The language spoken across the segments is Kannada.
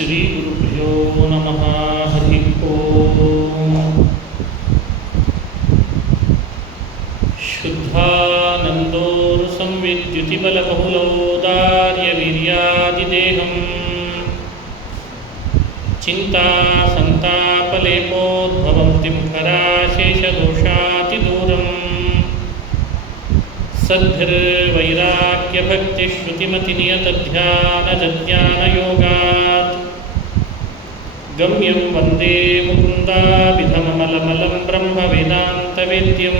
ಶ್ರೀಗುರುಭ್ಯೋ ನಮಃ. ಹರಿ ಓಂ. ಶುದ್ಧಾನಂದೋರು ಸಂವಿದ್ಯುತಿಬಲಬಹುಲೌದಾರ್ಯವೀರ್ಯಾದಿದೇಹಂ ಚಿಂತಾ ಸಂತಾಪಲೇಪೋದ್ಭವಂತಿಂ ಖರಾಶೇಷದೋಷಾತಿದೂರಂ ಸದ್ಭಿರ್ವೈರಾಗ್ಯಭಕ್ತಿಶ್ರುತಿಮತಿನಿಯತಧ್ಯಾನಜಜ್ಞಾನಯೋಗಾತ್ ಗಮ್ಯಂ ವಂದೇ ಮುಕುಂದಾಭಿಧಮಮಲಮಲಂ ಬ್ರಹ್ಮವೇದಾन्तವೇದ್ಯಂ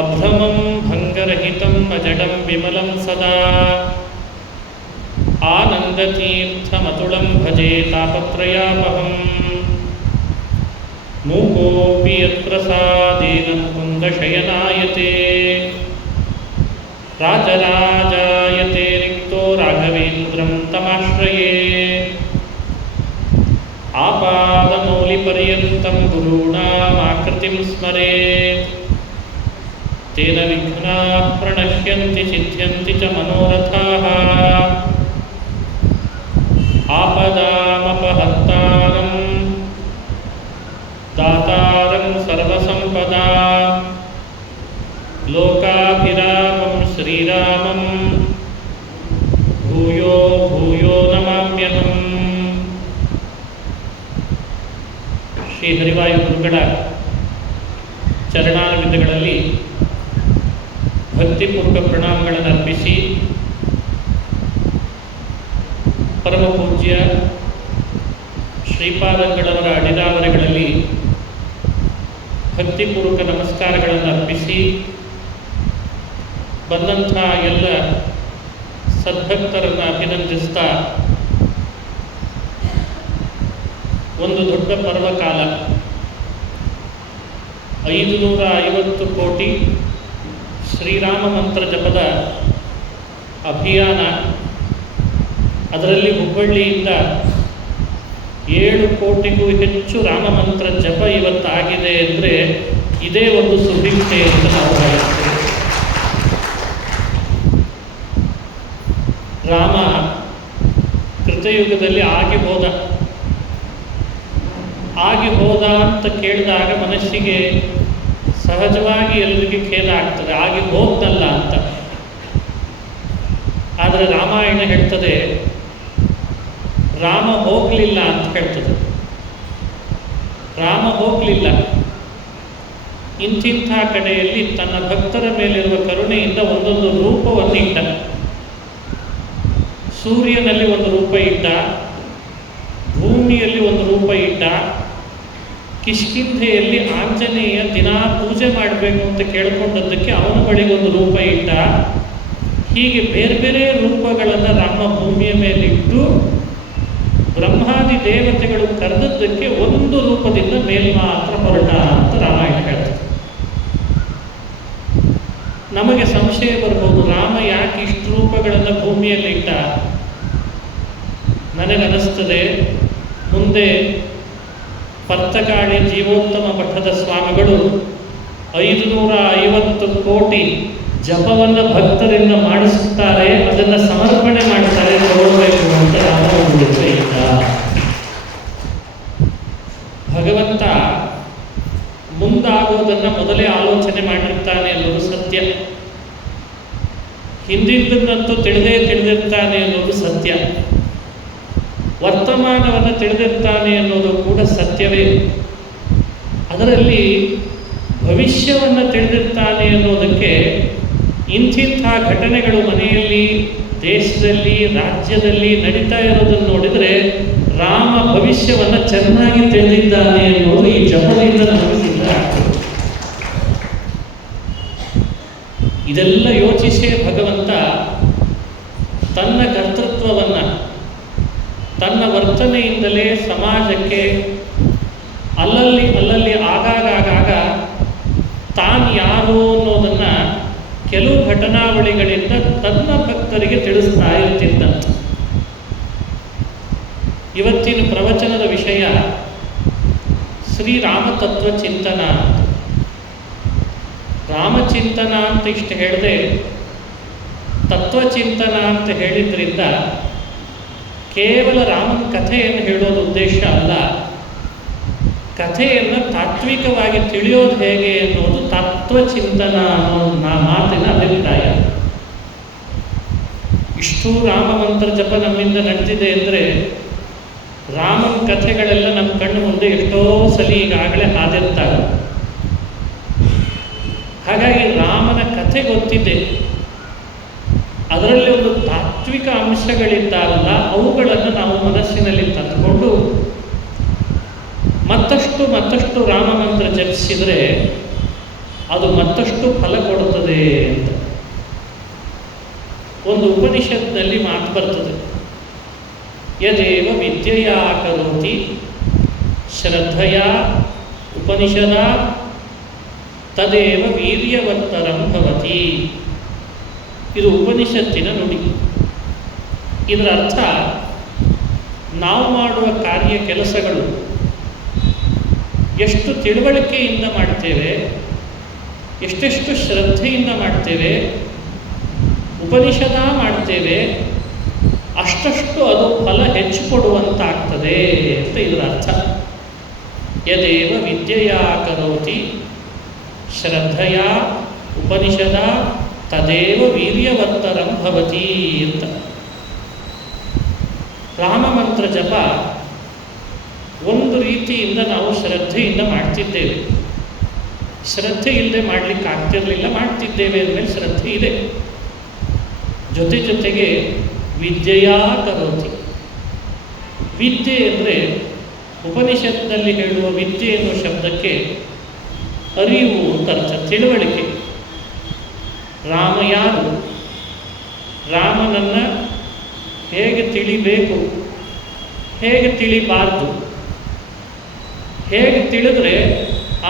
ಅಭ್ರಮಂ ಭಂಗರಹಿತಂ ಅಜಡಂ ವಿಮಲಂ ಸದಾ ಆನಂದತೀರ್ಥಮತುಳಂ ಭಜೆ ತಾಪತ್ರಯಾಪಹಂ ಮೂಕೋಪಿ ಯತ್ಪ್ರಸಾದೇನ ಮುಕುಂದಶಯನಾಯತೆ ರಾಜರಾಜಾಯತೆ ರಿಕ್ತೋ ರಾಘವೇಂದ್ರಂ ತಮಾಶ್ರಯೇ ಆಪಾದಮೌಲಿಪರ್ಯಂತಂ ಗುರುಣಾಮಾಕೃತಿಂ ಸ್ಮರೇತ್ ತೇನ ವಿಘ್ನಾಃ ಪ್ರಣಶ್ಯಂತಿ ಸಿದ್ಧ್ಯಂತಿ ಚ ಮನೋರಥಾಃ ಆಪದಾಮಪಹರ್ತಾರಂ ದಾತಾರಂ ಸರ್ವಸಂಪದಾ ಲೋಕಾಭಿರಾಮಂ ಶ್ರೀರಾಮಂ ಭೂಯೋ ಭೂಯೋ ನಮಾಮ್ಯಹಂ. ಶ್ರೀ ಹರಿವಾಯು ಗುರುಗಳ ಚರಣಾರವಿಂದಗಳಲ್ಲಿ ಭಕ್ತಿಪೂರ್ವಕ ಪ್ರಣಾಮಗಳನ್ನು ಅರ್ಪಿಸಿ ಪರಮ ಪೂಜ್ಯ ಶ್ರೀಪಾದಂಗಳವರ ಅಡಿದಾವರೆಗಳಲ್ಲಿ ಭಕ್ತಿಪೂರ್ವಕ ನಮಸ್ಕಾರಗಳನ್ನು ಅರ್ಪಿಸಿ ಬಂದಂಥ ಎಲ್ಲ ಸದ್ಭಕ್ತರನ್ನು ಅಭಿನಂದಿಸ್ತಾ, ಒಂದು ದೊಡ್ಡ ಪರ್ವಕಾಲ 550 ಕೋಟಿ ಶ್ರೀರಾಮ ಮಂತ್ರ ಜಪದ ಅಭಿಯಾನ. ಅದರಲ್ಲಿ ಹುಬ್ಬಳ್ಳಿಯಿಂದ 7 ಕೋಟಿಗೂ ಹೆಚ್ಚು ರಾಮಮಂತ್ರ ಜಪ ಇವತ್ತಾಗಿದೆ ಅಂದರೆ ಇದೇ ಒಂದು ಸುಭಿಕ್ಷೆ ಅಂತ ನಾವು ಭಾವಿಸ್ತೇವೆ. ರಾಮ ಕೃತಯುಗದಲ್ಲಿ ಆಗಿ ಹೋದ ಅಂತ ಕೇಳಿದಾಗ ಮನಸ್ಸಿಗೆ ಸಹಜವಾಗಿ ಎಲ್ಲರಿಗೆ ಖೇದ ಆಗ್ತದೆ, ಆಗಿ ಹೋಗ್ತಲ್ಲ ಅಂತ. ಆದರೆ ರಾಮಾಯಣ ಹೇಳ್ತದೆ ರಾಮ ಹೋಗಲಿಲ್ಲ ಅಂತ ಹೇಳ್ತದೆ. ರಾಮ ಹೋಗಲಿಲ್ಲ, ಇಂತಿಂಥ ಕಡೆಯಲ್ಲಿ ತನ್ನ ಭಕ್ತರ ಮೇಲಿರುವ ಕರುಣೆಯಿಂದ ಒಂದೊಂದು ರೂಪವನ್ನು ಇಟ್ಟ. ಸೂರ್ಯನಲ್ಲಿ ಒಂದು ರೂಪ ಇಟ್ಟ, ಭೂಮಿಯಲ್ಲಿ ಒಂದು ರೂಪ ಇಟ್ಟ, ಕಿಷ್ಕಿಂಧೆಯಲ್ಲಿ ಆಂಜನೇಯ ದಿನಾ ಪೂಜೆ ಮಾಡಬೇಕು ಅಂತ ಕೇಳ್ಕೊಂಡದ್ದಕ್ಕೆ ಅವನ ಬಳಿಗೊಂದು ರೂಪ ಇಟ್ಟ. ಹೀಗೆ ಬೇರೆ ಬೇರೆ ರೂಪಗಳನ್ನು ರಾಮ ಭೂಮಿಯ ಮೇಲಿಟ್ಟು ಬ್ರಹ್ಮಾದಿ ದೇವತೆಗಳು ಕರೆದದ್ದಕ್ಕೆ ಒಂದು ರೂಪದಿಂದ ಮೇಲ್ ಮಾತ್ರ ಹೊರಟ ಅಂತ ರಾಮಾಯಣ ಹೇಳ್ತದೆ. ನಮಗೆ ಸಂಶಯ ಬರ್ಬೋದು, ರಾಮ ಯಾಕೆ ಇಷ್ಟು ರೂಪಗಳನ್ನು ಭೂಮಿಯಲ್ಲಿ ಇಟ್ಟ? ನನಗನ್ನಿಸ್ತದೆ, ಮುಂದೆ ಪರ್ತಕಾಳಿ ಜೀವೋತ್ತಮ ಮಠದ ಸ್ವಾಮಿಗಳು 550 ಕೋಟಿ ಜಪವನ್ನು ಭಕ್ತರಿಂದ ಮಾಡಿಸುತ್ತಾರೆ, ಅದನ್ನು ಸಮರ್ಪಣೆ ಮಾಡ್ತಾರೆ, ತಗೊಳ್ಬೇಕು ಅಂತ ರಾಮ ಒಂದು ಇದ್ದ. ಭಗವಂತ ಮುಂದಾಗೋದನ್ನು ಮೊದಲೇ ಆಲೋಚನೆ ಮಾಡಿರ್ತಾನೆ ಅನ್ನೋದು ಸತ್ಯ. ಹಿಂದಿದ್ದನ್ನಂತೂ ತಿಳಿದಿರ್ತಾನೆ ಅನ್ನೋದು ಸತ್ಯ. ವರ್ತಮಾನವನ್ನು ತಿಳಿದಿರ್ತಾನೆ ಅನ್ನೋದು ಕೂಡ ಸತ್ಯವೇ. ಅದರಲ್ಲಿ ಭವಿಷ್ಯವನ್ನು ತಿಳಿದಿರ್ತಾನೆ ಅನ್ನೋದಕ್ಕೆ ಇಂಥಿಂಥ ಘಟನೆಗಳು ಮನೆಯಲ್ಲಿ, ದೇಶದಲ್ಲಿ, ರಾಜ್ಯದಲ್ಲಿ ನಡೀತಾ ಇರೋದನ್ನು ನೋಡಿದರೆ ರಾಮ ಭವಿಷ್ಯವನ್ನು ಚೆನ್ನಾಗಿ ತಿಳಿದಿದ್ದಾನೆ ಅನ್ನೋದು ಈ ಜಪದಿಂದ ನಮಗೆ ಸಿದ್ಧ ಆಗ್ತದೆ. ಇದೆಲ್ಲ ಯೋಚಿಸೇ ಭಗವಂತ ತನ್ನ ಕರ್ತೃತ್ವವನ್ನು ತನ್ನ ವರ್ತನೆಯಿಂದಲೇ ಸಮಾಜಕ್ಕೆ ಅಲ್ಲಲ್ಲಿ ಆಗಾಗ ತಾನು ಯಾರು ಅನ್ನೋದನ್ನು ಕೆಲವು ಘಟನಾವಳಿಗಳಿಂದ ತನ್ನ ಭಕ್ತರಿಗೆ ತಿಳಿಸ್ತಾ ಇರ್ತಿದ್ದಂತೆ. ಇವತ್ತಿನ ಪ್ರವಚನದ ವಿಷಯ ಶ್ರೀರಾಮ ತತ್ವ ಚಿಂತನ. ರಾಮಚಿಂತನ ಅಂತ ಇಷ್ಟು ಹೇಳಿದೆ, ತತ್ವಚಿಂತನ ಅಂತ ಹೇಳಿದ್ರಿಂದ ಕೇವಲ ರಾಮನ ಕಥೆಯನ್ನು ಹೇಳೋದು ಉದ್ದೇಶ ಅಲ್ಲ, ಕಥೆಯನ್ನು ತಾತ್ವಿಕವಾಗಿ ತಿಳಿಯೋದು ಹೇಗೆ ಅನ್ನೋದು ತತ್ವಚಿಂತನ ಅನ್ನೋ ಮಾತಿನ ಅಭಿಪ್ರಾಯ. ಇಷ್ಟು ರಾಮ ಮಂತ್ರ ಜಪ ನಮ್ಮಿಂದ ನಡೆದಿದೆ ಅಂದರೆ ರಾಮನ ಕಥೆಗಳೆಲ್ಲ ನಮ್ಮ ಕಣ್ಣು ಮುಂದೆ ಎಷ್ಟೋ ಸಲ ಈಗಾಗಲೇ ಹಾದಿರ್ತಾವೆ. ಹಾಗಾಗಿ ರಾಮನ ಕಥೆ ಗೊತ್ತಿದೆ, ಅದರಲ್ಲಿ ಒಂದು ತಾತ್ವಿಕ ಅಂಶಗಳಿದ್ದಾವಲ್ಲ ಅವುಗಳನ್ನು ನಾವು ಮನಸ್ಸಿನಲ್ಲಿ ತಂದುಕೊಂಡು ಮತ್ತಷ್ಟು ರಾಮ ಮಂತ್ರ ಜಪಿಸಿದರೆ ಅದು ಮತ್ತಷ್ಟು ಫಲ ಕೊಡುತ್ತದೆ ಅಂತ ಒಂದು ಉಪನಿಷತ್ನಲ್ಲಿ ಮಾತು ಬರ್ತದೆ. ಯದೇವ ವಿದ್ಯೆಯಾ ಕರೋತಿ ಶ್ರದ್ಧೆಯ ಉಪನಿಷದ ತದೇವ ವೀರ್ಯವತ್ತರಂ ಭವತಿ. ಇದು ಉಪನಿಷತ್ತಿನ ನುಡಿ. ಇದರ ಅರ್ಥ, ನಾವು ಮಾಡುವ ಕಾರ್ಯ ಕೆಲಸಗಳು ಎಷ್ಟು ತಿಳುವಳಿಕೆಯಿಂದ ಮಾಡ್ತೇವೆ, ಎಷ್ಟೆಷ್ಟು ಶ್ರದ್ಧೆಯಿಂದ ಮಾಡ್ತೇವೆ, ಉಪನಿಷದ ಮಾಡ್ತೇವೆ, ಅಷ್ಟಷ್ಟು ಅದು ಫಲ ಹೆಚ್ಚು ಕೊಡುವಂತಾಗ್ತದೆ ಅಂತ ಇದರ ಅರ್ಥ. ಯದೇವ ವಿದ್ಯೆಯಾ ಕರೋತಿ ಶ್ರದ್ಧೆಯ ಉಪನಿಷದ ತದೇವ ವೀರ್ಯವತ್ತರಂ ಭವತಿ ಅಂತ. ರಾಮಮಂತ್ರ ಜಪ ಒಂದು ರೀತಿಯಿಂದ ನಾವು ಶ್ರದ್ಧೆಯಿಂದ ಮಾಡ್ತಿದ್ದೇವೆ. ಶ್ರದ್ಧೆ ಇಲ್ಲದೆ ಮಾಡಲಿಕ್ಕೆ ಆಗ್ತಿರಲಿಲ್ಲ, ಮಾಡ್ತಿದ್ದೇವೆ ಅಂದಮೇಲೆ ಶ್ರದ್ಧೆ ಇದೆ. ಜೊತೆಗೆ ವಿದ್ಯೆಯಾ ಕರೋತಿ. ವಿದ್ಯೆ ಅಂದರೆ ಉಪನಿಷತ್ನಲ್ಲಿ ಹೇಳುವ ವಿದ್ಯೆ ಎನ್ನುವ ಶಬ್ದಕ್ಕೆ ಅರಿವು ಅಂತ ಅರ್ಥ, ತಿಳುವಳಿಕೆ. ರಾಮ ಯಾರು, ರಾಮನನ್ನು ಹೇಗೆ ತಿಳಿಬೇಕು, ಹೇಗೆ ತಿಳಿಬಾರ್ದು, ಹೇಗೆ ತಿಳಿದ್ರೆ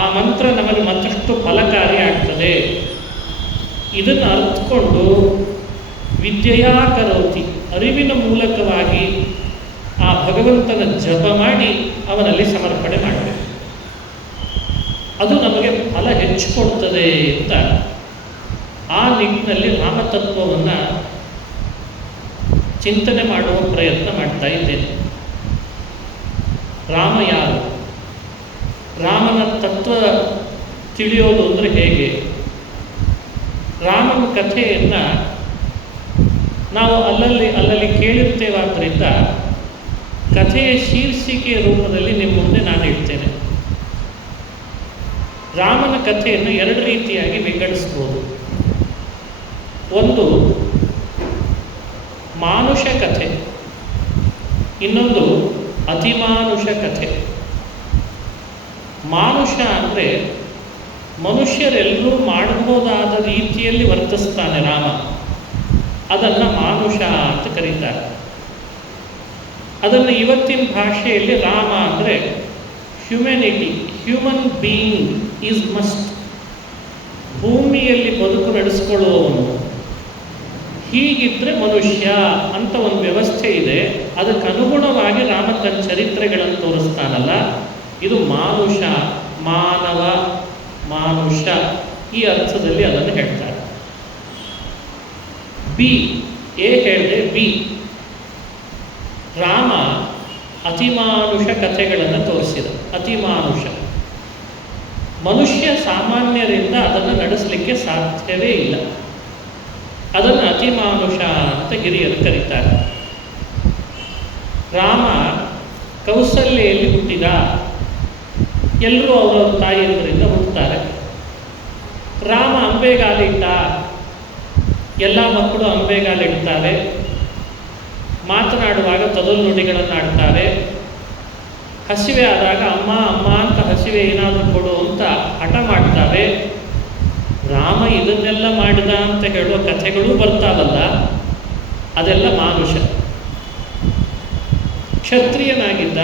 ಆ ಮಂತ್ರ ನಮಗೆ ಮತ್ತಷ್ಟು ಫಲಕಾರಿ ಆಗ್ತದೆ, ಇದನ್ನು ಅರ್ಥಕೊಂಡು ವಿದ್ಯೆಯಾ ಕರೋತಿ, ಅರಿವಿನ ಮೂಲಕವಾಗಿ ಆ ಭಗವಂತನ ಜಪ ಮಾಡಿ ಅವನಲ್ಲಿ ಸಮರ್ಪಣೆ ಮಾಡಬೇಕು. ಅದು ನಮಗೆ ಫಲ ಹೆಚ್ಚು ಕೊಡ್ತದೆ ಅಂತ ಆ ನಿಟ್ಟಿನಲ್ಲಿ ರಾಮತತ್ವವನ್ನು ಚಿಂತನೆ ಮಾಡುವ ಪ್ರಯತ್ನ ಮಾಡ್ತಾ ಇದ್ದೇನೆ. ರಾಮ ಯಾರು, ರಾಮನ ತತ್ವ ತಿಳಿಯೋದು ಅಂದರೆ ಹೇಗೆ, ರಾಮನ ಕಥೆಯನ್ನು ನಾವು ಅಲ್ಲಲ್ಲಿ ಕೇಳಿರ್ತೇವಾದ್ದರಿಂದ ಕಥೆಯ ಶೀರ್ಷಿಕೆಯ ರೂಪದಲ್ಲಿ ನಿಮ್ಮ ಮುಂದೆ ನಾನು ಇಡ್ತೇನೆ. ರಾಮನ ಕಥೆಯನ್ನು ಎರಡು ರೀತಿಯಾಗಿ ವಿಂಗಡಿಸ್ಬೋದು. ಒಂದು ಮಾನುಷ ಕಥೆ, ಇನ್ನೊಂದು ಅತಿಮಾನುಷ ಕಥೆ. ಮಾನುಷ ಅಂದರೆ ಮನುಷ್ಯರೆಲ್ಲರೂ ಮಾಡಬಹುದಾದ ರೀತಿಯಲ್ಲಿ ವರ್ತಿಸ್ತಾನೆ ರಾಮ, ಅದನ್ನು ಮಾನುಷ ಅಂತ ಕರೀತಾರೆ. ಅದನ್ನು ಇವತ್ತಿನ ಭಾಷೆಯಲ್ಲಿ ರಾಮ ಅಂದರೆ humanity, human being is must, ಭೂಮಿಯಲ್ಲಿ ಬದುಕು ನಡೆಸ್ಕೊಳ್ಳುವವನು, ಹೀಗಿದ್ದರೆ ಮನುಷ್ಯ ಅಂತ ಒಂದು ವ್ಯವಸ್ಥೆ ಇದೆ. ಅದಕ್ಕೆ ಅನುಗುಣವಾಗಿ ರಾಮ ತನ್ನ ಚರಿತ್ರೆಗಳನ್ನು ತೋರಿಸ್ತಾನಲ್ಲ, ಇದು ಮಾನುಷ, ಮಾನವ, ಮಾನುಷ ಈ ಅರ್ಥದಲ್ಲಿ ಅದನ್ನು ಹೇಳ್ತಾರೆ. ಬಿ ಎ ಹೇಳಿದೆ, ಬಿ ರಾಮ ಅತಿಮಾನುಷ ಕಥೆಗಳನ್ನು ತೋರಿಸಿದ. ಅತಿಮಾನುಷ ಮನುಷ್ಯ ಸಾಮಾನ್ಯರಿಂದ ಅದನ್ನು ನಡೆಸಲಿಕ್ಕೆ ಸಾಧ್ಯವೇ ಇಲ್ಲ, ಅದನ್ನು ಅತಿಮಾನುಷ ಅಂತ ಹಿರಿಯರು ಕರೀತಾರೆ. ರಾಮ ಕೌಸಲ್ಯಲ್ಲಿ ಹುಟ್ಟಿದ, ಎಲ್ಲರೂ ಅವರವ್ರ ತಾಯಿಯರಿಂದ ಹುಟ್ಟುತ್ತಾರೆ. ರಾಮ ಅಂಬೆಗಾಲಿಟ್ಟ, ಎಲ್ಲ ಮಕ್ಕಳು ಅಂಬೆಗಾಲಿಡ್ತಾರೆ, ಮಾತನಾಡುವಾಗ ತೊದಲು ನುಡಿಗಳನ್ನು ಆಡ್ತಾರೆ, ಹಸಿವೆ ಆದಾಗ ಅಮ್ಮ ಅಮ್ಮ ಅಂತ ಹಸಿವೆ ಏನಾದರೂ ಕೊಡು ಅಂತ ಹಠ ಮಾಡ್ತಾರೆ. ರಾಮ ಇದನ್ನೆಲ್ಲ ಮಾಡಿದ ಅಂತ ಹೇಳುವ ಕಥೆಗಳು ಬರ್ತಾವಲ್ಲ, ಅದೆಲ್ಲ ಮಾನುಷ. ಕ್ಷತ್ರಿಯನಾಗಿದ್ದ,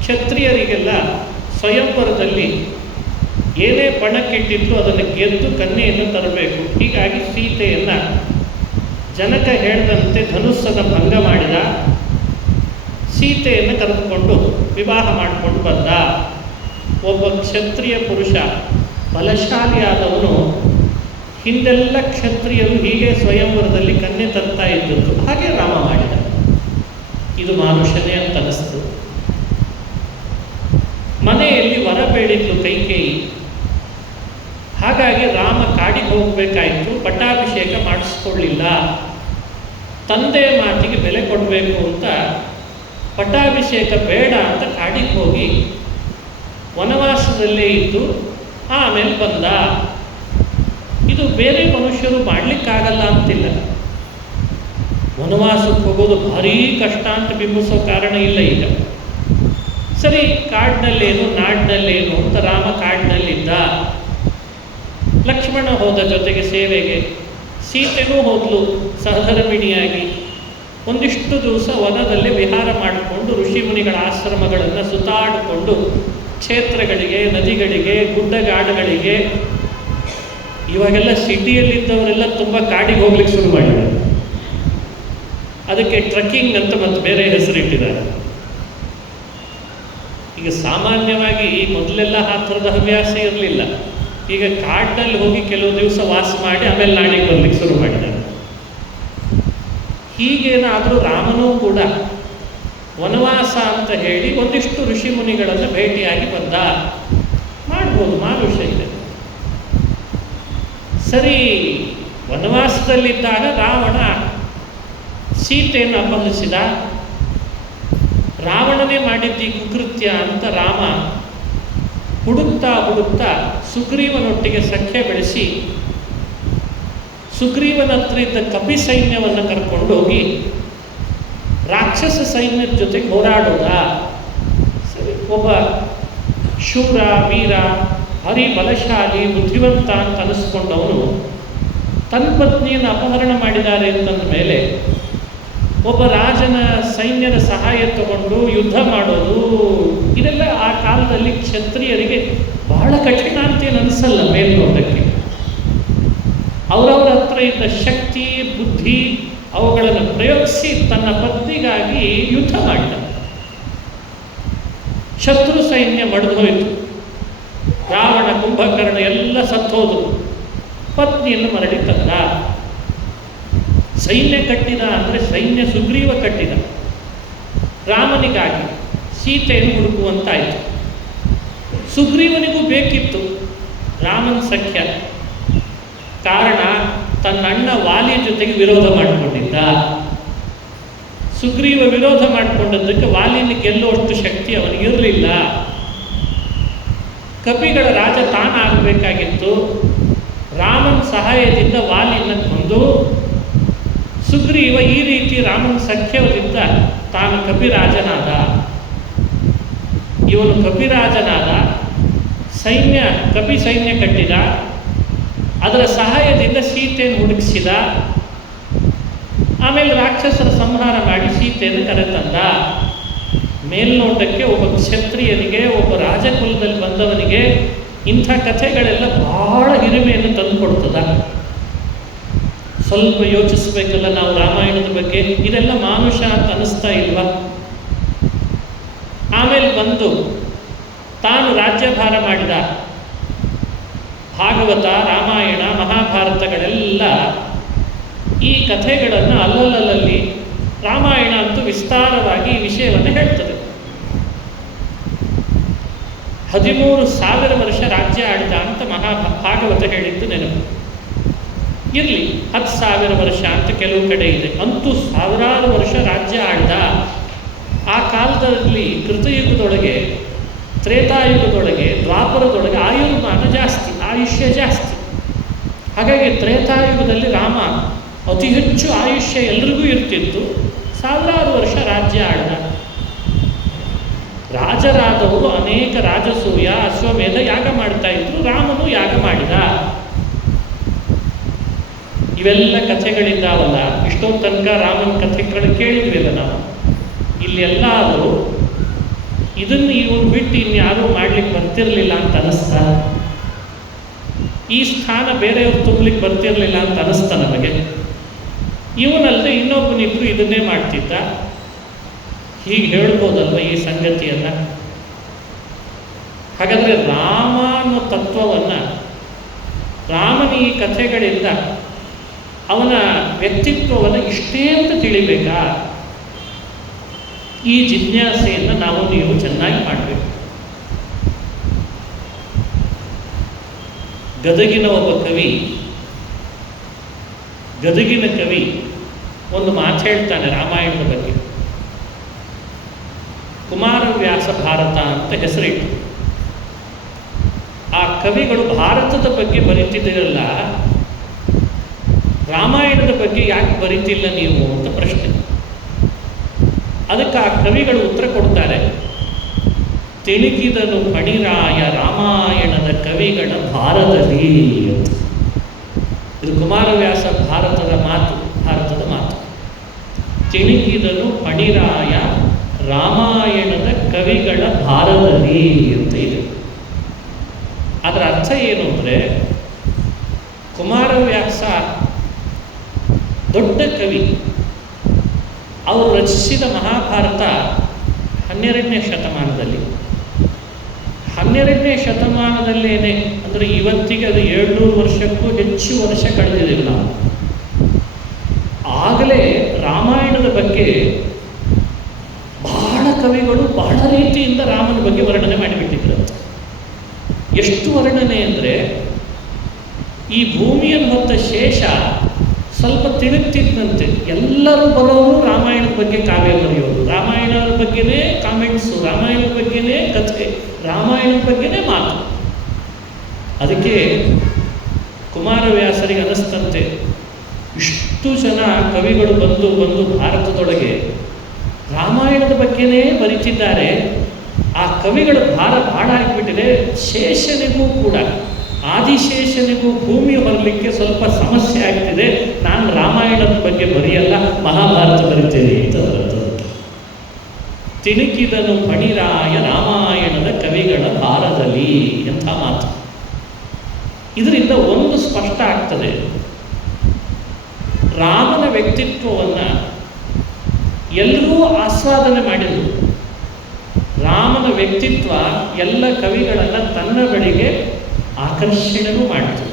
ಕ್ಷತ್ರಿಯರಿಗೆಲ್ಲ ಸ್ವಯಂವರದಲ್ಲಿ ಏನೇ ಪಣಕ್ಕಿಟ್ಟಿದ್ರು ಅದನ್ನು ಗೆದ್ದು ಕನ್ಯೆಯನ್ನು ತರಬೇಕು. ಹೀಗಾಗಿ ಸೀತೆಯನ್ನು ಜನಕ ಹೇಳಿದಂತೆ ಧನುಸ್ಸನ್ನು ಭಂಗ ಮಾಡಿದ, ಸೀತೆಯನ್ನು ಕರೆದುಕೊಂಡು ವಿವಾಹ ಮಾಡಿಕೊಂಡು ಬಂದ. ಒಬ್ಬ ಕ್ಷತ್ರಿಯ ಪುರುಷ ಬಲಶಾಲಿಯಾದವನು ಹಿಂದೆಲ್ಲ ಕ್ಷತ್ರಿಯರು ಹೀಗೆ ಸ್ವಯಂವರದಲ್ಲಿ ಕನ್ಯೆ ತರ್ತಾ ಇದ್ದದ್ದು, ಹಾಗೆ ರಾಮ ಮಾಡಿದ. ಇದು ಮಾನುಷನೇ ಅಂತ ಅನಿಸ್ತು. ಮನೆಯಲ್ಲಿ ವರ ಬೇಡಿದ್ಲು ಕೈಕೇಯಿ. ಹಾಗಾಗಿ ರಾಮ ಕಾಡಿಗೆ ಹೋಗಬೇಕಾಯಿತು, ಪಟ್ಟಾಭಿಷೇಕ ಮಾಡಿಸ್ಕೊಳ್ಳಿಲ್ಲ. ತಂದೆ ಮಾತಿಗೆ ಬೆಲೆ ಕೊಡಬೇಕು ಅಂತ ಪಟ್ಟಾಭಿಷೇಕ ಬೇಡ ಅಂತ ಕಾಡಿಗೆ ಹೋಗಿ ವನವಾಸದಲ್ಲೇ ಇದ್ದು ಆಮೇಲೆ ಬಂದ. ಇದು ಬೇರೆ ಮನುಷ್ಯರು ಮಾಡಲಿಕ್ಕಾಗಲ್ಲ ಅಂತಿಲ್ಲ. ವನವಾಸಕ್ಕೆ ಹೋಗೋದು ಭಾರೀ ಕಷ್ಟ ಅಂತ ಬಿಂಬಿಸೋ ಕಾರಣ ಇಲ್ಲ ಈಗ. ಸರಿ, ಕಾಡಿನಲ್ಲೇನು ನಾಡಿನಲ್ಲೇನು ಅಂತ ರಾಮ ಕಾಡಿನಲ್ಲಿದ್ದ. ಲಕ್ಷ್ಮಣ ಹೋದ ಜೊತೆಗೆ ಸೇವೆಗೆ, ಸೀತೆನೂ ಹೋದ್ಲು ಸಹಧರ್ಮಿಣಿಯಾಗಿ. ಒಂದಿಷ್ಟು ದಿವಸ ವನದಲ್ಲಿ ವಿಹಾರ ಮಾಡಿಕೊಂಡು ಋಷಿಮುನಿಗಳ ಆಶ್ರಮಗಳನ್ನು ಸುತ್ತಾಡಿಕೊಂಡು ಕ್ಷೇತ್ರಗಳಿಗೆ, ನದಿಗಳಿಗೆ, ಗುಡ್ಡಗಾಡುಗಳಿಗೆ, ಇವಾಗೆಲ್ಲ ಸಿಟಿಯಲ್ಲಿದ್ದವರೆಲ್ಲ ತುಂಬ ಕಾಡಿಗೆ ಹೋಗ್ಲಿಕ್ಕೆ ಶುರು ಮಾಡಿದ್ದಾರೆ. ಅದಕ್ಕೆ ಟ್ರಕ್ಕಿಂಗ್ ಅಂತ ಮತ್ತೆ ಬೇರೆ ಹೆಸರಿಟ್ಟಿದ್ದಾರೆ. ಈಗ ಸಾಮಾನ್ಯವಾಗಿ ಮೊದಲೆಲ್ಲ ಆ ಥರದ ಹವ್ಯಾಸ ಇರಲಿಲ್ಲ. ಈಗ ಕಾಡಿನಲ್ಲಿ ಹೋಗಿ ಕೆಲವು ದಿವಸ ವಾಸ ಮಾಡಿ ಆಮೇಲೆ ನಾಡಿಗೆ ಬರ್ಲಿಕ್ಕೆ ಶುರು ಮಾಡಿದ್ದಾರೆ. ಹೀಗೇನಾದರೂ ರಾಮನೂ ಕೂಡ ವನವಾಸ ಅಂತ ಹೇಳಿ ಒಂದಿಷ್ಟು ಋಷಿ ಮುನಿಗಳನ್ನು ಭೇಟಿಯಾಗಿ ಬಂದ. ಮಾಡ್ಬೋದು, ಮಾನುಷ ಇದೆ. ಸರಿ, ವನವಾಸದಲ್ಲಿದ್ದಾಗ ರಾವಣ ಸೀತೆಯನ್ನು ಅಪಹರಿಸಿದ. ರಾವಣನೇ ಮಾಡಿದ್ದ ಈ ಕುಕೃತ್ಯ ಅಂತ ರಾಮ ಹುಡುಕ್ತಾ ಹುಡುಕ್ತಾ ಸುಗ್ರೀವನೊಟ್ಟಿಗೆ ಸಖ್ಯ ಬೆಳೆಸಿ ಸುಗ್ರೀವನ ಹತ್ರ ಇದ್ದ ಕಪಿ ಸೈನ್ಯವನ್ನು ಕರ್ಕೊಂಡೋಗಿ ರಾಕ್ಷಸ ಸೈನ್ಯದ ಜೊತೆಗೆ ಹೋರಾಡೋದ. ಸರಿ, ಒಬ್ಬ ಶೂರ, ವೀರ, ಭಾರಿ ಬಲಶಾಲಿ, ಬುದ್ಧಿವಂತ ಅಂತ ಅನಿಸ್ಕೊಂಡವನು ತನ್ನ ಪತ್ನಿಯನ್ನು ಅಪಹರಣ ಮಾಡಿದ್ದಾರೆ ಅಂತಂದ ಮೇಲೆ ಒಬ್ಬ ರಾಜನ ಸೈನ್ಯದ ಸಹಾಯ ತಗೊಂಡು ಯುದ್ಧ ಮಾಡೋದು, ಇದೆಲ್ಲ ಆ ಕಾಲದಲ್ಲಿ ಕ್ಷತ್ರಿಯರಿಗೆ ಬಹಳ ಕಠಿಣ ಅಂತೇನು ಅನಿಸಲ್ಲ ಮೇಲ್ನೋಟಕ್ಕೆ. ಅವರವರ ಹತ್ರ ಇದ್ದ ಶಕ್ತಿ, ಬುದ್ಧಿ ಅವುಗಳನ್ನು ಪ್ರಯೋಗಿಸಿ ತನ್ನ ಪತ್ನಿಗಾಗಿ ಯುದ್ಧ ಮಾಡಿದ. ಶತ್ರು ಸೈನ್ಯ ಮಡಿದೋಯಿತು. ರಾವಣ, ಕುಂಭಕರ್ಣ ಎಲ್ಲ ಸತ್ತೋದು. ಪತ್ನಿಯನ್ನು ಮರಳಿ ತಂದ. ಸೈನ್ಯ ಕಟ್ಟಿದ ಅಂದರೆ ಸೈನ್ಯ ಸುಗ್ರೀವ ಕಟ್ಟಿದ. ರಾಮನಿಗಾಗಿ ಸೀತೆಯನ್ನು ಹುಡುಕುವಂತಾಯಿತು. ಸುಗ್ರೀವನಿಗೂ ಬೇಕಿತ್ತು ರಾಮನ ಸಖ್ಯ. ಕಾರಣ, ತನ್ನ ಅಣ್ಣ ವಾಲಿಯ ಜೊತೆಗೆ ವಿರೋಧ ಮಾಡಿಕೊಂಡಿದ್ದ. ಸುಗ್ರೀವ ವಿರೋಧ ಮಾಡಿಕೊಂಡದ್ದಕ್ಕೆ ವಾಲಿನ ಗೆಲ್ಲುವಷ್ಟು ಶಕ್ತಿ ಅವನಿಗಿರಲಿಲ್ಲ. ಕಪಿಗಳ ರಾಜ ತಾನಾಗಬೇಕಾಗಿತ್ತು. ರಾಮನ ಸಹಾಯದಿಂದ ವಾಲಿನ ಕೊಂದು ಸುಗ್ರೀವ ಈ ರೀತಿ ರಾಮನ ಸಖ್ಯದಿಂದ ತಾನು ಕಪಿರಾಜನಾದ. ಇವನು ಕಪಿರಾಜನಾದ, ಸೈನ್ಯ, ಕಪಿ ಸೈನ್ಯ ಕಟ್ಟಿದ, ಅದರ ಸಹಾಯದಿಂದ ಸೀತೆಯನ್ನು ಹುಡುಕಿಸಿದ. ಆಮೇಲೆ ರಾಕ್ಷಸರ ಸಂಹಾರ ಮಾಡಿ ಸೀತೆಯನ್ನು ಕರೆತಂದ. ಮೇಲ್ನೋಟಕ್ಕೆ ಒಬ್ಬ ಕ್ಷತ್ರಿಯನಿಗೆ, ಒಬ್ಬ ರಾಜಕುಲದಲ್ಲಿ ಬಂದವನಿಗೆ ಇಂಥ ಕಥೆಗಳೆಲ್ಲ ಬಹಳ ಹಿರಿಮೆಯನ್ನು ತಂದುಕೊಡ್ತದ. ಸ್ವಲ್ಪ ಯೋಚಿಸಬೇಕಲ್ಲ ನಾವು ರಾಮಾಯಣದ ಬಗ್ಗೆ. ಇದೆಲ್ಲ ಮಾನುಷ ಅಂತ ಅನಿಸ್ತಾ ಇಲ್ವಾ? ಆಮೇಲೆ ಬಂದು ತಾನು ರಾಜ್ಯಭಾರ ಮಾಡಿದ. ಭಾಗವತ, ರಾಮಾಯಣ, ಮಹಾಭಾರತಗಳೆಲ್ಲ ಈ ಕಥೆಗಳನ್ನು ಅಲ್ಲಲ್ಲಲ್ಲಿ, ರಾಮಾಯಣ ಅಂತೂ ವಿಸ್ತಾರವಾಗಿ ಈ ವಿಷಯವನ್ನು ಹೇಳ್ತದೆ. 13,000 ವರ್ಷ ರಾಜ್ಯ ಆಡಿದ ಅಂತ ಭಾಗವತ ಹೇಳಿದ್ದು ನೆನಪು. ಇರಲಿ, 10,000 ವರ್ಷ ಅಂತ ಕೆಲವು ಕಡೆ ಇದೆ. ಅಂತೂ ಸಾವಿರಾರು ವರ್ಷ ರಾಜ್ಯ ಆಡಿದ. ಆ ಕಾಲದಲ್ಲಿ ಕೃತಯುಗದೊಳಗೆ, ತ್ರೇತಾಯುಗದೊಳಗೆ, ದ್ವಾಪರದೊಳಗೆ ಆಯುರ್ಮಾನ ಜಾಸ್ತಿ, ಆಯುಷ್ಯ ಜಾಸ್ತಿ. ಹಾಗಾಗಿ ತ್ರೇತಾಯುಗದಲ್ಲಿ ರಾಮ ಅತಿ ಹೆಚ್ಚು ಆಯುಷ್ಯ ಎಲ್ರಿಗೂ ಇರ್ತಿತ್ತು. ಸಾವಿರಾರು ವರ್ಷ ರಾಜ್ಯ ಆಡಿದ. ರಾಜರಾದವರು ಅನೇಕ ರಾಜಸೂಯ, ಅಶ್ವಮೇಧ ಯಾಗ ಮಾಡ್ತಾ ಇದ್ರು. ರಾಮನು ಯಾಗ ಮಾಡಿದ. ಇವೆಲ್ಲ ಕಥೆಗಳಿದ್ದಾವಲ್ಲ, ಇಷ್ಟೊಂದು ತನಕ ರಾಮನ ಕಥೆಗಳು ಕೇಳಿದ್ವಿಲ್ಲ ನಾವು. ಇಲ್ಲೆಲ್ಲಾದರೂ ಇದನ್ನು ಇವನು ಬಿಟ್ಟು ಇನ್ಯಾರೂ ಮಾಡ್ಲಿಕ್ಕೆ ಬರ್ತಿರಲಿಲ್ಲ ಅಂತ ಅನಿಸ್ತಾ, ಈ ಸ್ಥಾನ ಬೇರೆಯವ್ರು ತುಂಬಲಿಕ್ಕೆ ಬರ್ತಿರಲಿಲ್ಲ ಅಂತ ಅನಿಸ್ತಾ ನಮಗೆ. ಇವನಲ್ಲದೆ ಇನ್ನೊಬ್ಬನಿದ್ರು ಇದನ್ನೇ ಮಾಡ್ತಿದ್ದ. ಹೀಗೆ ಹೇಳ್ಬೋದಲ್ವ ಈ ಸಂಗತಿಯನ್ನು? ಹಾಗಾದರೆ ರಾಮ ಅನ್ನೋ ತತ್ವವನ್ನು ರಾಮನ ಈ ಕಥೆಗಳಿಂದ ಅವನ ವ್ಯಕ್ತಿತ್ವವನ್ನು ಇಷ್ಟೇ ಅಂತ ತಿಳಿಬೇಕಾ? ಈ ಜಿಜ್ಞಾಸೆಯನ್ನು ನೀವು ಚೆನ್ನಾಗಿ ಮಾಡಬೇಕು. ಗದಗಿನ ಒಬ್ಬ ಕವಿ, ಗದಗಿನ ಕವಿ ಒಂದು ಮಾತು ಹೇಳ್ತಾನೆ ರಾಮಾಯಣದ ಬಗ್ಗೆ. ಕುಮಾರವ್ಯಾಸ ಭಾರತ ಅಂತ ಹೆಸರಿಟ್ಟು ಆ ಕವಿಗಳು ಭಾರತದ ಬಗ್ಗೆ ಬರೀತಿದ್ದೀರಲ್ಲ, ರಾಮಾಯಣದ ಬಗ್ಗೆ ಯಾಕೆ ಬರೀತಿಲ್ಲ ನೀವು ಅಂತ ಪ್ರಶ್ನೆ. ಅದಕ್ಕೆ ಆ ಕವಿಗಳು ಉತ್ತರ ಕೊಡ್ತಾರೆ, ತೆಲುಗಿದನು ಪಣಿರಾಯ ರಾಮಾಯಣದ ಕವಿಗಳ ಭಾರತದಲ್ಲಿ ಅಂತ. ಇದು ಕುಮಾರವ್ಯಾಸ ಭಾರತದ ಮಾತು. ತೆಲುಗಿದನು ಪಣಿರಾಯ ರಾಮಾಯಣದ ಕವಿಗಳ ಭಾರತದಲ್ಲಿ ಅಂತ ಇದೆ. ಅದರ ಅರ್ಥ ಏನು ಅಂದರೆ, ಕುಮಾರವ್ಯಾಸ ದೊಡ್ಡ ಕವಿ. ಅವರು ರಚಿಸಿದ ಮಹಾಭಾರತ 12ನೇ ಶತಮಾನದಲ್ಲಿ. 12ನೇ ಶತಮಾನದಲ್ಲೇನೆ ಅಂದರೆ ಇವತ್ತಿಗೆ ಅದು 700 ವರ್ಷಕ್ಕೂ ಹೆಚ್ಚು ವರ್ಷ ಕಳೆದಿದ್ದೀವಿ ನಾವು. ಆಗಲೇ ರಾಮಾಯಣದ ಬಗ್ಗೆ ಬಹಳ ಕವಿಗಳು ಬಹಳ ರೀತಿಯಿಂದ ರಾಮನ ಬಗ್ಗೆ ವರ್ಣನೆ ಮಾಡಿಬಿಟ್ಟಿದ್ರು. ಎಷ್ಟು ವರ್ಣನೆ ಅಂದರೆ, ಈ ಭೂಮಿಯನ್ನು ಹೊತ್ತ ಶೇಷ ಸ್ವಲ್ಪ ತಿರುಗ್ತಿದ್ದಂತೆ ಎಲ್ಲರೂ ಬರೋರು ರಾಮಾಯಣದ ಬಗ್ಗೆ ಕಾವ್ಯ ಬರೆಯೋದು, ರಾಮಾಯಣದ ಬಗ್ಗೆನೇ ಕಾಮೆಂಟ್ಸು, ರಾಮಾಯಣದ ಬಗ್ಗೆನೇ ಕಥೆ, ರಾಮಾಯಣದ ಬಗ್ಗೆನೇ ಮಾತು. ಅದಕ್ಕೆ ಕುಮಾರವ್ಯಾಸರಿಗೆ ಅನಿಸ್ತಂತೆ, ಇಷ್ಟು ಜನ ಕವಿಗಳು ಬಂದು ಭಾರತದೊಳಗೆ ರಾಮಾಯಣದ ಬಗ್ಗೆನೇ ಬರೀತಿದ್ದಾರೆ, ಆ ಕವಿಗಳ ಭಾರ ಭಾಳ ಆಗಿಬಿಟ್ಟಿದೆ, ಶೇಷನಿಗೂ ಕೂಡ ಆದಿಶೇಷನಿಗೂ ಭೂಮಿ ಹೊರಲಿಕ್ಕೆ ಸ್ವಲ್ಪ ಸಮಸ್ಯೆ ಆಗ್ತಿದೆ, ನಾನು ರಾಮಾಯಣದ ಬಗ್ಗೆ ಬರೆಯಲ್ಲ, ಮಹಾಭಾರತ ಬರೀತೇನೆ ಅಂತ ಬರುತ್ತೆ. ತಿಣುಕಿದನು ಪಣಿರಾಯ ರಾಮಾಯಣದ ಕವಿಗಳ ಭಾರದಲ್ಲಿ ಎಂಥ ಮಾತು. ಇದರಿಂದ ಒಂದು ಸ್ಪಷ್ಟ ಆಗ್ತದೆ, ರಾಮನ ವ್ಯಕ್ತಿತ್ವವನ್ನು ಎಲ್ಲರೂ ಆಸ್ವಾದನೆ ಮಾಡಿದರು. ರಾಮನ ವ್ಯಕ್ತಿತ್ವ ಎಲ್ಲ ಕವಿಗಳನ್ನು ತನ್ನ ಬಳಿಗೆ ಆಕರ್ಷಣೆಗೂ ಮಾಡಿತು.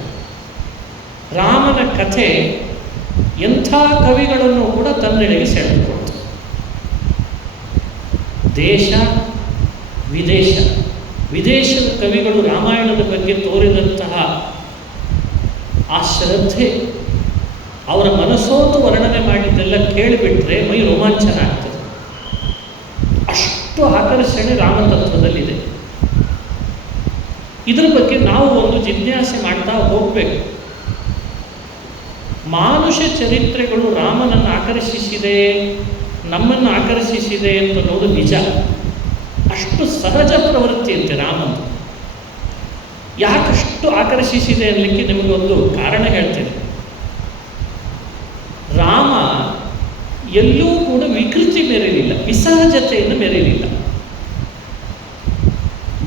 ರಾಮನ ಕಥೆ ಎಂಥ ಕವಿಗಳನ್ನು ಕೂಡ ತನ್ನೆಡೆಗೆ ಸೆಳೆದುಕೊಳ್ತು. ದೇಶ ವಿದೇಶದ ಕವಿಗಳು ರಾಮಾಯಣದ ಬಗ್ಗೆ ತೋರಿದಂತಹ ಆ ಶ್ರದ್ಧೆ, ಅವರ ಮನಸೋತು ವರ್ಣನೆ ಮಾಡಿದ್ದೆಲ್ಲ ಕೇಳಿಬಿಟ್ರೆ ಮೈ ರೋಮಾಂಚನ ಆಗ್ತದೆ. ಅಷ್ಟು ಆಕರ್ಷಣೆ ರಾಮತತ್ವದಲ್ಲಿದೆ. ಇದರ ಬಗ್ಗೆ ನಾವು ಒಂದು ಜಿಜ್ಞಾಸೆ ಮಾಡ್ತಾ ಹೋಗಬೇಕು. ಮಾನುಷ ಚರಿತ್ರೆಗಳು ರಾಮನನ್ನು ಆಕರ್ಷಿಸಿದೆ, ನಮ್ಮನ್ನು ಆಕರ್ಷಿಸಿದೆ ಅಂತ ಅನ್ನೋದು ನಿಜ. ಅಷ್ಟು ಸಹಜ ಪ್ರವೃತ್ತಿ ಅಂತೆ ರಾಮನ. ಯಾಕಷ್ಟು ಆಕರ್ಷಿಸಿದೆ ಅನ್ನಲಿಕ್ಕೆ ನಿಮಗೊಂದು ಕಾರಣ ಹೇಳ್ತೇನೆ. ರಾಮ ಎಲ್ಲೂ ಕೂಡ ವಿಕೃತಿ ಮೆರೆಯಲಿಲ್ಲ, ವಿಸಹಜತೆಯನ್ನು ಮೆರೆಯಲಿಲ್ಲ.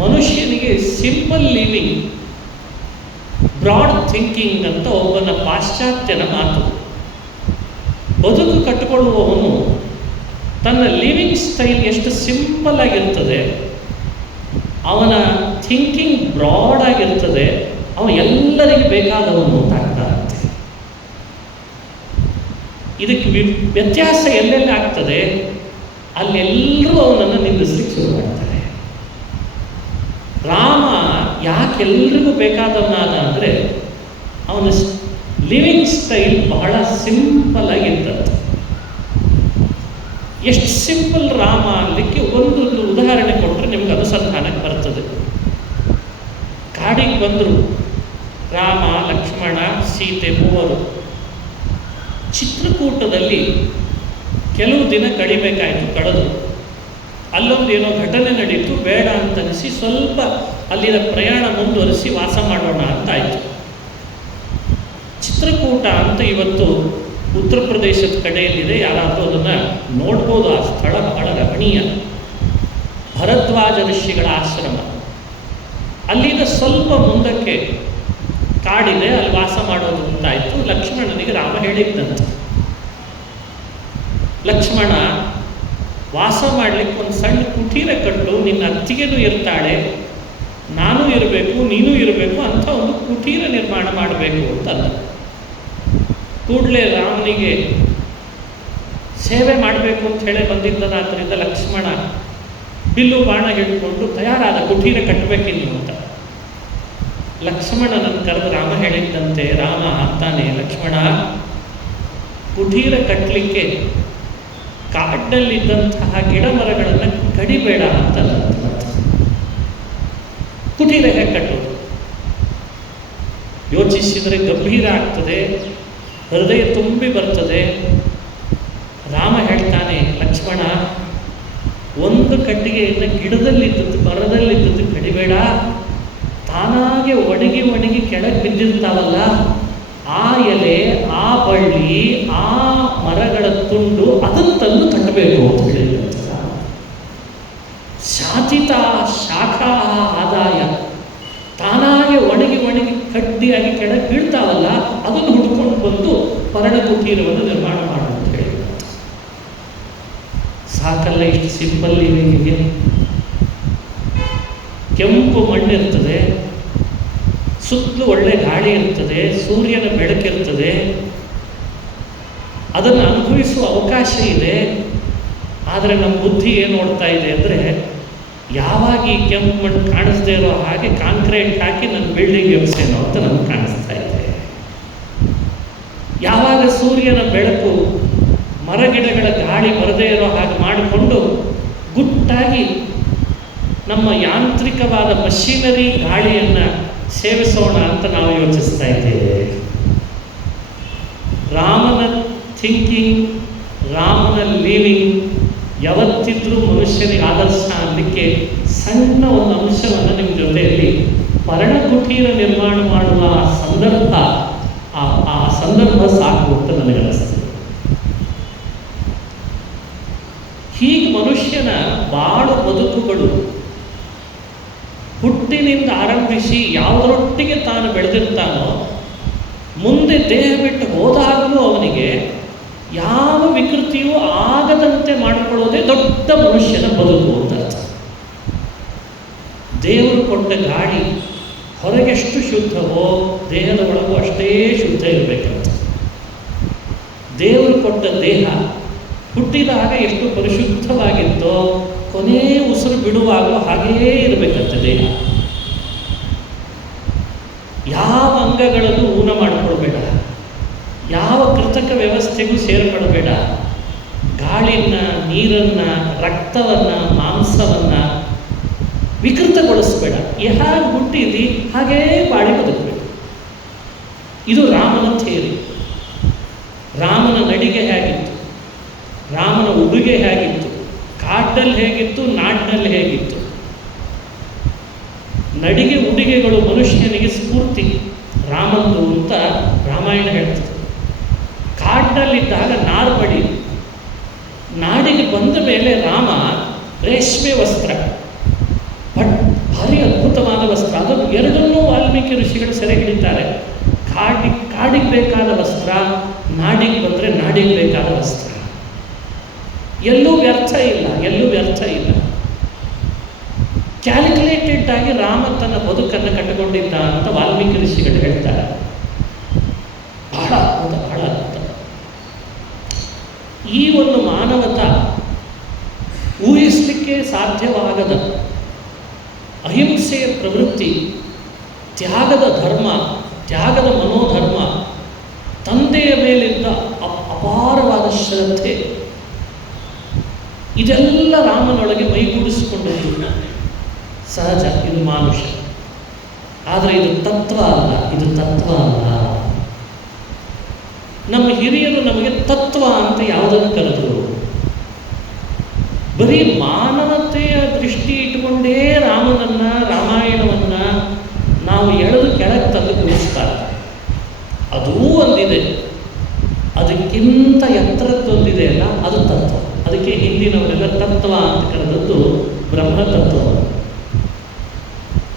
ಮನುಷ್ಯನಿಗೆ ಸಿಂಪಲ್ ಲಿವಿಂಗ್, ಬ್ರಾಡ್ ಥಿಂಕಿಂಗ್ ಅಂತ ಒಬ್ಬನ ಪಾಶ್ಚಾತ್ಯನ ಮಾತು. ಬದುಕು ಕಟ್ಟಿಕೊಳ್ಳುವವನು ತನ್ನ ಲಿವಿಂಗ್ ಸ್ಟೈಲ್ ಎಷ್ಟು ಸಿಂಪಲ್ ಆಗಿರ್ತದೆ, ಅವನ ಥಿಂಕಿಂಗ್ ಬ್ರಾಡ್ ಆಗಿರ್ತದೆ, ಅವನು ಎಲ್ಲರಿಗೂ ಬೇಕಾದವನು ಅಂತಾಗ್ತಾನೆ. ಇದಕ್ಕೆ ವ್ಯತ್ಯಾಸ ಎಲ್ಲೆಲ್ಲ ಆಗ್ತದೆ, ಅಲ್ಲೆಲ್ಲರೂ ಅವನನ್ನು ನಿಲ್ಲಿಸಲಿಕ್ಕೆ ಶುರು ಮಾಡ್ತಾರೆ. ರಾಮ ಯಾಕೆಲ್ರಿಗೂ ಬೇಕಾದವನಾದ ಅಂದರೆ ಅವನ ಲಿವಿಂಗ್ ಸ್ಟೈಲ್ ಬಹಳ ಸಿಂಪಲ್ ಆಗಿರ್ತದೆ. ಎಷ್ಟು ಸಿಂಪಲ್ ರಾಮ ಅನ್ನಲಿಕ್ಕೆ ಒಂದು ಉದಾಹರಣೆ ಕೊಟ್ಟರೆ ನಿಮ್ಗೆ ಅನುಸಂಧಾನಕ್ಕೆ ಬರ್ತದೆ. ಕಾಡಿಗೆ ಬಂದರು ರಾಮ, ಲಕ್ಷ್ಮಣ, ಸೀತೆ ಮೂವರು. ಚಿತ್ರಕೂಟದಲ್ಲಿ ಕೆಲವು ದಿನ ಕಳಿಬೇಕಾಯಿತು, ಕಳೆದರು. ಅಲ್ಲೊಂದು ಏನೋ ಘಟನೆ ನಡೀತು, ಬೇಡ ಅಂತನಿಸಿ ಸ್ವಲ್ಪ ಅಲ್ಲಿನ ಪ್ರಯಾಣ ಮುಂದುವರಿಸಿ ವಾಸ ಮಾಡೋಣ ಅಂತಾಯಿತು. ಚಿತ್ರಕೂಟ ಅಂತ ಇವತ್ತು ಉತ್ತರ ಪ್ರದೇಶದ ಕಡೆಯಲ್ಲಿದೆ, ಯಾರಾದರೂ ಅದನ್ನು ನೋಡ್ಬೋದು. ಆ ಸ್ಥಳ ಬಹಳ ರಮಣೀಯ. ಭರದ್ವಾಜ ಋಷಿಗಳ ಆಶ್ರಮ. ಅಲ್ಲಿಂದ ಸ್ವಲ್ಪ ಮುಂದಕ್ಕೆ ಕಾಡಿದೆ, ಅಲ್ಲಿ ವಾಸ ಮಾಡೋದು ಅಂತಾಯಿತು. ಲಕ್ಷ್ಮಣನಿಗೆ ರಾಮ ಹೇಳಿದ್ದಂತೆ, ಲಕ್ಷ್ಮಣ ವಾಸ ಮಾಡಲಿಕ್ಕೆ ಒಂದು ಸಣ್ಣ ಕುಟೀರ ಕಟ್ಟು, ನಿನ್ನ ಅತ್ತಿಗೆನೂ ಇರ್ತಾಳೆ, ನಾನು ಇರಬೇಕು, ನೀನು ಇರಬೇಕು ಅಂತ ಒಂದು ಕುಟೀರ ನಿರ್ಮಾಣ ಮಾಡಬೇಕು ಅಂತಲ್ಲ. ಕೂಡಲೇ ರಾಮನಿಗೆ ಸೇವೆ ಮಾಡಬೇಕು ಅಂತ ಹೇಳಿ ಬಂದಿದ್ದನಾದ್ದರಿಂದ ಲಕ್ಷ್ಮಣ ಬಿಲ್ಲು ಬಾಣ ಹಿಡ್ಕೊಂಡು ತಯಾರಾದ ಕುಟೀರ ಕಟ್ಟಬೇಕಿನ್ನು ಅಂತ. ಲಕ್ಷ್ಮಣನನ್ನು ಕರೆದು ರಾಮ ಹೇಳಿದ್ದಂತೆ ರಾಮ ಅಂತಾನೆ, ಲಕ್ಷ್ಮಣ, ಕುಟೀರ ಕಟ್ಟಲಿಕ್ಕೆ ಕಾಡಿನಲ್ಲಿದ್ದಂತಹ ಗಿಡ ಮರಗಳನ್ನು ಕಡಿಬೇಡ ಅಂತಲ್ಲ. ಕುಟೀರ ಹೇಗೆ ಕಟ್ಟೋದು? ಯೋಚಿಸಿದರೆ ಗಂಭೀರ ಆಗ್ತದೆ, ಹೃದಯ ತುಂಬಿ ಬರ್ತದೆ. ರಾಮ ಹೇಳ್ತಾನೆ, ಲಕ್ಷ್ಮಣ, ಒಂದು ಕಟ್ಟಿಗೆಯಿಂದ ಗಿಡದಲ್ಲಿದ್ದದ್ದು ಮರದಲ್ಲಿದ್ದದ್ದು ಕಡಿಬೇಡ, ತಾನಾಗೆ ಒಣಗಿ ಒಣಗಿ ಕೆಳಗೆ ಬಿದ್ದಿರ್ತಾವಲ್ಲ ಆ ಎಲೆ, ಆ ಬಳ್ಳಿ, ಆ ಮರಗಳ ತುಂಡು ಅದನ್ನು ತಂದು ಕಟ್ಟಬೇಕು ಅಂತ ಹೇಳಿದಂತ. ಶಾತಿತ ಶಾಖಾ ಆದಾಯ, ತಾನಾಗೆ ಒಣಗಿ ಒಣಗಿ ಕಡ್ಡಿಯಾಗಿ ಕೆಳಗೆ ಬೀಳ್ತಾವಲ್ಲ ಅದನ್ನು ಹುಡ್ಕೊಂಡು ಬಂದು ಪರ್ಣಕುಟೀರವನ್ನು ನಿರ್ಮಾಣ ಮಾಡು ಅಂತ ಹೇಳಿದಂತ. ಸಾಕಲ್ಲ, ಇಷ್ಟು ಸಿಂಪಲ್ ಲಿವಿಂಗಿಗೆ. ಕೆಂಪು ಮಣ್ಣಿರ್ತದೆ, ಸುತ್ತಲೂ ಒಳ್ಳೆ ಗಾಳಿ ಇರ್ತದೆ, ಸೂರ್ಯನ ಬೆಳಕಿರ್ತದೆ, ಅದನ್ನು ಅನುಭವಿಸುವ ಅವಕಾಶ ಇದೆ. ಆದರೆ ನಮ್ಮ ಬುದ್ಧಿ ಏನು ನೋಡ್ತಾ ಇದೆ ಅಂದರೆ, ಯಾವಾಗ ಈ ಕೆಂಪು ಮಣ್ಣು ಕಾಣಿಸ್ದೇ ಇರೋ ಹಾಗೆ ಕಾಂಕ್ರೀಟ್ ಹಾಕಿ ನನ್ನ ಬಿಲ್ಡಿಂಗ್ ಎಬ್ಸೇನೋ ಅಂತ ನಮ್ಗೆ ಕಾಣಿಸ್ತಾ ಇದೆ. ಯಾವಾಗ ಸೂರ್ಯನ ಬೆಳಕು ಮರಗಿಡಗಳ ಗಾಳಿ ಬರದೇ ಇರೋ ಹಾಗೆ ಮಾಡಿಕೊಂಡು ಗುಟ್ಟಾಗಿ ನಮ್ಮ ಯಾಂತ್ರಿಕವಾದ ಮಷೀನರಿ ಗಾಳಿಯನ್ನು ಸೇವಿಸೋಣ ಅಂತ ನಾವು ಯೋಚಿಸ್ತಾ ಇದ್ದೇವೆ. ರಾಮನ ಥಿಂಕಿಂಗ್, ರಾಮನ ಲಿವಿಂಗ್ ಯಾವತ್ತಿದ್ರೂ ಮನುಷ್ಯನಿಗೆ ಆದರ್ಶ ಅನ್ನಲಿಕ್ಕೆ ಸಣ್ಣ ಒಂದು ಅಂಶವನ್ನು ನಿಮ್ಮ ಜೊತೆಯಲ್ಲಿ ಪರ್ಣಕುಟೀರ ನಿರ್ಮಾಣ ಮಾಡುವ ಸಂದರ್ಭ, ಆ ಸಂದರ್ಭ ಸಾಕು ಅಂತ ನನಗನ್ನಿಸ್ತದೆ. ಹೀಗೆ ಮನುಷ್ಯನ ಬಾಳು ಬದುಕುಗಳು ಹುಟ್ಟಿನಿಂದ ಆರಂಭಿಸಿ ಯಾವುದರೊಟ್ಟಿಗೆ ತಾನು ಬೆಳೆದಿರ್ತಾನೋ, ಮುಂದೆ ದೇಹ ಬಿಟ್ಟು ಹೋದಾಗಲೂ ಅವನಿಗೆ ಯಾವ ವಿಕೃತಿಯೂ ಆಗದಂತೆ ಮಾಡಿಕೊಳ್ಳೋದೇ ದೊಡ್ಡ ಮನುಷ್ಯನ ಬದುಕು ಅಂತ ಅರ್ಥ. ದೇವರು ಕೊಟ್ಟ ಗಾಳಿ ಹೊರಗೆಷ್ಟು ಶುದ್ಧವೋ ದೇಹದ ಒಳಗೂ ಅಷ್ಟೇ ಶುದ್ಧ ಇರಬೇಕಂತ. ದೇವರು ಕೊಟ್ಟ ದೇಹ ಹುಟ್ಟಿದಾಗ ಎಷ್ಟು ಪರಿಶುದ್ಧವಾಗಿತ್ತೋ ಕೊನೇ ಉಸಿರು ಬಿಡುವಾಗಲೂ ಹಾಗೇ ಇರಬೇಕಂತೆ ದೇಹ. ಯಾವ ಅಂಗಗಳನ್ನು ಊನ ಮಾಡಿಕೊಳ್ಬೇಡ, ಯಾವ ಕೃತಕ ವ್ಯವಸ್ಥೆಗೂ ಸೇರ್ಪಡಬೇಡ. ಗಾಳಿನ, ನೀರನ್ನು, ರಕ್ತವನ್ನು, ಮಾಂಸವನ್ನು ವಿಕೃತಗೊಳಿಸಬೇಡ. ಹೇಗೆ ಹುಟ್ಟಿದಿ ಹಾಗೇ ಬಾಳಿ ಬದುಕಬೇಕು. ಇದು ರಾಮನ ಥಿಯರಿ. ರಾಮನ ನಡಿಗೆ ಹೇಗಿತ್ತು, ರಾಮನ ಉಡುಗೆ ಹೇಗಿತ್ತು, ಕಾಡಲ್ಲಿ ಹೇಗಿತ್ತು, ನಾಡಿನಲ್ಲಿ ಹೇಗಿತ್ತು. ನಡಿಗೆ ಉಡುಗೆಗಳು ಮನುಷ್ಯನಿಗೆ ಸ್ಫೂರ್ತಿ ರಾಮಂದು ಅಂತ ರಾಮಾಯಣ ಹೇಳ್ತದೆ. ಕಾಡಿನಲ್ಲಿದ್ದಾಗ ನಾರ್ಬಡಿ, ನಾಡಿಗೆ ಬಂದ ಮೇಲೆ ರಾಮ ರೇಷ್ಮೆ ವಸ್ತ್ರ, ಭಾರಿ ಅದ್ಭುತವಾದ ವಸ್ತ್ರ. ಅದನ್ನು ಎರಡನ್ನೂ ವಾಲ್ಮೀಕಿ ಋಷಿಗಳು ಸೆರೆ ಹಿಡಿತಾರೆ. ಕಾಡಿಗೆ ಬೇಕಾದ ವಸ್ತ್ರ, ನಾಡಿಗೆ ಬಂದರೆ ನಾಡಿಗೆ ಬೇಕಾದ ವಸ್ತ್ರ. ಎಲ್ಲೂ ವ್ಯರ್ಥ ಇಲ್ಲ, ಎಲ್ಲೂ ವ್ಯರ್ಥ ಇಲ್ಲ. ಕ್ಯಾಲ್ಕುಲೇಟೆಡ್ ಆಗಿ ರಾಮ ತನ್ನ ಬದುಕನ್ನು ಕಟ್ಟಿಕೊಂಡಿದ್ದ ಅಂತ ವಾಲ್ಮೀಕಿ ಋಷಿಗಳು ಹೇಳ್ತಾರೆ. ಬಹಳ ಅದ್ಭುತ, ಬಹಳ ಅದ್ಭುತ. ಈ ಒಂದು ಮಾನವತ ಊಹಿಸಲಿಕ್ಕೆ ಸಾಧ್ಯವಾಗದ ಅಹಿಂಸೆಯ ಪ್ರವೃತ್ತಿ, ತ್ಯಾಗದ ಧರ್ಮ, ತ್ಯಾಗದ ಮನೋಧರ್ಮ, ತಂದೆಯ ಮೇಲಿದ್ದ ಅಪಾರವಾದ ಶ್ರದ್ಧೆ, ಇದೆಲ್ಲ ರಾಮನೊಳಗೆ ಮೈಗೂಡಿಸಿಕೊಂಡದ್ದು ಸಹಜ. ಇದು ಮಾನುಷ. ಆದರೆ ಇದು ತತ್ವ ಅಲ್ಲ, ಇದು ತತ್ವ ಅಲ್ಲ. ನಮ್ಮ ಹಿರಿಯರು ನಮಗೆ ತತ್ವ ಅಂತ ಯಾವುದನ್ನು ಕರೆದರು? ಬರೀ ಮಾನವತೆಯ ದೃಷ್ಟಿ ಇಟ್ಟುಕೊಂಡೇ ರಾಮನನ್ನು, ರಾಮಾಯಣವನ್ನು ನಾವು ಎಳೆದು ಕೆಳಗೆ ತಂದು ಕೂರಿಸ್ತಾರೆ. ಅದೂ ಒಂದಿದೆ, ಅದಕ್ಕಿಂತ ಎತ್ತರದ್ದೊಂದಿದೆ ಅಲ್ಲ, ಅದು ತತ್ವ. ಅದಕ್ಕೆ ಹಿಂದಿನವರೆಲ್ಲ ತತ್ವ ಅಂತ ಕರೆದದ್ದು ಬ್ರಹ್ಮತತ್ವ.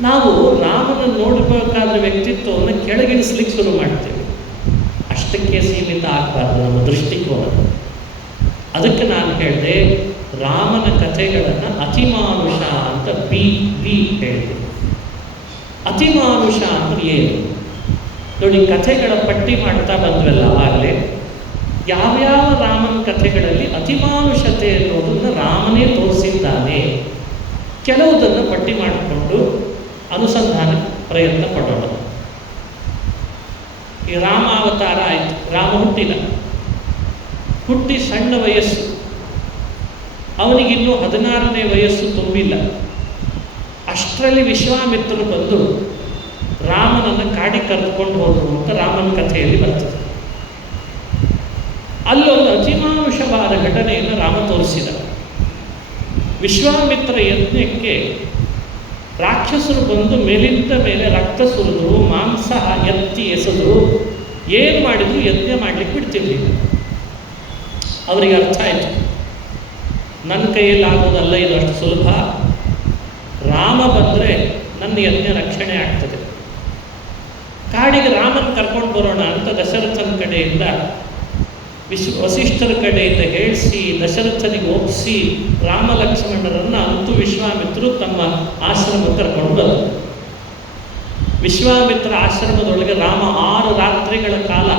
ನಾವು ರಾಮನನ್ನು ನೋಡಬೇಕಾದ್ರೆ ವ್ಯಕ್ತಿತ್ವವನ್ನು ಕೆಳಗಿಳಿಸ್ಲಿಕ್ಕೆ ಶುರು ಮಾಡ್ತೇವೆ. ಅಷ್ಟಕ್ಕೆ ಸೀಮಿತ ಆಗಬಾರ್ದು ನಮ್ಮ ದೃಷ್ಟಿಕೋನ. ಅದಕ್ಕೆ ನಾನು ಹೇಳಿದೆ, ರಾಮನ ಕಥೆಗಳನ್ನು ಅತಿಮಾನುಷ ಅಂತ ಬಿ ಹೇಳಿದೆ. ಅತಿಮಾನುಷ ಅಂದ್ರೆ ಏನು ನೋಡಿ. ಕಥೆಗಳ ಪಟ್ಟಿ ಮಾಡ್ತಾ ಬಂದ್ವಲ್ಲ ಆಗಲೇ, ಯಾವ್ಯಾವ ರಾಮನ ಕಥೆಗಳಲ್ಲಿ ಅತಿಮಾನುಷತೆ ಅನ್ನೋದನ್ನು ರಾಮನೇ ತೋರಿಸಿದ್ದಾನೆ, ಕೆಲವುದನ್ನು ಪಟ್ಟಿ ಮಾಡಿಕೊಂಡು ಅನುಸಂಧಾನ ಪ್ರಯತ್ನ ಪಡೋಣ. ಈ ರಾಮ ಅವತಾರ ಆಯಿತು, ರಾಮ ಹುಟ್ಟಿ ಸಣ್ಣ ವಯಸ್ಸು, ಅವನಿಗಿನ್ನೂ 16ನೇ ವಯಸ್ಸು ತುಂಬಿಲ್ಲ. ಅಷ್ಟರಲ್ಲಿ ವಿಶ್ವಾಮಿತ್ರರು ಬಂದು ರಾಮನನ್ನು ಕಾಡಿಗೆ ಕರೆದುಕೊಂಡು ಹೋದರು ಅಂತ ರಾಮನ ಕಥೆಯಲ್ಲಿ ಬರ್ತದೆ. ಅಲ್ಲೊಂದು ಅತಿಮಾನುಷವಾದ ಘಟನೆಯನ್ನು ರಾಮ ತೋರಿಸಿದ. ವಿಶ್ವಾಮಿತ್ರ ಯಜ್ಞಕ್ಕೆ ರಾಕ್ಷಸರು ಬಂದು ಮೇಲಿಂದ ಮೇಲೆ ರಕ್ತ ಸುರಿದ್ರು, ಮಾಂಸ ಎತ್ತಿ ಎಸೆದ್ರು, ಏನು ಮಾಡಿದ್ರು ಯಜ್ಞ ಮಾಡಲಿಕ್ಕೆ ಬಿಡ್ತಿರ್ಲಿಲ್ಲ. ಅವರಿಗೆ ಅರ್ಥ ಆಯಿತು, ನನ್ನ ಕೈಯಲ್ಲಿ ಆಗೋದಲ್ಲ ಇದು ಅಷ್ಟು ಸುಲಭ, ರಾಮ ಬಂದರೆ ನನ್ನ ಯಜ್ಞ ರಕ್ಷಣೆ ಆಗ್ತದೆ. ಕಾಡಿಗೆ ರಾಮನ ಕರ್ಕೊಂಡು ಬರೋಣ ಅಂತ ದಶರಥನ ಕಡೆಯಿಂದ ವಸಿಷ್ಠರ ಕಡೆಯಿಂದ ಹೇಳಿಸಿ ದಶರಥನಿಗೆ ಒಪ್ಪಿಸಿ ರಾಮ ಲಕ್ಷ್ಮಣರನ್ನು ಅಂತೂ ವಿಶ್ವಾಮಿತ್ರರು ತಮ್ಮ ಆಶ್ರಮಕ್ಕೆ ಕರ್ಕೊಂಡು ಬಂದರು. ವಿಶ್ವಾಮಿತ್ರ ಆಶ್ರಮದೊಳಗೆ ರಾಮ 6 ರಾತ್ರಿಗಳ ಕಾಲ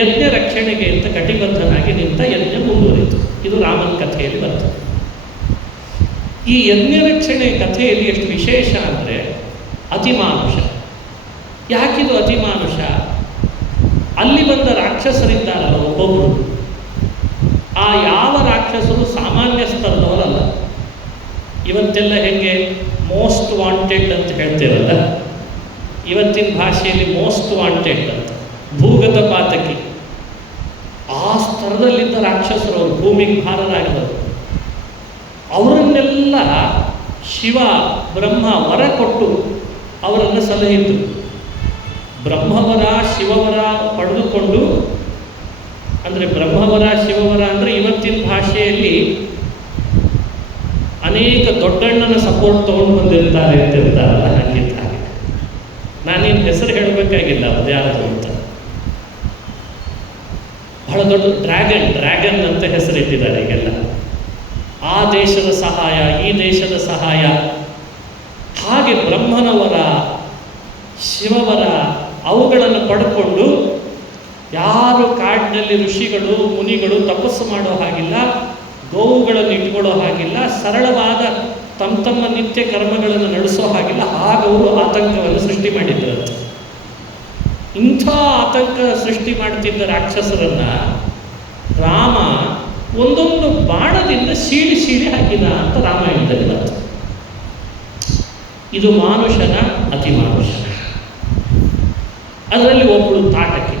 ಯಜ್ಞ ರಕ್ಷಣೆಗೆ ಅಂತ ಕಟಿಬದ್ಧನಾಗಿ ನಿಂತ ಯಜ್ಞ ಮುಂದುವರಿತು. ಇದು ರಾಮನ ಕಥೆಯಲ್ಲಿ ಬರ್ತದೆ. ಈ ಯಜ್ಞ ರಕ್ಷಣೆ ಕಥೆಯಲ್ಲಿ ಎಷ್ಟು ವಿಶೇಷ ಅಂದರೆ ಅತಿಮಾನುಷ. ಯಾಕಿದು ಅತಿಮಾನುಷ? ಅಲ್ಲಿ ಬಂದ ರಾಕ್ಷಸರಿದ್ದಾರಲ್ಲ ಒಬ್ಬೊಬ್ಬರು, ಆ ಯಾವ ರಾಕ್ಷಸರು ಸಾಮಾನ್ಯ ಸ್ತರದವರಲ್ಲ. ಇವತ್ತೆಲ್ಲ ಹೇಗೆ ಮೋಸ್ಟ್ ವಾಂಟೆಡ್ ಅಂತ ಹೇಳ್ತೇವಲ್ಲ, ಇವತ್ತಿನ ಭಾಷೆಯಲ್ಲಿ ಮೋಸ್ಟ್ ವಾಂಟೆಡ್ ಅಂತ, ಭೂಗತ ಪಾತಕಿ, ಆ ಸ್ತರದಲ್ಲಿದ್ದ ರಾಕ್ಷಸರು, ಅವರು ಭೂಮಿಗೆ ಭಾರರಾಗಿದ್ದರು. ಅವರನ್ನೆಲ್ಲ ಶಿವ ಬ್ರಹ್ಮ ವರ ಕೊಟ್ಟು ಅವರನ್ನು ಸಲಹಿದ್ರು. ಬ್ರಹ್ಮವರ ಶಿವವರ ಪಡೆದುಕೊಂಡು, ಅಂದರೆ ಬ್ರಹ್ಮವರ ಶಿವವರ ಅಂದರೆ ಇವತ್ತಿನ ಭಾಷೆಯಲ್ಲಿ ಅನೇಕ ದೊಡ್ಡಣ್ಣನ ಸಪೋರ್ಟ್ ತೊಗೊಂಡು ಬಂದಿರ್ತಾರೆ ಅಂತ ಇರ್ತಾರಲ್ಲ, ಹಾಗಿದ್ದಾರೆ. ನಾನೇನು ಹೆಸರು ಹೇಳಬೇಕಾಗಿಲ್ಲ ಅದು ಯಾರ್ದು ಅಂತ. ಬಹಳ ದೊಡ್ಡ ಡ್ರ್ಯಾಗನ್ ಅಂತ ಹೆಸರಿಟ್ಟಿದ್ದಾರೆ ಈಗೆಲ್ಲ. ಆ ದೇಶದ ಸಹಾಯ, ಈ ದೇಶದ ಸಹಾಯ, ಹಾಗೆ ಬ್ರಹ್ಮನವರ ಶಿವವರ ಅವುಗಳನ್ನು ಪಡ್ಕೊಂಡು ಯಾರು ಕಾಡಿನಲ್ಲಿ ಋಷಿಗಳು ಮುನಿಗಳು ತಪಸ್ಸು ಮಾಡೋ ಹಾಗಿಲ್ಲ, ಗೋವುಗಳನ್ನು ಇಟ್ಕೊಳ್ಳೋ ಹಾಗಿಲ್ಲ, ಸರಳವಾದ ತಮ್ಮ ನಿತ್ಯ ಕರ್ಮಗಳನ್ನು ನಡೆಸೋ ಹಾಗಿಲ್ಲ. ಹಾಗವರು ಆತಂಕವನ್ನು ಸೃಷ್ಟಿ ಮಾಡಿದ್ರಂತೆ. ಇಂಥ ಆತಂಕ ಸೃಷ್ಟಿ ಮಾಡ್ತಿದ್ದ ರಾಕ್ಷಸರನ್ನ ರಾಮ ಒಂದೊಂದು ಬಾಣದಿಂದ ಸೀಳಿ ಹಾಕಿದ ಅಂತ ರಾಮಾಯಣದಲ್ಲಿ ಬರ್ತದೆ. ಇದು ಮಾನುಷನ ಅತಿಮಾನುಷನ. ಅದರಲ್ಲಿ ಒಬ್ಬಳು ತಾಟಕೆ,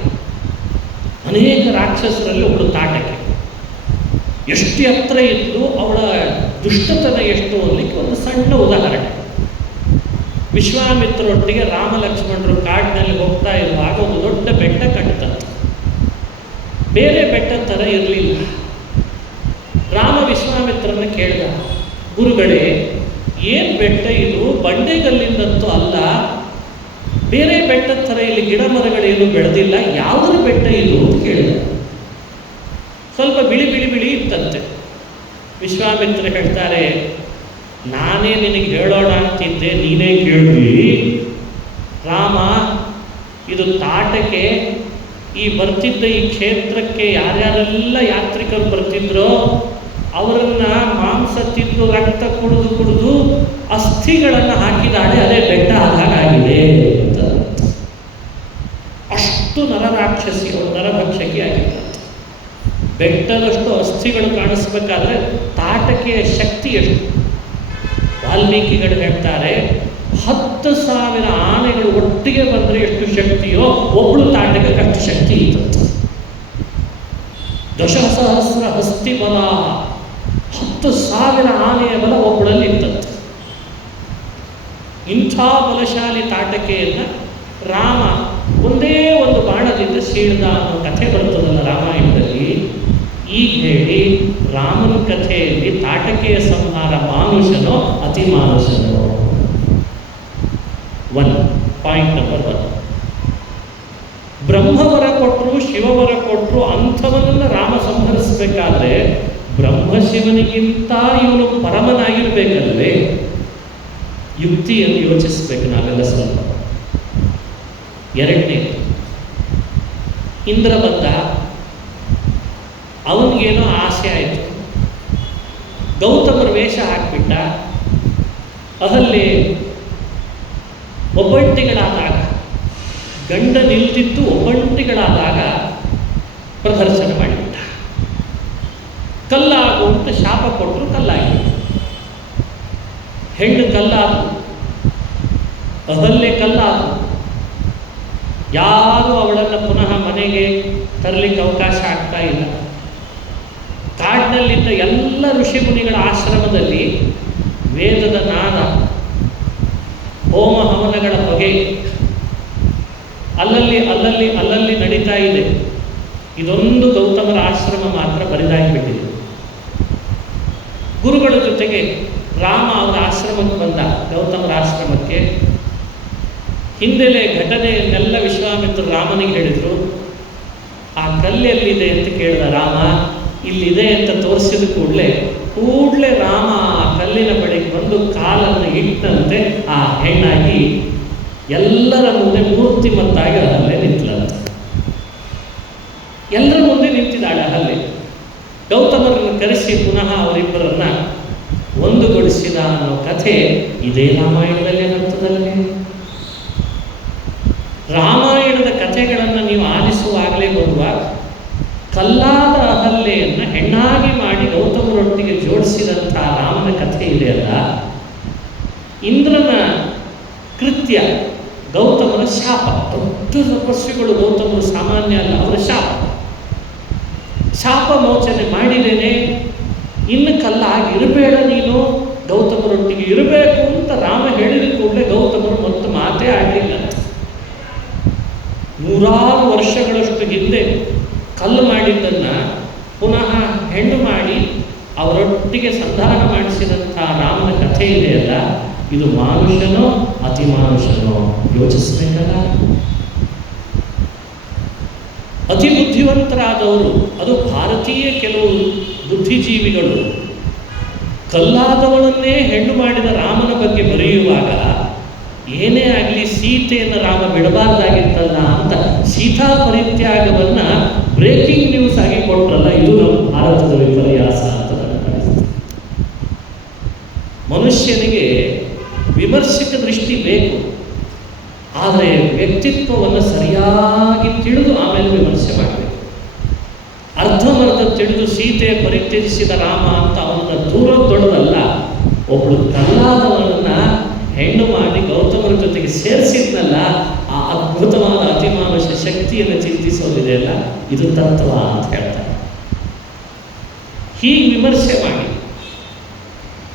ಅನೇಕ ರಾಕ್ಷಸರಲ್ಲಿ ಒಬ್ಬಳು ತಾಟಕೆ. ಎಷ್ಟು ಎತ್ತರ ಇದ್ದು ಅವಳ ದುಷ್ಟತನ ಎಷ್ಟು ಅನ್ನಲಿಕ್ಕೆ ಒಂದು ಸಣ್ಣ ಉದಾಹರಣೆ. ವಿಶ್ವಾಮಿತ್ರರೊಟ್ಟಿಗೆ ರಾಮ ಲಕ್ಷ್ಮಣರು ಕಾಡಿನಲ್ಲಿ ಹೋಗ್ತಾ ಇರುವಾಗ ಒಂದು ದೊಡ್ಡ ಬೆಟ್ಟ ಕಂಡುತ್ತಂತೆ. ಬೇರೆ ಬೆಟ್ಟದ ಥರ ಇರಲಿಲ್ಲ. ರಾಮ ವಿಶ್ವಾಮಿತ್ರನ ಕೇಳಿದ, ಗುರುಗಳೇ, ಏನು ಬೆಟ್ಟ ಇದು? ಬಂಡೆಗಲ್ಲಿಂದಂತೂ ಅಲ್ಲ, ಬೇರೆ ಬೆಟ್ಟದ ಥರ ಇಲ್ಲಿ ಗಿಡ ಮರಗಳೇನು ಬೆಳೆದಿಲ್ಲ, ಯಾವುದ್ರ ಬೆಟ್ಟ ಇದು ಅಂತ ಕೇಳಿದ. ಸ್ವಲ್ಪ ಬಿಳಿ ಬಿಳಿ ಬಿಳಿ ಇತ್ತಂತೆ. ವಿಶ್ವಾಮಿತ್ರ ಹೇಳ್ತಾರೆ, ನಾನೇ ನಿನಗೆ ಹೇಳೋಣ ಅಂತಿದ್ದೆ, ನೀನೇ ಕೇಳಿ. ರಾಮ, ಇದು ತಾಟಕೆ. ಈ ಬರ್ತಿದ್ದ ಈ ಕ್ಷೇತ್ರಕ್ಕೆ ಯಾರ್ಯಾರೆಲ್ಲ ಯಾತ್ರಿಕರು ಬರ್ತಿದ್ರೋ ಅವರನ್ನ ಮಾಂಸ ತಿಂದು ರಕ್ತ ಕುಡಿದು ಅಸ್ಥಿಗಳನ್ನು ಹಾಕಿದಾಳೆ, ಅದೇ ಬೆಟ್ಟ ಹಾಗಾಗಿದೆ ಅಂತ. ಅಷ್ಟು ನರರಾಕ್ಷಸಿ, ನರಭಕ್ಷಕಿ ಆಗಿದ್ದ. ಬೆಟ್ಟದಷ್ಟು ಅಸ್ಥಿಗಳು ಕಾಣಿಸ್ಬೇಕಾದ್ರೆ ತಾಟಕೆಯ ಶಕ್ತಿ ಎಷ್ಟು? ವಾಲ್ಮೀಕಿಗಳು ಹೇಳ್ತಾರೆ, 10,000 ಆನೆಗಳು ಒಟ್ಟಿಗೆ ಬಂದರೆ ಎಷ್ಟು ಶಕ್ತಿಯೋ ಒಬ್ಬಳು ತಾಟಕಕ್ಕೆ ಅಷ್ಟು ಶಕ್ತಿ ಇತ್ತು. 10,000 ಹಸ್ತಿ ಬಲ, 10,000 ಆನೆಯ ಬಲ ಒಬ್ಬಳಲ್ಲಿ ಇತ್ತಂತೆ. ಇಂಥ ಬಲಶಾಲಿ ತಾಟಕೆಯನ್ನು ರಾಮ ಒಂದೇ ಒಂದು ಬಾಣದಿಂದ ಸೀಳ್ದ ಅನ್ನೋ ಕಥೆ ಬರ್ತದಲ್ಲ ರಾಮಾಯಣದಲ್ಲಿ. ಈಗ ಹೇಳಿ, ರಾಮನ ಕಥೆಯಲ್ಲಿ ತಾಟಕೆಯ ಸಂಹಾರ ಮಾನುಷನೋ ಅತಿಮಾನುಷನೋ? Point number 1. ಬ್ರಹ್ಮವರ ಕೊಟ್ಟರು, ಶಿವವರ ಕೊಟ್ಟರು, ಅಂಥವನನ್ನು ರಾಮ ಸಂಹರಿಸಬೇಕಾದ್ರೆ ಬ್ರಹ್ಮಶಿವನಿಗಿಂತ ಇವನು ಪರಮನಾಗಿರ್ಬೇಕಲ್ವೇ? ಯುಕ್ತಿಯನ್ನು ಯೋಚಿಸಬೇಕು ನಾವೆಲ್ಲ ಸ್ವಲ್ಪ. ಎರಡನೇ, ಇಂದ್ರ ಬಂದ, ಅವನಿಗೇನೋ ಆಸೆ ಆಯಿತು, ಗೌತಮರ ವೇಷ ಹಾಕಿಬಿಟ್ಟ. ಅಹಲ್ಯೆ ಒಬ್ಬಂಟಿಗಳಾದಾಗ, ಗಂಡ ನಿಲ್ದಿದ್ದು ಒಬ್ಬಂಟಿಗಳಾದಾಗ ಪ್ರದರ್ಶನ ಮಾಡಿಬಿಟ್ಟ. ಕಲ್ಲಾಗು ಅಂತ ಶಾಪ ಕೊಟ್ಟರು, ಕಲ್ಲಾಗಿ. ಹೆಣ್ಣು ಕಲ್ಲಾದು, ಅಹಲ್ಯೆ ಕಲ್ಲಾದು. ಯಾರೂ ಅವಳನ್ನು ಪುನಃ ಮನೆಗೆ ತರಲಿಕ್ಕೆ ಅವಕಾಶ ಆಗ್ತಾ ಇಲ್ಲ. ಕಾಡಿನಲ್ಲಿದ್ದ ಎಲ್ಲ ಋಷಿಮುನಿಗಳ ಆಶ್ರಮದಲ್ಲಿ ವೇದದ ನಾದ, ಹೋಮ ಹವನಗಳ ಹೊಗೆ ಅಲ್ಲಲ್ಲಿ ನಡೀತಾ ಇದೆ. ಇದೊಂದು ಗೌತಮರ ಆಶ್ರಮ ಮಾತ್ರ ಬರಿದಾಗಿಬಿಟ್ಟಿದೆ. ಗುರುಗಳ ಜೊತೆಗೆ ರಾಮ ಅವರ ಆಶ್ರಮಕ್ಕೆ ಬಂದ, ಗೌತಮರ ಆಶ್ರಮಕ್ಕೆ. ಹಿಂದೆಲೆ ಘಟನೆಯನ್ನೆಲ್ಲ ವಿಶ್ವಾಮಿತ್ರರು ರಾಮನಿಗೆ ಹೇಳಿದರು. ಆ ಕಲ್ಲೆಲ್ಲಿದೆ ಅಂತ ಕೇಳಿದ ರಾಮ. ಇಲ್ಲಿದೆ ಅಂತ ತೋರಿಸಿದ ಕೂಡಲೇ ರಾಮ ಆ ಕಲ್ಲಿನ ಬಳಿಗೆ ಬಂದು ಕಾಲನ್ನು ಇಟ್ಟಂತೆ ಆ ಹೆಣ್ಣಾಗಿ ಎಲ್ಲರ ಮುಂದೆ ಮೂರ್ತಿಮತ್ತಾಗಿ ಅಹಲ್ಯೆ ನಿಂತಲಂತೆ. ಎಲ್ಲರ ಮುಂದೆ ನಿಂತಿದ್ದಾಳೆ ಅಹಲ್ಯೆ. ಗೌತಮರನ್ನು ಕರೆಸಿ ಪುನಃ ಅವರಿಬ್ಬರನ್ನ ಒಂದುಗೊಳಿಸಿದ ಅನ್ನೋ ಕಥೆ ಇದೇ ರಾಮಾಯಣದಲ್ಲಿ ಬರ್ತದಲ್ಲೇ. ರಾಮಾಯಣದ ಕಥೆಗಳನ್ನು ನೀವು ಆಲಿಸುವಾಗಲೇ ಬರುವ ಕಲ್ಲಾದ ಅಹಲ್ಯೆಯನ್ನು ಹೆಣ್ಣಾಗಿ ಮಾಡಿ ಗೌತಮರೊಟ್ಟಿಗೆ ಜೋಡಿಸಿದಂಥ ರಾಮನ ಕಥೆ ಇದೆಯಲ್ಲ, ಇಂದ್ರನ ಕೃತ್ಯ ಗೌತಮನ ಶಾಪ. ದೊಡ್ಡ ತಪಸ್ವಿಗಳು ಗೌತಮರು ಸಾಮಾನ್ಯ ಅಲ್ಲ, ಅವರ ಶಾಪ ಮೋಚನೆ ಮಾಡಿದ್ದೇನೆ, ಇನ್ನು ಕಲ್ಲಾಗಿರಬೇಡ ನೀನು, ಗೌತಮರೊಟ್ಟಿಗೆ ಇರಬೇಕು ಅಂತ ರಾಮ ಹೇಳಿದ ಕೂಡಲೇ ಗೌತಮರು ಮತ್ತು ಮಾತೇ ಆಡಲಿಲ್ಲ. 100 ವರ್ಷಗಳಷ್ಟು ಹಿಂದೆ ಕಲ್ಲು ಮಾಡಿದ್ದನ್ನು ಪುನಃ ಹೆಣ್ಣು ಮಾಡಿ ಅವರೊಟ್ಟಿಗೆ ಸಂಧಾನ ಮಾಡಿಸಿದಂಥ ರಾಮನ ಕಥೆ ಇದೆಯಲ್ಲ, ಇದು ಮಾನುಷನೋ ಅತಿ ಮಾನುಷನೋ ಯೋಚಿಸಬೇಕಲ್ಲ. ಅತಿ ಬುದ್ಧಿವಂತರಾದವರು, ಅದು ಭಾರತೀಯ ಕೆಲವು ಬುದ್ಧಿಜೀವಿಗಳು ಕಲ್ಲಾದವಳನ್ನೇ ಹೆಣ್ಣು ಮಾಡಿದ ರಾಮನ ಬಗ್ಗೆ ಬರೆಯುವಾಗ ಏನೇ ಆಗಲಿ ಸೀತೆಯನ್ನು ರಾಮ ಬಿಡಬಾರ್ದಾಗಿತ್ತಲ್ಲ ಅಂತ ಸೀತಾ ಪರಿತ್ಯಾಗವನ್ನ ಬ್ರೇಕಿಂಗ್ ನ್ಯೂಸ್ ಆಗಿ ಕೊಟ್ರಲ್ಲ, ಇದು ನಮ್ಮ ಭಾರತದ ವಿಪರ್ಯಾಸ ಅಂತ ನನಗೆ ಅನಿಸುತ್ತೆ. ಮನುಷ್ಯನಿಗೆ ವಿಮರ್ಶಕ ದೃಷ್ಟಿ ಬೇಕು, ಆದರೆ ವ್ಯಕ್ತಿತ್ವವನ್ನು ಸರಿಯಾಗಿ ತಿಳಿದು ಆಮೇಲೆ ವಿಮರ್ಶೆ ಮಾಡಬೇಕು. ಅರ್ಧಮರ್ಧ ತಿಳಿದು ಸೀತೆ ಪರಿತ್ಯಜಿಸಿದ ರಾಮ ಅಂತ ಅವನನ್ನು ದೂರದೊಡದಲ್ಲ, ಒಬ್ಬಳು ಕಲ್ಲಾದವನನ್ನ ಹೆಣ್ಣು ಮಾಡಿ ಗೌತಮರ ಜೊತೆಗೆ ಸೇರಿಸಿದ್ನಲ್ಲ, ಆ ಅದ್ಭುತವಾದ ಅತಿಮಾನುಷ ಶಕ್ತಿಯನ್ನು ಚಿಂತಿಸೋದಿದೆಯಲ್ಲ, ಇದು ತತ್ವ ಅಂತ ಹೇಳ್ತಾರೆ. ಹೀಗೆ ವಿಮರ್ಶೆ ಮಾಡಿ,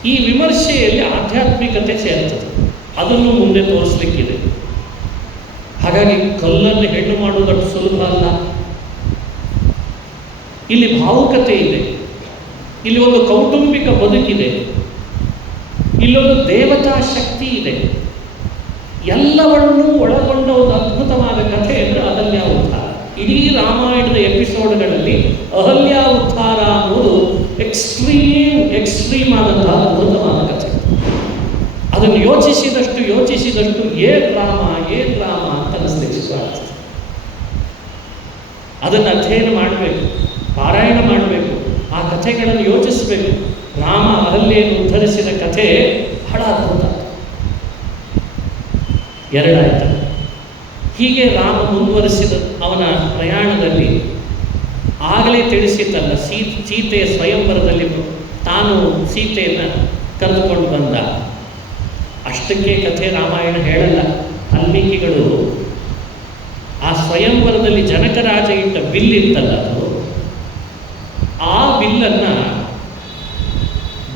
ಈ ವಿಮರ್ಶೆಯಲ್ಲಿ ಆಧ್ಯಾತ್ಮಿಕತೆ ಸೇರ್ತದೆ, ಅದನ್ನು ಮುಂದೆ ತೋರಿಸ್ಲಿಕ್ಕಿದೆ. ಹಾಗಾಗಿ ಕಲ್ಲನ್ನು ಹೆಣ್ಣು ಮಾಡುವುದಷ್ಟು ಸುಲಭ ಅಲ್ಲ. ಇಲ್ಲಿ ಭಾವುಕತೆ ಇದೆ, ಇಲ್ಲಿ ಒಂದು ಕೌಟುಂಬಿಕ ಬದುಕಿದೆ, ಇಲ್ಲೊಂದು ದೇವತಾ ಶಕ್ತಿ ಇದೆ. ಎಲ್ಲವನ್ನೂ ಒಳಗೊಂಡ ಒಂದು ಅದ್ಭುತವಾದ ಕಥೆ ಅಂದರೆ ಅಹಲ್ಯ ಉದ್ಧಾರ. ಇಡೀ ರಾಮಾಯಣದ ಎಪಿಸೋಡ್ಗಳಲ್ಲಿ ಅಹಲ್ಯ ಉದ್ಧಾರ ಅನ್ನೋದು ಎಕ್ಸ್ಟ್ರೀಮ್ ಆದಂತಹ ಅದ್ಭುತವಾದ ಕಥೆ. ಅದನ್ನು ಯೋಚಿಸಿದಷ್ಟು ಏನ್ ರಾಮ ಅಂತ ಅನಿಸ್ಲಿಕ್ಕೆ ಶುರು ಆಗ್ತದೆ. ಅದನ್ನು ಅಧ್ಯಯನ ಮಾಡಬೇಕು, ಪಾರಾಯಣ ಮಾಡಬೇಕು, ಆ ಕಥೆಗಳನ್ನು ಯೋಚಿಸಬೇಕು. ರಾಮ ಅಹಲ್ಯೆಯನ್ನು ಉದ್ಧರಿಸಿದ ಕಥೆ ಬಹಳ ಅದ್ಭುತ. ಎರಡಾಯ್ತು. ಹೀಗೆ ರಾಮ ಮುಂದುವರಿಸಿದ ಅವನ ಪ್ರಯಾಣದಲ್ಲಿ ಆಗಲೇ ತಿಳಿಸಿತಲ್ಲ, ಸೀತೆಯ ಸ್ವಯಂವರದಲ್ಲಿ ತಾನು ಸೀತೆಯನ್ನು ಕರೆದುಕೊಂಡು ಬಂದ. ಅಷ್ಟಕ್ಕೆ ಕಥೆ ರಾಮಾಯಣ ಹೇಳಲ್ಲ. ವಾಲ್ಮೀಕಿಗಳು ಆ ಸ್ವಯಂವರದಲ್ಲಿ ಜನಕರಾಜ ಇಟ್ಟ ಬಿಲ್ ಇತ್ತಲ್ಲ, ಅದು ಆ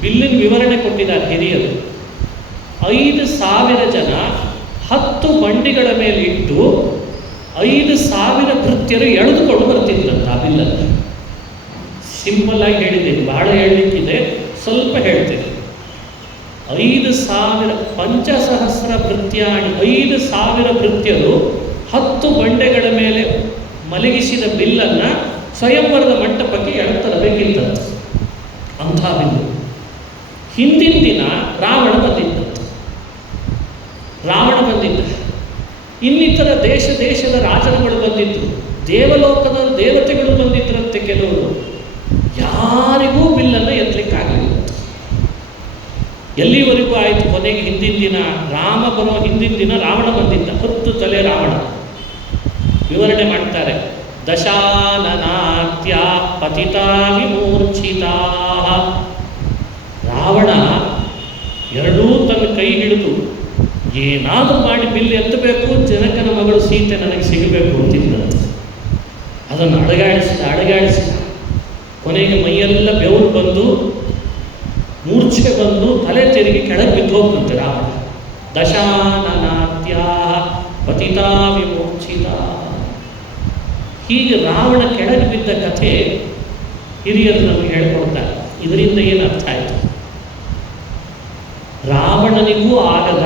ಬಿಲ್ಲಿನ ವಿವರಣೆ ಕೊಟ್ಟಿದ್ದಾರೆ ಹಿರಿಯರು. 5,000 ಜನ 10 ಬಂಡಿಗಳ ಮೇಲೆ ಇಟ್ಟು 5,000 ಭೃತ್ಯರು ಎಳೆದುಕೊಂಡು ಬರ್ತಿದ್ರಂತ ಆ ಬಿಲ್ಲನ್ನು. ಸಿಂಪಲ್ ಆಗಿ ಹೇಳಿದ್ದೀನಿ, ಬಹಳ ಹೇಳಲಿಕ್ಕಿದೆ, ಸ್ವಲ್ಪ ಹೇಳ್ತೇನೆ. 5,000 ಪಂಚಸಹಸ್ರ ಭೃತ್ಯಾಣಿ, 5,000 ಭೃತ್ಯರು 10 ಬಂಡೆಗಳ ಮೇಲೆ ಮಲಗಿಸಿದ ಬಿಲ್ಲನ್ನು ಸ್ವಯಂವರದ ಮಂಟಪಕ್ಕೆ ಎಳೆತರಬೇಕಿತ್ತಂತೆ. ಅಂಥ ಬಿಲ್ಲು. ಹಿಂದಿನ ದಿನ ರಾವಣ ಬಂದಿದ್ದಂತೆ. ರಾವಣ ಬಂದಿದ್ದ, ಇನ್ನಿತರ ದೇಶದ ರಾಜರುಗಳು ಬಂದಿದ್ರು, ದೇವಲೋಕದ ದೇವತೆಗಳು ಬಂದಿದ್ರಂತೆ ಕೆಲವರು. ಯಾರಿಗೂ ಬಿಲ್ಲನ್ನು ಎತ್ತಲಿಕ್ಕಾಗಲಿಲ್ಲ. ಎಲ್ಲಿವರೆಗೂ ಆಯಿತು, ಕೊನೆಗೆ ಹಿಂದಿನ ದಿನ ರಾಮ ಬರೋ ಹಿಂದಿನ ದಿನ ರಾವಣ ಬಂದಿದ್ದ, 10 ತಲೆ ರಾವಣ. ವಿವರಣೆ ಮಾಡ್ತಾರೆ, ದಶಾನನಾತ್ಯ ಪತಿತಾ ವಿಮೂರ್ಛಿತಾ. ರಾವಣ ಎರಡೂ ತನ್ನ ಕೈ ಹಿಡಿದು ಏನಾದರೂ ಮಾಡಿ ಬಿಲ್ಲು ಎತ್ತಬೇಕು, ಜನಕನ ಮಗಳು ಸೀತೆ ನನಗೆ ಸಿಗಬೇಕು ಅಂತಿದ್ದಂತೆ. ಅದನ್ನು ಅಡಗಾಡಿಸಿದ ಕೊನೆಗೆ ಮೈಯೆಲ್ಲ ಬೆವರು ಬಂದು ಮೂರ್ಛೆ ಬಂದು ತಲೆ ತಿರುಗಿ ಕೆಳಗೆ ಬಿದ್ದು ಹೋಗ್ತಂತೆ ರಾವಣ. ದಶಾನನಾತ್ಯ ಪತಿತಾ ವಿಮೂರ್ಛಿತ. ಹೀಗೆ ರಾವಣ ಕೆಳಗೆ ಬಿದ್ದ ಕಥೆ ಹಿರಿಯರು ನಮಗೆ ಹೇಳ್ಕೊಡ್ತಾರೆ. ಇದರಿಂದ ಏನು ಅರ್ಥ ಆಯಿತು? ರಾವಣನಿಗೂ ಆಗದ,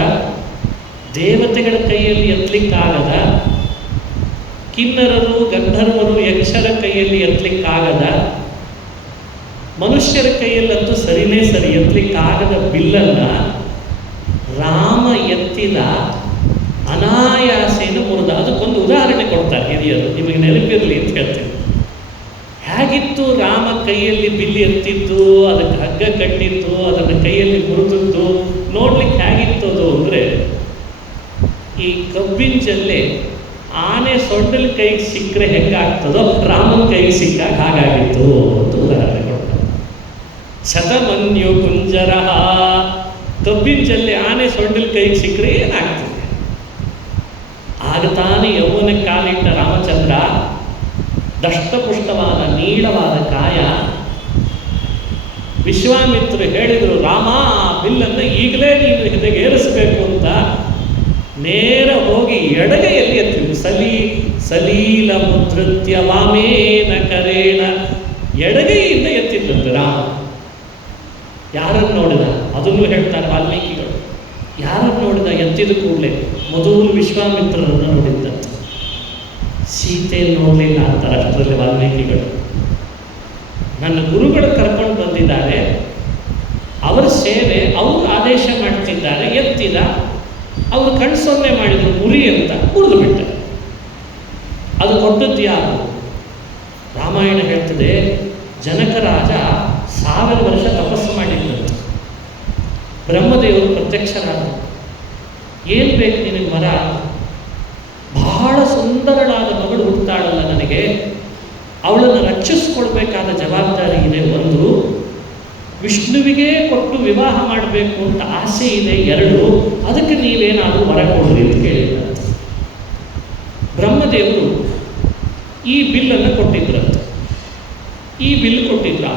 ದೇವತೆಗಳ ಕೈಯಲ್ಲಿ ಎತ್ತಲಿಕ್ಕಾಗದ, ಕಿನ್ನರರು ಗಂಧರ್ವರು ಯಕ್ಷರ ಕೈಯಲ್ಲಿ ಎತ್ತಲಿಕ್ಕಾಗದ, ಮನುಷ್ಯರ ಕೈಯಲ್ಲಂತೂ ಸರಿನೇ ಸರಿ ಎತ್ತಲಿಕ್ಕಾಗದ ಬಿಲ್ಲನ್ನು ರಾಮ ಎತ್ತಿದ, ಅನಾಯಾಸೇನ ಮುರಿದ. ಅದಕ್ಕೊಂದು ಉದಾಹರಣೆ ಕೊಡ್ತಾರೆ ಹಿರಿಯರು, ನಿಮಗೆ ನೆನಪಿರಲಿ ಅಂತ ಹೇಳ್ತೀನಿ. ಹೇಗಿತ್ತು ರಾಮ ಕೈಯಲ್ಲಿ ಬಿಲ್ಲು ಎತ್ತಿದ್ದು, ಅದಕ್ಕೆ ಹಗ್ಗ ಕಟ್ಟಿದ್ದು, ಅದನ್ನು ಕೈಯಲ್ಲಿ ಮುರಿದದ್ದು ನೋಡ್ಲಿಕ್ಕೆ ಹೇಗಿತ್ತು ಅದು ಅಂದರೆ, ಈ ಕಬ್ಬಿನ ಜಲ್ಲೆ ಆನೆ ಸೊಂಡಲ್ ಕೈಗೆ ಸಿಕ್ಕರೆ ಹೆಂಗಾಗ್ತದೋ ರಾಮನ ಕೈಗೆ ಸಿಕ್ಕಾಗ ಹಾಗಾಗಿತ್ತು ಅಂತ ಉದಾಹರಣೆ ಕೊಡ್ತಾರೆ. ಶತಮನ್ಯು ಕುಂಜರ. ಕಬ್ಬಿನ ಜಲ್ಲೆ ಆನೆ ಸೊಂಡಲ್ ಕೈಗೆ ಸಿಕ್ಕರೆ ಏನಾಗ್ತದೆ? ಆಗ ತಾನೇ ಯೌವನ ಕಾಲಿಟ್ಟ ರಾಮಚಂದ್ರ, ದಷ್ಟಪುಷ್ಟವಾದ ನೀಳವಾದ ಕಾಯ. ವಿಶ್ವಾಮಿತ್ರರು ಹೇಳಿದರು, ರಾಮ ಬಿಲ್ಲನ್ನು ಈಗಲೇ ನೀನು ಹಿದಗೇರಿಸಬೇಕು ಅಂತ. ನೇರ ಹೋಗಿ ಎಡಗೈಯಲ್ಲಿ ಎತ್ತಿದ್ರು. ಸಲೀಲ ಮುದ್ರತ್ಯ ವಾಮೇನ ಕರೇಣ. ಎಡಗೈಯಿಂದ ಎತ್ತಿದ್ದಂತೆ ರಾಮ. ಯಾರನ್ನು ನೋಡಿದ? ಅದನ್ನು ಹೇಳ್ತಾರೆ ವಾಲ್ಮೀಕಿಗಳು. ಯಾರನ್ನು ನೋಡಿದ? ಎತ್ತಿದ ಕೂಡಲೇ ಮೊದಲು ವಿಶ್ವಾಮಿತ್ರರನ್ನು ನೋಡಿದ್ದಂತೆ. ಸೀತೆಯನ್ನು ನೋಡಲಿಲ್ಲ ಅಂತಾರೆ ಅಷ್ಟರಲ್ಲಿ ವಾಲ್ಮೀಕಿಗಳು. ನನ್ನ ಗುರುಗಳು ಕರ್ಕೊಂಡು ಬಂದಿದ್ದಾರೆ, ಅವರ ಸೇವೆ ಅವರು ಆದೇಶ ಮಾಡ್ತಿದ್ದಾರೆ. ಎತ್ತಿದ, ಅವರು ಕಣ್ಸೊನ್ನೆ ಮಾಡಿದರು, ಮುರಿ ಅಂತ ಮುರಿದು ಬಿಟ್ಟ. ಅದು ಕೊಟ್ಟದ್ದು ಯಾರು? ರಾಮಾಯಣ ಹೇಳ್ತದೆ, ಜನಕ ರಾಜ 1000 ವರ್ಷ ತಪಸ್ಸು ಮಾಡಿದ್ದಂತೆ. ಬ್ರಹ್ಮದೇವರು ಪ್ರತ್ಯಕ್ಷರಾದರು. ಏನು ಬೇಕು ನಿನಗೆ ಮರ? ಬಹಳ ಸುಂದರಳಾದ ಮಗಳು ಹುಡ್ತಾಳಲ್ಲ ನನಗೆ, ಅವಳನ್ನು ರಕ್ಷಿಸ್ಕೊಳ್ಬೇಕಾದ ಜವಾಬ್ದಾರಿ ಇದೆ. ಒಂದು, ವಿಷ್ಣುವಿಗೆ ಕೊಟ್ಟು ವಿವಾಹ ಮಾಡಬೇಕು ಅಂತ ಆಸೆ ಇದೆ. 2, ಅದಕ್ಕೆ ನೀವೇನಾದರೂ ವರ ಕೊಡ್ರಿ ಅಂತ ಕೇಳಿದ್ರಂತೆ. ಬ್ರಹ್ಮದೇವರು ಈ ಬಿಲ್ಲನ್ನು ಕೊಟ್ಟಿದ್ರಂತೆ. ಈ ಬಿಲ್ ಕೊಟ್ಟಿದ್ರು.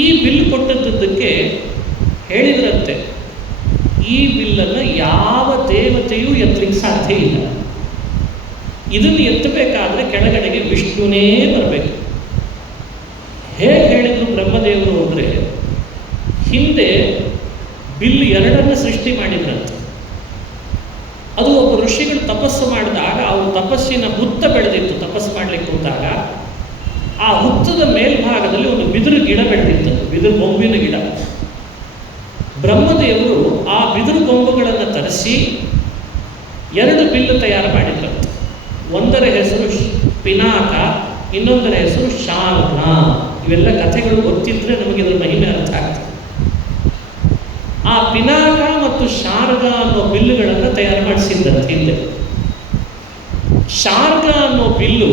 ಈ ಬಿಲ್ ಕೊಟ್ಟದ್ದಕ್ಕೆ ಹೇಳಿದ್ರಂತೆ, ಈ ಬಿಲ್ಲನ್ನು ಯಾವ ದೇವತೆಯೂ ಎತ್ತಲಿಕ್ಕೆ ಸಾಧ್ಯ ಇಲ್ಲ. ಇದನ್ನು ಎತ್ತಬೇಕಾದ್ರೆ ಕೆಳಗಡೆಗೆ ವಿಷ್ಣುನೇ ಬರಬೇಕು. ಹೇಗೆ ಹೇಳಿದ್ರು ಬ್ರಹ್ಮದೇವರು ಅಂದರೆ, ಹಿಂದೆ ಬಿಲ್ಲು 2 ಸೃಷ್ಟಿ ಮಾಡಿದ್ರಂತೆ. ಅದು ಒಬ್ಬ ಋಷಿಗಳು ತಪಸ್ಸು ಮಾಡಿದಾಗ ಅವ್ರ ತಪಸ್ಸಿನ ಹುತ್ತ ಬೆಳೆದಿತ್ತು. ತಪಸ್ಸು ಮಾಡಲಿಕ್ಕೆ ಹೋದಾಗ ಆ ಹುತ್ತದ ಮೇಲ್ಭಾಗದಲ್ಲಿ ಒಂದು ಬಿದಿರು ಗಿಡ ಬೆಳೆದಿತ್ತು, ಬಿದಿರು ಬೊಂಬಿನ ಗಿಡ. ಬ್ರಹ್ಮದೇವರು ಆ ಬಿದಿರು ಬೊಂಬುಗಳನ್ನು ತರಿಸಿ 2 ಬಿಲ್ಲು ತಯಾರು ಮಾಡಿದ್ರಂತೆ. ಒಂದರ ಹೆಸರು ಪಿನಾಕ, ಇನ್ನೊಂದರ ಹೆಸರು ಶಾರ್ಗ. ಇವೆಲ್ಲ ಕಥೆಗಳು ಗೊತ್ತಿದ್ರೆ ನಮಗೆ ಇದರ ಮಹಿಮೆ ಅರ್ಥ ಆಗ್ತದೆ. ಆ ಪಿನಾಕ ಮತ್ತು ಶಾರ್ಗ ಅನ್ನೋ ಬಿಲ್ಲುಗಳನ್ನು ತಯಾರು ಮಾಡಿಸಿದ್ದಂತೆ ಹಿಂದೆ. ಶಾರ್ಗ ಅನ್ನೋ ಬಿಲ್ಲು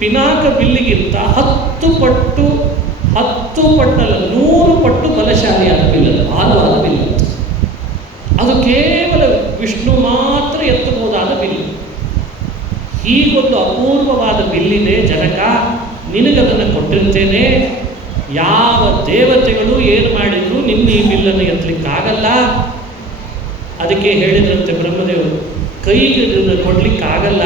ಪಿನಾಕ ಬಿಲ್ಲಿಗಿಂತ 10 ಪಟ್ಟಲ್ಲ 100 ಪಟ್ಟು ಬಲಶಾಲಿಯಾದ ಬಿಲ್ಲದು, ಭಾರವಾದ ಬಿಲ್ಲು. ಅದು ಕೇವಲ ವಿಷ್ಣು ಮಾತ್ರ ಎತ್ತಬಹುದಾದ ಬಿಲ್ಲು. ಹೀಗೊಂದು ಅಪೂರ್ವವಾದ ಬಿಲ್ಲಿದೆ ಜನಕ, ನಿನಗದನ್ನು ಕೊಟ್ಟಿರ್ತೇನೆ. ಯಾವ ದೇವತೆಗಳು ಏನು ಮಾಡಿದ್ರು ನಿನ್ನ ಈ ಬಿಲ್ಲನ್ನು ಎತ್ತಲಿಕ್ಕಾಗಲ್ಲ. ಅದಕ್ಕೆ ಹೇಳಿದ್ರಂತೆ ಬ್ರಹ್ಮದೇವರು, ಕೈಗೆ ಇದನ್ನು ಕೊಡಲಿಕ್ಕಾಗಲ್ಲ.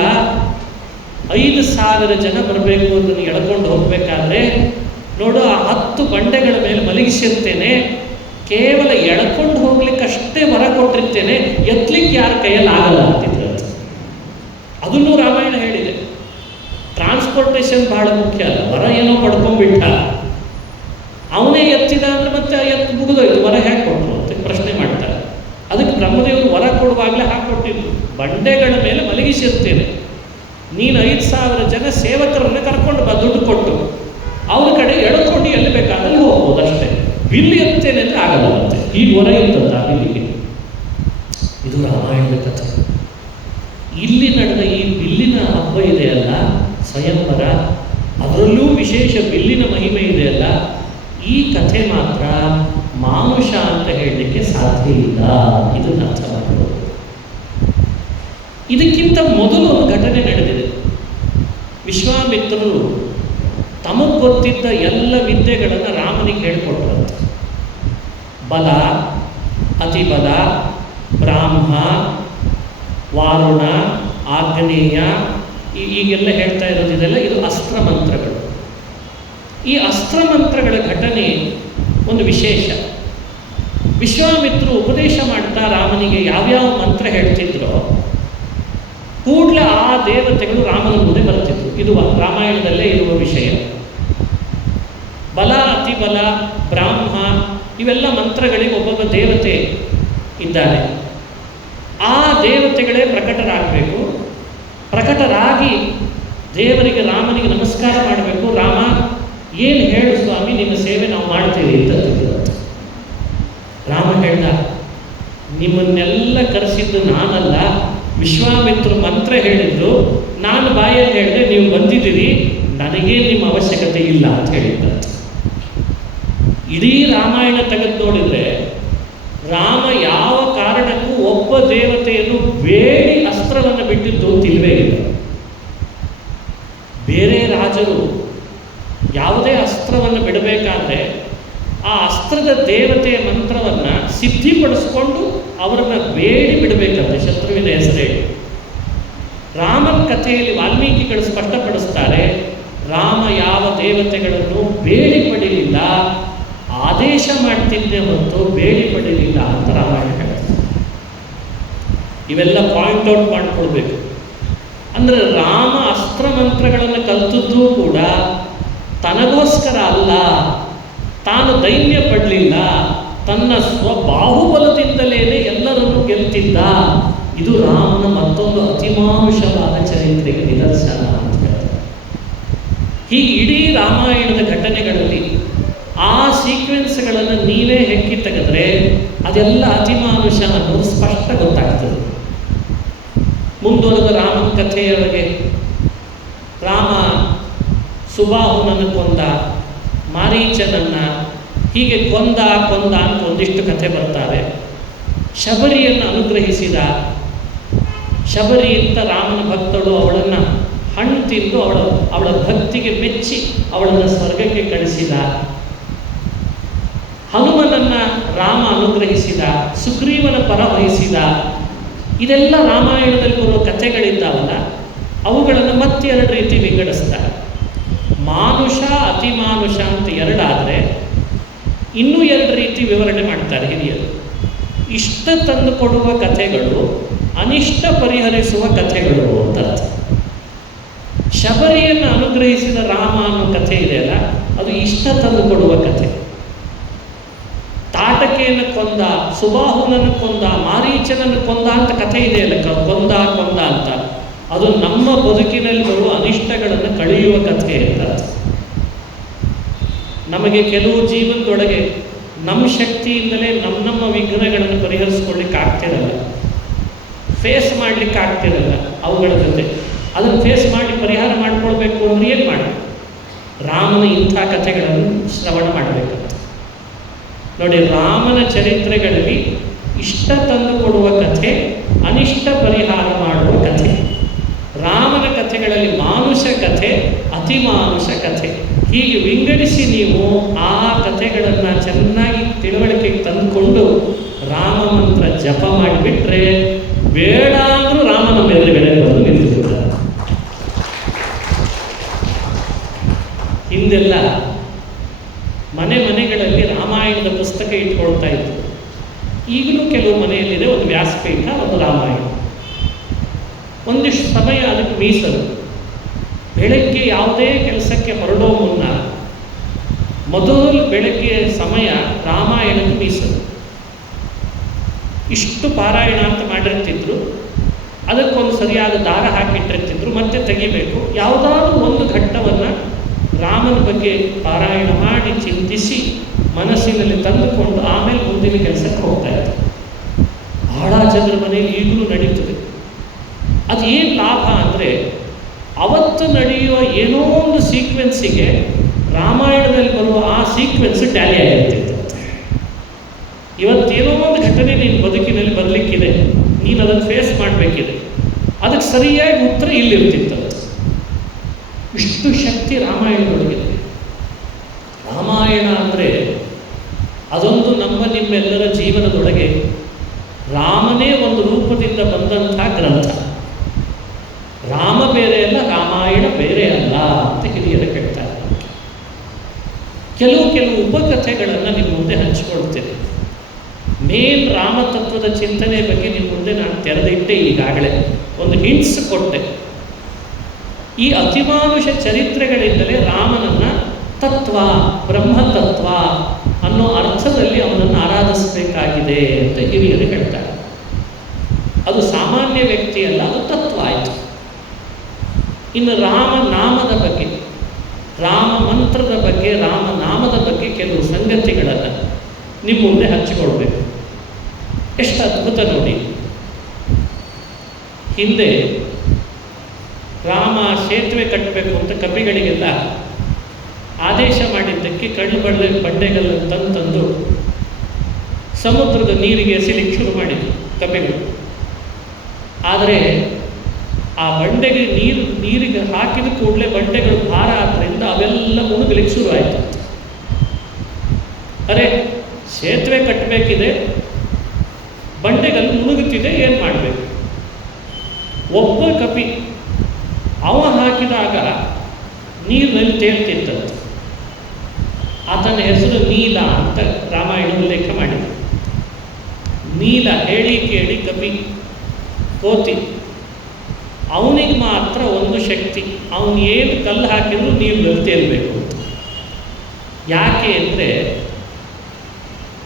5000 ಜನ ಬರಬೇಕು, ಅದನ್ನು ಎಳ್ಕೊಂಡು ಹೋಗಬೇಕಾದ್ರೆ ನೋಡು, ಆ 10 ಬಂಡೆಗಳ ಮೇಲೆ ಮಲಗಿಸಿರ್ತೇನೆ. ಕೇವಲ ಎಳ್ಕೊಂಡು ಹೋಗ್ಲಿಕ್ಕಷ್ಟೇ ವರ ಕೊಟ್ಟಿರ್ತೇನೆ, ಎತ್ತಲಿಕ್ಕೆ ಯಾರ ಕೈಯಲ್ಲಿ ಆಗಲ್ಲ ಅಂತಿದ್ರಂತೆ. ಅದನ್ನು ರಾಮಾಯಣ ಹೇಳಿದೆ. ಟ್ರಾನ್ಸ್ಪೋರ್ಟೇಷನ್ ಬಹಳ ಮುಖ್ಯ ಅಲ್ಲ. ವರ ಏನೋ ಪಡ್ಕೊಂಡ್ಬಿಟ್ಟ, ಅವನೇ ಎತ್ತಿದ ಅಂದರೆ ಮತ್ತೆ ಎತ್ತು ಮುಗಿದೋಯ್ತು, ವರ ಹೇಗೆ ಕೊಟ್ಟರು ಅಂತ ಪ್ರಶ್ನೆ ಮಾಡ್ತಾರೆ. ಅದಕ್ಕೆ ಬ್ರಹ್ಮದೇವರು ವರ ಕೊಡುವಾಗಲೇ ಹಾಕ್ಕೊಟ್ಟಿದ್ರು, ಬಂಡೆಗಳ ಮೇಲೆ ಮಲಗಿಸಿರ್ತೇನೆ, ನೀನು 5,000 ಜನ ಸೇವಕರನ್ನು ಕರ್ಕೊಂಡು ಬಾ, ದುಡ್ಡು ಕೊಟ್ಟು ಅವ್ರ ಕಡೆ ಎಳ್ಕೊಂಡು ಎಲ್ಲಿ ಬೇಕಾದಲ್ಲಿ ಹೋಗ್ಬೋದು ಅಷ್ಟೇ, ಬಿಲ್ಲು ಎತ್ತೇನೆ ಅಂದರೆ ಆಗಲ್ಲಂತೆ. ಈ ವರ ಇರ್ತದ ಬಿಲ್ಲಿಗೆ. ಇದು ರಾಮಾಯಣದ ಕಥೆ. ಇಲ್ಲಿ ನಡೆದ ಈ ಬಿಲ್ಲಿನ ಹಬ್ಬ ಇದೆಯಲ್ಲ, ಸ್ವಯಂವರ, ಅದರಲ್ಲೂ ವಿಶೇಷ ಬಿಲ್ಲಿನ ಮಹಿಮೆ ಇದೆಯಲ್ಲ, ಈ ಕಥೆ ಮಾತ್ರ ಮಾನುಷ ಅಂತ ಹೇಳಲಿಕ್ಕೆ ಸಾಧ್ಯ ಇಲ್ಲ. ಇದನ್ನು ಅರ್ಥ ಮಾಡಬಹುದು. ಇದಕ್ಕಿಂತ ಮೊದಲು ಒಂದು ಘಟನೆ ನಡೆದಿದೆ. ವಿಶ್ವಾಮಿತ್ರರು ತಮಗೆ ಗೊತ್ತಿದ್ದ ಎಲ್ಲ ವಿದ್ಯೆಗಳನ್ನು ರಾಮನಿಗೆ ಹೇಳಿಕೊಟ್ರಂತೆ. ಬಲ, ಅತಿಬಲ, ಬ್ರಾಹ್ಮ, ವಾರುಣ, ಆಗ್ನೇಯ, ಈಗೆಲ್ಲ ಹೇಳ್ತಾ ಇರೋದಿದೆಲ್ಲ ಇದು ಅಸ್ತ್ರ ಮಂತ್ರಗಳು. ಈ ಅಸ್ತ್ರ ಮಂತ್ರಗಳ ಘಟನೆ ಒಂದು ವಿಶೇಷ. ವಿಶ್ವಾಮಿತ್ರರು ಉಪದೇಶ ಮಾಡ್ತಾ ರಾಮನಿಗೆ ಯಾವ್ಯಾವ ಮಂತ್ರ ಹೇಳ್ತಿದ್ರೋ ಕೂಡಲೇ ಆ ದೇವತೆಗಳು ರಾಮನ ಮುಂದೆ ಬರ್ತಿದ್ರು. ಇದು ರಾಮಾಯಣದಲ್ಲೇ ಇರುವ ವಿಷಯ. ಬಲ, ಅತಿಬಲ, ಬ್ರಾಹ್ಮ ಇವೆಲ್ಲ ಮಂತ್ರಗಳಿಗೆ ಒಬ್ಬೊಬ್ಬ ದೇವತೆ ಇದ್ದಾನೆ. ಆ ದೇವತೆಗಳೇ ಪ್ರಕಟರಾಗಬೇಕು. ಪ್ರಕಟರಾಗಿ ದೇವರಿಗೆ, ರಾಮನಿಗೆ ನಮಸ್ಕಾರ ಮಾಡಬೇಕು. ರಾಮ, ಏನು ಹೇಳು ಸ್ವಾಮಿ, ನಿನ್ನ ಸೇವೆ ನಾವು ಮಾಡ್ತೀವಿ ಅಂತ ತಿಳಿದಂತೆ. ರಾಮ ಹೇಳ್ದ, ನಿಮ್ಮನ್ನೆಲ್ಲ ಕರೆಸಿದ್ದು ನಾನಲ್ಲ, ವಿಶ್ವಾಮಿತ್ರ ಮಂತ್ರ ಹೇಳಿದ್ರು, ನಾನು ಬಾಯಲ್ಲಿ ಹೇಳಿದೆ, ನೀವು ಬಂದಿದ್ದೀರಿ, ನನಗೇ ನಿಮ್ಮ ಅವಶ್ಯಕತೆ ಇಲ್ಲ ಅಂತ ಹೇಳಿದ್ದಂತೆ. ಇಡೀ ರಾಮಾಯಣ ತೆಗೆದು ನೋಡಿದರೆ ರಾಮ ಯಾವ ಕಾರಣಕ್ಕೂ ಒಬ್ಬ ದೇವತೆಯನ್ನು ಬೇಡಿ ಅಸ್ತ್ರವನ್ನು ಬಿಟ್ಟಿದ್ದು ತಿಲ್ವೇ ಇಲ್ಲ. ಬೇರೆ ರಾಜರು ಯಾವುದೇ ಅಸ್ತ್ರವನ್ನು ಬಿಡಬೇಕಾದ್ರೆ ಆ ಅಸ್ತ್ರದ ದೇವತೆಯ ಮಂತ್ರವನ್ನು ಸಿದ್ಧಿಪಡಿಸ್ಕೊಂಡು ಅವರನ್ನು ಬೇಡಿ ಬಿಡಬೇಕಂತೆ, ಶತ್ರುವಿನ ಹೆಸರೇಳಿ. ರಾಮನ ಕಥೆಯಲ್ಲಿ ವಾಲ್ಮೀಕಿಗಳು ಸ್ಪಷ್ಟಪಡಿಸ್ತಾರೆ, ರಾಮ ಯಾವ ದೇವತೆಗಳನ್ನು ಬೇಡಿ ಪಡೀಲಿಲ್ಲ, ಆದೇಶ ಮಾಡ್ತಿದ್ದೆ ಹೊತ್ತು ಬೇಡಿ ಪಡೀಲಿಲ್ಲ ಅಂತ ರಾಮಾಯಣ ಹೇಳ್ತಾರೆ. ಇವೆಲ್ಲ ಪಾಯಿಂಟ್ ಔಟ್ ಮಾಡಿಕೊಳ್ಬೇಕು. ಅಂದರೆ ರಾಮ ಅಸ್ತ್ರ ಮಂತ್ರಗಳನ್ನು ಕಲಿತದ್ದು ಕೂಡ ತನಗೋಸ್ಕರ ಅಲ್ಲ, ತಾನು ದೈನ್ಯ ಪಡಲಿಲ್ಲ, ತನ್ನ ಸ್ವಬಾಹುಬಲದಿಂದಲೇ ಎಲ್ಲರನ್ನೂ ಗೆಲ್ತಿದ್ದ. ಇದು ರಾಮನ ಮತ್ತೊಂದು ಅತಿಮಾನುಷವಾದ ಚರಿತ್ರೆಗೆ ನಿದರ್ಶನ ಅಂತ ಹೇಳ್ತಾರೆ. ಹೀಗೆ ಇಡೀ ರಾಮಾಯಣದ ಘಟನೆಗಳಲ್ಲಿ ಆ ಸೀಕ್ವೆನ್ಸ್ಗಳನ್ನು ನೀವೇ ಹೆಕ್ಕಿ ತೆಗೆದ್ರೆ ಅದೆಲ್ಲ ಅತಿಮಾನುಷ ಅನ್ನೋದು ಸ್ಪಷ್ಟ ಗೊತ್ತಾಗ್ತದೆ. ಮುಂದುವರೆದ ರಾಮನ ಕಥೆಯೊಳಗೆ ರಾಮ ಸುಬಾಹುನನ್ನು ಕೊಂದ, ಮಾರೀಚನನ್ನು ಹೀಗೆ ಕೊಂದ ಅಂತ ಒಂದಿಷ್ಟು ಕಥೆ ಬರ್ತಾರೆ. ಶಬರಿಯನ್ನು ಅನುಗ್ರಹಿಸಿದ. ಶಬರಿ ಅಂತ ರಾಮನ ಭಕ್ತಳು, ಅವಳನ್ನು ಹಣ್ಣು ತಿಂದು ಅವಳ ಭಕ್ತಿಗೆ ಮೆಚ್ಚಿ ಅವಳನ್ನು ಸ್ವರ್ಗಕ್ಕೆ ಕಳಿಸಿದ. ಹನುಮನನ್ನು ರಾಮ ಅನುಗ್ರಹಿಸಿದ, ಸುಗ್ರೀವನ ಪರ ವಹಿಸಿದ. ಇದೆಲ್ಲ ರಾಮಾಯಣದಲ್ಲಿ ಬರುವ ಕಥೆಗಳಿದ್ದಾವಲ್ಲ, ಅವುಗಳನ್ನು ಮತ್ತೆ 2 ರೀತಿ ವಿಂಗಡಿಸ್ತಾರೆ. ಮಾನುಷ, ಅತಿಮಾನುಷ ಅಂತ 2 ಆದರೆ ಇನ್ನೂ 2 ರೀತಿ ವಿವರಣೆ ಮಾಡ್ತಾರೆ ಹಿರಿಯರು. ಇಷ್ಟ ತಂದು ಕೊಡುವ ಕಥೆಗಳು, ಅನಿಷ್ಟ ಪರಿಹರಿಸುವ ಕಥೆಗಳು ಅಂತ ಅರ್ಥ. ಶಬರಿಯನ್ನು ಅನುಗ್ರಹಿಸಿದ ರಾಮ ಅನ್ನೋ ಕಥೆ ಇದೆಯಲ್ಲ, ಅದು ಇಷ್ಟ ತಂದು ಕೊಡುವ ಕಥೆ. ತಾಟಕೆಯನ್ನು ಕೊಂದ, ಸುಬಾಹುನನ್ನು ಕೊಂದ, ಮಾರೀಚನನ್ನು ಕೊಂದ ಅಂತ ಕಥೆ ಇದೆಯಲ್ಲ, ಕೊಂದ ಅಂತ, ಅದು ನಮ್ಮ ಬದುಕಿನಲ್ಲಿ ಬರುವ ಅನಿಷ್ಟಗಳನ್ನು ಕಳೆಯುವ ಕಥೆ ಅಂತ. ನಮಗೆ ಕೆಲವು ಜೀವನದೊಳಗೆ ನಮ್ಮ ಶಕ್ತಿಯಿಂದಲೇ ನಮ್ಮ ವಿಘ್ನಗಳನ್ನು ಪರಿಹರಿಸ್ಕೊಳ್ಳಿಕ್ಕೆ ಆಗ್ತಿರಲ್ಲ, ಫೇಸ್ ಮಾಡಲಿಕ್ಕೆ ಆಗ್ತಿರಲ್ಲ ಅವುಗಳ ಜೊತೆ. ಅದನ್ನು ಫೇಸ್ ಮಾಡಿ ಪರಿಹಾರ ಮಾಡ್ಕೊಳ್ಬೇಕು ಅಂದ್ರೆ ಏನು ಮಾಡಿ? ರಾಮನ ಇಂಥ ಕಥೆಗಳನ್ನು ಶ್ರವಣ ಮಾಡಬೇಕಂತ ನೋಡಿ. ರಾಮನ ಚರಿತ್ರೆಗಳಲ್ಲಿ ಇಷ್ಟ ತಂದು ಕೊಡುವ ಕಥೆ, ಅನಿಷ್ಟ ಪರಿಹಾರ ಮಾಡುವ ಕಥೆ. ರಾಮನ ಕಥೆಗಳಲ್ಲಿ ಮಾನುಷ ಕಥೆ, ಅತಿಮಾನುಷ ಕಥೆ. ಹೀಗೆ ವಿಂಗಡಿಸಿ ನೀವು ಆ ಕಥೆಗಳನ್ನು ಚೆನ್ನಾಗಿ ತಿಳುವಳಿಕೆಗೆ ತಂದುಕೊಂಡು ರಾಮ ಮಂತ್ರ ಜಪ ಮಾಡಿಬಿಟ್ರೆ ಬೇಡ ಅಂದರೂ ರಾಮನ ಎದುರುಗಡೆ ಬಂದು ನಿಂತಿರ್ತಾರೆ. ಹಿಂದೆಲ್ಲ ಮನೆಗಳಲ್ಲಿ ರಾಮಾಯಣದ ಪುಸ್ತಕ ಇಟ್ಕೊಳ್ತಾ ಇತ್ತು. ಈಗಲೂ ಕೆಲವು ಮನೆಯಲ್ಲಿದೆ ಒಂದು ವ್ಯಾಸಪೀಠ, ಒಂದು ರಾಮಾಯಣ. ಒಂದಿಷ್ಟು ಸಮಯ ಅದಕ್ಕೆ ಮೀಸಲು. ಬೆಳಗ್ಗೆ ಯಾವುದೇ ಕೆಲಸಕ್ಕೆ ಹೊರಡೋ ಮುನ್ನ ಮೊದಲು ಬೆಳಗ್ಗೆ ಸಮಯ ರಾಮಾಯಣಕ್ಕೆ ಮೀಸಲು. ಇಷ್ಟು ಪಾರಾಯಣ ಅಂತ ಮಾಡಿರ್ತಿದ್ರು, ಅದಕ್ಕೊಂದು ಸರಿಯಾದ ದಾರ ಹಾಕಿಟ್ಟಿರ್ತಿದ್ರು, ಮತ್ತೆ ತೆಗಿಬೇಕು. ಯಾವುದಾದ್ರೂ ಒಂದು ಘಟ್ಟವನ್ನು ರಾಮನ ಬಗ್ಗೆ ಪಾರಾಯಣ ಮಾಡಿ ಚಿಂತಿಸಿ ಮನಸ್ಸಿನಲ್ಲಿ ತಂದುಕೊಂಡು ಆಮೇಲೆ ಮುಂದಿನ ಕೆಲಸಕ್ಕೆ ಹೋಗ್ತಾ ಇದ್ರು. ಬಹಳ ಜನರ ಮನೆಯಲ್ಲಿ ಈಗಲೂ ನಡೀತದೆ. ಅದು ಏನು ಲಾಭ ಅಂದರೆ, ಅವತ್ತು ನಡೆಯುವ ಏನೋ ಒಂದು ಸೀಕ್ವೆನ್ಸಿಗೆ ರಾಮಾಯಣದಲ್ಲಿ ಬರುವ ಆ ಸೀಕ್ವೆನ್ಸ್ ಟ್ಯಾಲಿ ಆಗಿರ್ತಿತ್ತು. ಇವತ್ತೇನೋ ಒಂದು ಘಟನೆ ನಿನ್ನ ಬದುಕಿನಲ್ಲಿ ಬರಲಿಕ್ಕಿದೆ, ನೀನು ಅದನ್ನು ಫೇಸ್ ಮಾಡಬೇಕಿದೆ, ಅದಕ್ಕೆ ಸರಿಯಾಗಿ ಉತ್ತರ ಇಲ್ಲಿರ್ತಿತ್ತು. ಇಷ್ಟು ಶಕ್ತಿ ರಾಮಾಯಣದೊಳಗಿದೆ. ರಾಮಾಯಣ ಅಂದರೆ ಅದೊಂದು ನಮ್ಮ ನಿಮ್ಮೆಲ್ಲರ ಜೀವನದೊಳಗೆ ರಾಮನೇ ಒಂದು ರೂಪದಿಂದ ಬಂದಂಥ ಗ್ರಂಥ. ರಾಮ ಬೇರೆ ಅಲ್ಲ, ರಾಮಾಯಣ ಬೇರೆ ಅಲ್ಲ ಅಂತ ಹಿರಿಯರು ಹೇಳ್ತಾರೆ. ಕೆಲವು ಉಪಕಥೆಗಳನ್ನು ನಿಮ್ಮ ಮುಂದೆ ಹಂಚಿಕೊಳ್ತೇನೆ. ಮೇನ್ ರಾಮತತ್ವದ ಚಿಂತನೆ ಬಗ್ಗೆ ನಿಮ್ಮ ಮುಂದೆ ನಾನು ತೆರೆದಿಟ್ಟೆ. ಈಗಾಗಲೇ ಒಂದು ಹಿಂಟ್ಸ್ ಕೊಟ್ಟೆ. ಈ ಅತಿಮಾನುಷ ಚರಿತ್ರೆಗಳಿಂದಲೇ ರಾಮನನ್ನು ತತ್ವ, ಬ್ರಹ್ಮತತ್ವ ಅನ್ನೋ ಅರ್ಥದಲ್ಲಿ ಅವನನ್ನು ಆರಾಧಿಸಬೇಕಾಗಿದೆ ಅಂತ ಹಿರಿಯರು ಹೇಳ್ತಾರೆ. ಅದು ಸಾಮಾನ್ಯ ವ್ಯಕ್ತಿ ಅಲ್ಲ, ಅದು ತತ್ವ ಆಯಿತು. ಇನ್ನು ರಾಮನಾಮದ ಬಗ್ಗೆ, ರಾಮ ಮಂತ್ರದ ಬಗ್ಗೆ, ರಾಮನಾಮದ ಬಗ್ಗೆ ಕೆಲವು ಸಂಗತಿಗಳನ್ನು ನಿಮ್ಮ ಮುಂದೆ ಹಂಚಿಕೊಳ್ಬೇಕು. ಎಷ್ಟು ಅದ್ಭುತ ನೋಡಿ. ಹಿಂದೆ ರಾಮ ಸೇತುವೆ ಕಟ್ಟಬೇಕು ಅಂತ ಕಪಿಗಳಿಗೆಲ್ಲ ಆದೇಶ ಮಾಡಿದ್ದಕ್ಕೆ ಕಳ್ಳು ಬಂಡೆಗಳನ್ನು ತಂದು ಸಮುದ್ರದ ನೀರಿಗೆ ಎಸಿಲಿಕ್ಕೆ ಶುರು ಮಾಡಿದ್ರು ಕಪಿಗಳು. ಆದರೆ ಆ ಬಂಡೆಗೆ ನೀರಿಗೆ ಹಾಕಿದ ಕೂಡಲೇ ಬಂಡೆಗಳು ಭಾರ ಆದ್ದರಿಂದ ಅವೆಲ್ಲ ಮುಳುಗಲಿಕ್ಕೆ ಶುರು ಆಯಿತು. ಅರೆ, ಸೇತುವೆ ಕಟ್ಟಬೇಕಿದೆ, ಬಂಡೆಗಳು ಮುಳುಗುತ್ತಿದೆ, ಏನು ಮಾಡಬೇಕು? ಒಬ್ಬ ಕಪಿ ಅವ ಹಾಕಿದಾಗ ನೀರಿನಲ್ಲಿ ತೇಲ್ತಿತ್ತಂತೆ. ಆತನ ಹೆಸರು ನೀಲ ಅಂತ ರಾಮಾಯಣ ಉಲ್ಲೇಖ ಮಾಡಿದೆ. ನೀಲ ಹೇಳಿ ಕೇಳಿ ಕಪಿ, ಕೋತಿ, ಅವನಿಗೆ ಮಾತ್ರ ಒಂದು ಶಕ್ತಿ, ಅವನು ಏನು ಕಲ್ಲು ಹಾಕಿದ್ರು ನೀರಿನಲ್ಲಿ ತೇಲ್ಬೇಕು ಅಂತ. ಯಾಕೆ ಅಂದರೆ,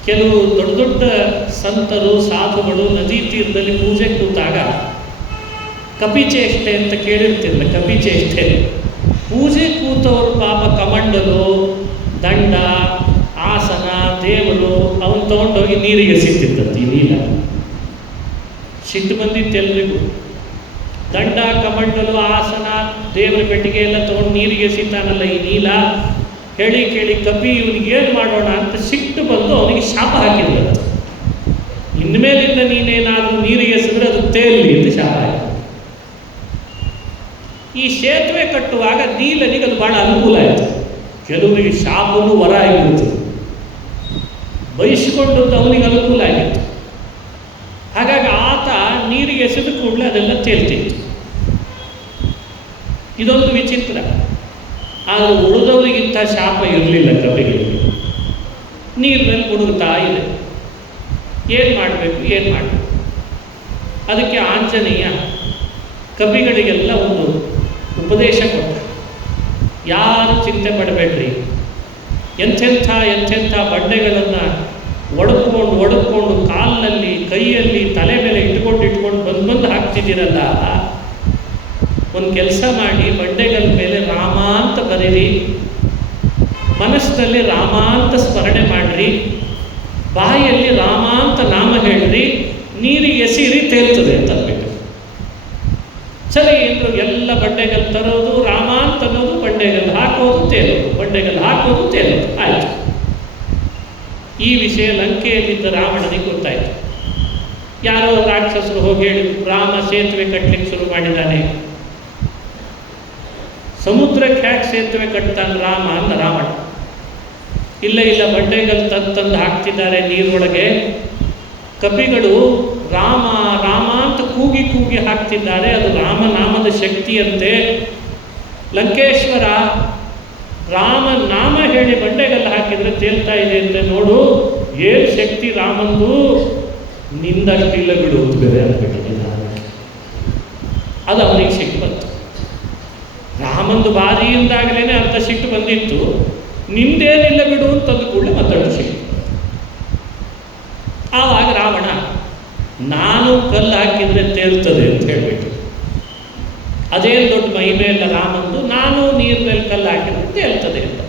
ಕೆಲವು ದೊಡ್ಡ ದೊಡ್ಡ ಸಂತರು ಸಾಧುಗಳು ನದಿ ತೀರದಲ್ಲಿ ಪೂಜೆ ಕೂತಾಗ ಕಪಿಚೇಷ್ಟೆ ಅಂತ ಕೇಳಿರ್ತಿರಲ್ಲ, ಕಪಿಚೇಷ್ಟೆ. ಪೂಜೆ ಕೂತವರು ಪಾಪ ಕಮಂಡಲು, ದಂಡ, ಆಸನ, ದೇವರು ಅವನು ತೊಗೊಂಡೋಗಿ ನೀರಿಗೆ ಸಿಕ್ತಿರ್ತದೆ. ಈ ನೀಲ ಸಿಟ್ಟು ಬಂದಿತ್ತು ಎಲ್ರಿಗೂ. ದಂಡ, ಕಮಂಡಲು, ಆಸನ, ದೇವರ ಪೆಟ್ಟಿಗೆ ಎಲ್ಲ ತೊಗೊಂಡು ನೀರಿಗೆ ಸಿಗ್ತಾನಲ್ಲ ಈ ನೀಲ. ಹೇಳಿ ಕೇಳಿ ಕಪಿ ಇವನಿಗೆ ಏನು ಮಾಡೋಣ ಅಂತ ಸಿಟ್ಟು ಬಂದು ಅವನಿಗೆ ಶಾಪ ಹಾಕಿದ್ರು. ಇನ್ಮೇಲಿಂದ ನೀನೇನಾದರೂ ನೀರಿಗೆ ಎಸೆದ್ರೆ ಅದು ತೇಲಿ ಅಂತ ಶಾಪ ಹಾಕಿದ್ರು. ಈ ಸೇತುವೆ ಕಟ್ಟುವಾಗ ನೀಲನಿಗೆ ಅದು ಭಾಳ ಅನುಕೂಲ ಆಯಿತು. ಕೆಲವರಿಗೆ ಶಾಪನು ವರ ಆಗಿರುತ್ತೆ, ಬಯಸಿಕೊಂಡದ್ದು ಅವನಿಗೆ ಅನುಕೂಲ ಆಗಿತ್ತು. ಹಾಗಾಗಿ ಆತ ನೀರಿಗೆ ಎಸೆದ ಕೂಡಲೇ ಅದೆಲ್ಲ ತೇಲ್ತಿತ್ತು. ಇದೊಂದು ವಿಚಿತ್ರ. ಆದರೆ ಉಳಿದವರಿಗಿಂತ ಶಾಪ ಇರಲಿಲ್ಲ ಕಪಿಗಳಿಗೆ. ನೀರಿನಲ್ಲಿ ಮುಳುಗುತ್ತಾ ಇದೆ. ಏನು ಮಾಡಬೇಕು? ಅದಕ್ಕೆ ಆಂಜನೇಯ ಕಪಿಗಳಿಗೆಲ್ಲ ಒಂದು ಉಪದೇಶ ಕೊಟ್ಟ. ಯಾರು ಚಿಂತೆ ಪಡಬೇಡ್ರಿ, ಎಂಥೆಂಥ ಬಂಡೆಗಳನ್ನು ಒಡೆದುಕೊಂಡು ಕಾಲಿನಲ್ಲಿ, ಕೈಯಲ್ಲಿ, ತಲೆ ಮೇಲೆ ಇಟ್ಕೊಂಡು ಬಂದು ಹಾಕ್ತಿದ್ದೀರಲ್ಲ, ಒಂದು ಕೆಲಸ ಮಾಡಿ, ಬಂಡೆಗಳ ಮೇಲೆ ರಾಮ ಅಂತ ಬರೀರಿ, ಮನಸ್ಸಿನಲ್ಲಿ ರಾಮ ಅಂತ ಸ್ಮರಣೆ ಮಾಡಿರಿ, ಬಾಯಲ್ಲಿ ರಾಮ ಅಂತ ನಾಮ ಹೇಳ್ರಿ, ನೀರಿಗೆ ಎಸೀರಿ ತೇಲ್ತದೆ ಅಂತ ಅನ್ಬೇಕು. ಸರಿ ಎಂದು ಎಲ್ಲ ಬಂಡೆಗಳು ತರೋದು, ರಾಮ ಅಂತ ಅನ್ನೋದು, ಬಂಡೆಗಳು ಹಾಕೋದು, ತೇಲೋದು, ಬಂಡೆಗಳು ಹಾಕೋದು, ತೇಲೋದು ಆಯಿತು. ಈ ವಿಷಯ ಲಂಕೆಯಲ್ಲಿದ್ದ ರಾವಣನಿಗೆ ಗೊತ್ತಾಯಿತು. ಯಾರೋ ರಾಕ್ಷಸರು ಹೋಗಿ ಹೇಳಿದ್ರು, ರಾಮ ಸೇತುವೆ ಕಟ್ಟಲಿಕ್ಕೆ ಶುರು ಮಾಡಿದ್ದಾನೆ. ಸಮುದ್ರಕ್ಕೆ ಹ್ಯಾಕೆ ಸೇತುವೆ ಕಟ್ತಾನೆ ರಾಮ ಅಂದ ರಾವಣ. ಇಲ್ಲ ಬಂಡೆಗಳು ತಂದು ಹಾಕ್ತಿದ್ದಾರೆ ನೀರೊಳಗೆ. ಕಪಿಗಳು ರಾಮ ರಾಮ ಅಂತ ಕೂಗಿ ಹಾಕ್ತಿದ್ದಾರೆ. ಅದು ರಾಮನಾಮದ ಶಕ್ತಿಯಂತೆ. ಲಂಕೇಶ್ವರ, ರಾಮ ನಾಮ ಹೇಳಿ ಬಂಡೆಗೆಲ್ಲ ಹಾಕಿದರೆ ತೇಲ್ತಾ ಇದೆ ಅಂತ ನೋಡು, ಏನು ಶಕ್ತಿ ರಾಮಂದು, ನಿಂದಷ್ಟಿಲ್ಲ ಬಿಡು ಬೇರೆ ಅಂದ್ಬಿಟ್ಟಿದೆ. ಅದು ಅವನಿಗೆ ಸಿಟ್ಟು ಬಂತು. ರಾಮಂದು ಬಾರಿಯಿಂದಾಗಲೇ ಅರ್ಧ ಸಿಟ್ಟು ಬಂದಿತ್ತು, ನಿಂದೇನಿಲ್ಲ ಬಿಡು ಅಂತಂದು ಕೂಡಲೇ ಮತ್ತೊಂದು ಸಿಟ್ಟು. ಆವಾಗ ರಾವಣ ನಾನು ಕಲ್ಲು ಹಾಕಿದರೆ ತೇಲ್ತದೆ ಅಂತ ಹೇಳಿಬಿಟ್ಟು. ಅದೇನು ದೊಡ್ಡ ಮಹಿಮೆ ಇಲ್ಲ ರಾಮಂದು, ನಾನು ನೀರ ಮೇಲೆ ಕಲ್ಲು ಹಾಕಿದ್ರೆ ತೇಲ್ತದೆ ಅಂತ.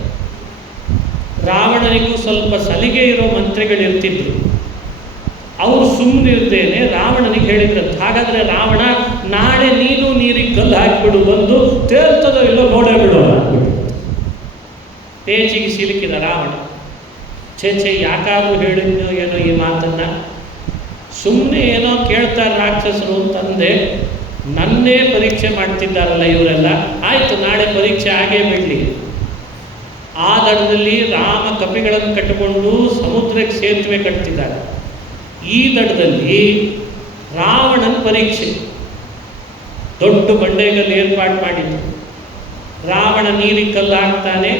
ರಾವಣನಿಗೂ ಸ್ವಲ್ಪ ಸಲಿಗೆ ಇರೋ ಮಂತ್ರಿಗಳಿರ್ತಿದ್ರು. ಅವರು ಸುಮ್ಮನಿರ್ತೇನೆ ರಾವಣನಿಗೆ ಹೇಳಿದ್ರಂತ, ಹಾಗಾದರೆ ರಾವಣ ನಾಳೆ ನೀನು ನೀರಿಗೆ ಕಲ್ಲು ಹಾಕಿಬಿಡು, ಬಂದು ತೇಲ್ತದೋ ಇಲ್ಲೋ ನೋಡೇ ಬಿಡು ಅಂದ್ಬಿಟ್ಟು. ಪೇಚಿಗೆ ಸಿಲುಕಿದ ರಾವಣ. ಛೇ ಯಾಕಾದ್ರೂ ಹೇಳಿದ್ನೋ ಏನೋ ಈ ಮಾತನ್ನು, ಸುಮ್ಮನೆ ಏನೋ ಕೇಳ್ತಾರೆ ರಾಕ್ಷಸರು ಅಂತಂದೆ. ನನ್ನೇ ಪರೀಕ್ಷೆ ಮಾಡ್ತಿದ್ದಾರಲ್ಲ ಇವರೆಲ್ಲ, ಆಯಿತು ನಾಳೆ ಪರೀಕ್ಷೆ ಆಗೇ ಬಿಡಲಿ. ಆ ದಡದಲ್ಲಿ ರಾಮ ಕಪಿಗಳನ್ನು ಕಟ್ಟಿಕೊಂಡು ಸಮುದ್ರಕ್ಕೆ ಸೇತುವೆ ಕಟ್ತಿದ್ದಾರೆ. ಈ ದಡದಲ್ಲಿ ರಾವಣನ ಪರೀಕ್ಷೆ ದೊಡ್ಡ ಬಂಡೆಗಲ್ಲಿ ಏರ್ಪಾಡು ಮಾಡಿದ್ದು. ರಾವಣ ನೀರಿಗೆ ಕಲ್ಲು ಹಾಕ್ತಾನೆ,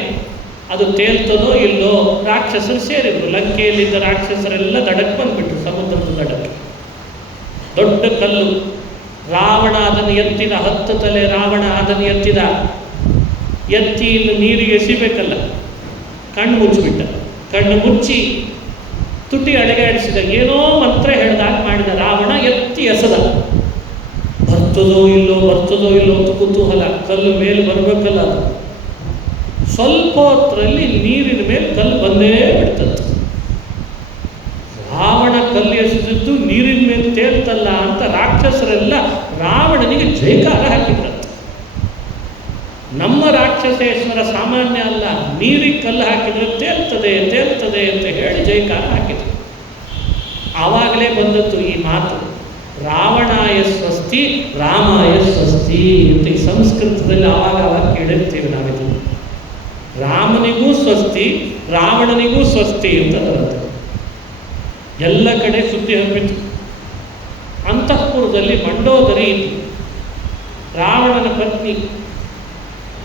ಅದು ತೇಲ್ತದೋ ಇಲ್ಲೋ. ರಾಕ್ಷಸರು ಸೇರಿದ್ರು, ಲಂಕೆಯಲ್ಲಿದ್ದ ರಾಕ್ಷಸರೆಲ್ಲ ದಡಕ್ಕೆ ಬಂದ್ಬಿಟ್ರು, ಸಮುದ್ರದ ದಡಕ್ಕೆ. ದೊಡ್ಡ ಕಲ್ಲು, ರಾವಣ ಅದನ್ನು ಎತ್ತಿದ, 10 ತಲೆ ರಾವಣ ಅದನ್ನು ಎತ್ತಿದ. ಎತ್ತಿ ಇನ್ನು ನೀರಿಗೆ ಎಸಿಬೇಕಲ್ಲ, ಕಣ್ಣು ಮುಚ್ಚಿಬಿಟ್ಟ. ಕಣ್ಣು ಮುಚ್ಚಿ ತುಟಿ ಅಡಗಾಡಿಸಿದ, ಏನೋ ಮಂತ್ರ ಹೇಳ್ದಾಗ ಮಾಡಿದ. ರಾವಣ ಎತ್ತಿ ಎಸೆದ. ಬರ್ತದೋ ಇಲ್ಲೋ ಅಂತ ಕುತೂಹಲ, ಕಲ್ಲು ಮೇಲೆ ಬರಬೇಕಲ್ಲ. ಅದು ಸ್ವಲ್ಪ ಹೊತ್ತರಲ್ಲಿ ನೀರಿನ ಮೇಲೆ ಕಲ್ಲು ಬಂದೇ ಬಿಡ್ತದೆ. ರಾವಣ ಕಲ್ಲು ಎಸೆದಿದ್ದು ನೀರಿನ ಮೇಲೆ ತೇಲ್ತಲ್ಲ ಅಂತ ರಾಕ್ಷಸರೆಲ್ಲ ರಾವಣನಿಗೆ ಜೈಕಾರ ಹಾಕಿದ್ರಂತೆ. ನಮ್ಮ ರಾಕ್ಷಸೇಶ್ವರ ಸಾಮಾನ್ಯ ಅಲ್ಲ, ನೀರಿಗೆ ಕಲ್ಲು ಹಾಕಿದ್ರೆ ತೇಲ್ತದೆ ಅಂತ ಹೇಳಿ ಜೈಕಾರ ಹಾಕಿದ್ರು. ಆವಾಗಲೇ ಬಂದದ್ದು ಈ ಮಾತು, ರಾವಣಾಯ ಸ್ವಸ್ತಿ ರಾಮಾಯ ಸ್ವಸ್ತಿ ಅಂತ. ಈ ಸಂಸ್ಕೃತದಲ್ಲಿ ಆವಾಗ ಕೇಳಿರ್ತೇವೆ ನಾವಿದು. ರಾಮನಿಗೂ ಸ್ವಸ್ತಿ, ರಾವಣನಿಗೂ ಸ್ವಸ್ತಿ ಅಂತ ಬರುತ್ತೆ. ಎಲ್ಲ ಕಡೆ ಸುದ್ದಿ ಹಬ್ಬಿತು. ಅಂತಃಪುರದಲ್ಲಿ ಮಂಡೋದರಿ ರಾವಣನ ಪತ್ನಿ,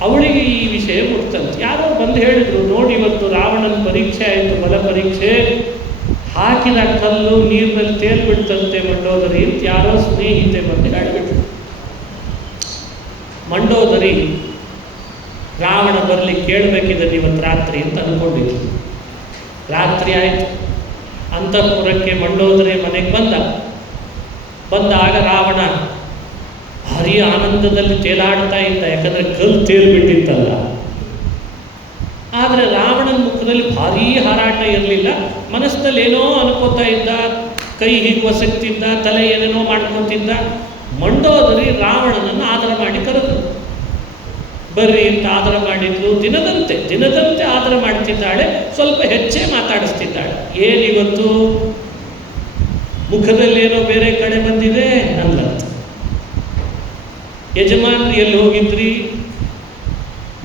ಅವಳಿಗೆ ಈ ವಿಷಯ ಮುಟ್ತಂತೆ. ಯಾರೋ ಬಂದು ಹೇಳಿದ್ರು, ನೋಡಿ ಇವತ್ತು ರಾವಣನ ಪರೀಕ್ಷೆ ಆಯಿತು, ಬಲ ಪರೀಕ್ಷೆ, ಹಾಕಿದ ಕಲ್ಲು ನೀರಿನಲ್ಲಿ ತೇಲ್ಬಿಡ್ತಂತೆ ಮಂಡೋದರಿ ಅಂತ ಯಾರೋ ಸ್ನೇಹಿತೆ ಬಂದು ಹೇಳಿಬಿಟ್ರು. ಮಂಡೋದರಿ ರಾವಣ ಬರಲಿ ಕೇಳಬೇಕಿದ್ದಲ್ಲಿ ಇವತ್ತು ರಾತ್ರಿ ಅಂತ ಅಂದ್ಕೊಂಡಿದ್ರು. ರಾತ್ರಿ ಆಯಿತು, ಅಂತಃಪುರಕ್ಕೆ ಮಂಡೋದರಿ ಮನೆಗೆ ಬಂದಾಗ ರಾವಣ ಭಾರೀ ಆನಂದದಲ್ಲಿ ತೇಲಾಡ್ತಾ ಇದ್ದ, ಯಾಕಂದರೆ ಕಲ್ಲು ತೇಲ್ಬಿಟ್ಟಿತ್ತಲ್ಲ. ಆದರೆ ರಾವಣನ ಮುಖದಲ್ಲಿ ಭಾರೀ ಹಾರಾಟ ಇರಲಿಲ್ಲ. ಮನಸ್ಸಿನಲ್ಲಿ ಏನೋ ಅನ್ಕೋತಾ ಇದ್ದ, ಕೈ ಹೀಗೆ ಒಸಕ್ತಿದ್ದ, ತಲೆ ಏನೇನೋ ಮಾಡ್ಕೊತಿದ್ದ. ಮಂಡೋದರಿ ರಾವಣನನ್ನು ಆದರ ಮಾಡಿ ಕರೆದು ಬರ್ರಿ ಅಂತ ಆದರ ಮಾಡಿದ್ಲು. ದಿನದಂತೆ ಆದರ ಮಾಡ್ತಿದ್ದಾಳೆ, ಸ್ವಲ್ಪ ಹೆಚ್ಚೇ ಮಾತಾಡಿಸ್ತಿದ್ದಾಳೆ. ಏನಿವತ್ತು ಮುಖದಲ್ಲೇನೋ ಬೇರೆ ಕಡೆ ಬಂದಿದೆ ಅಂದಂತ. ಯಜಮಾನ್ರಿ ಎಲ್ಲಿ ಹೋಗಿದ್ರಿ,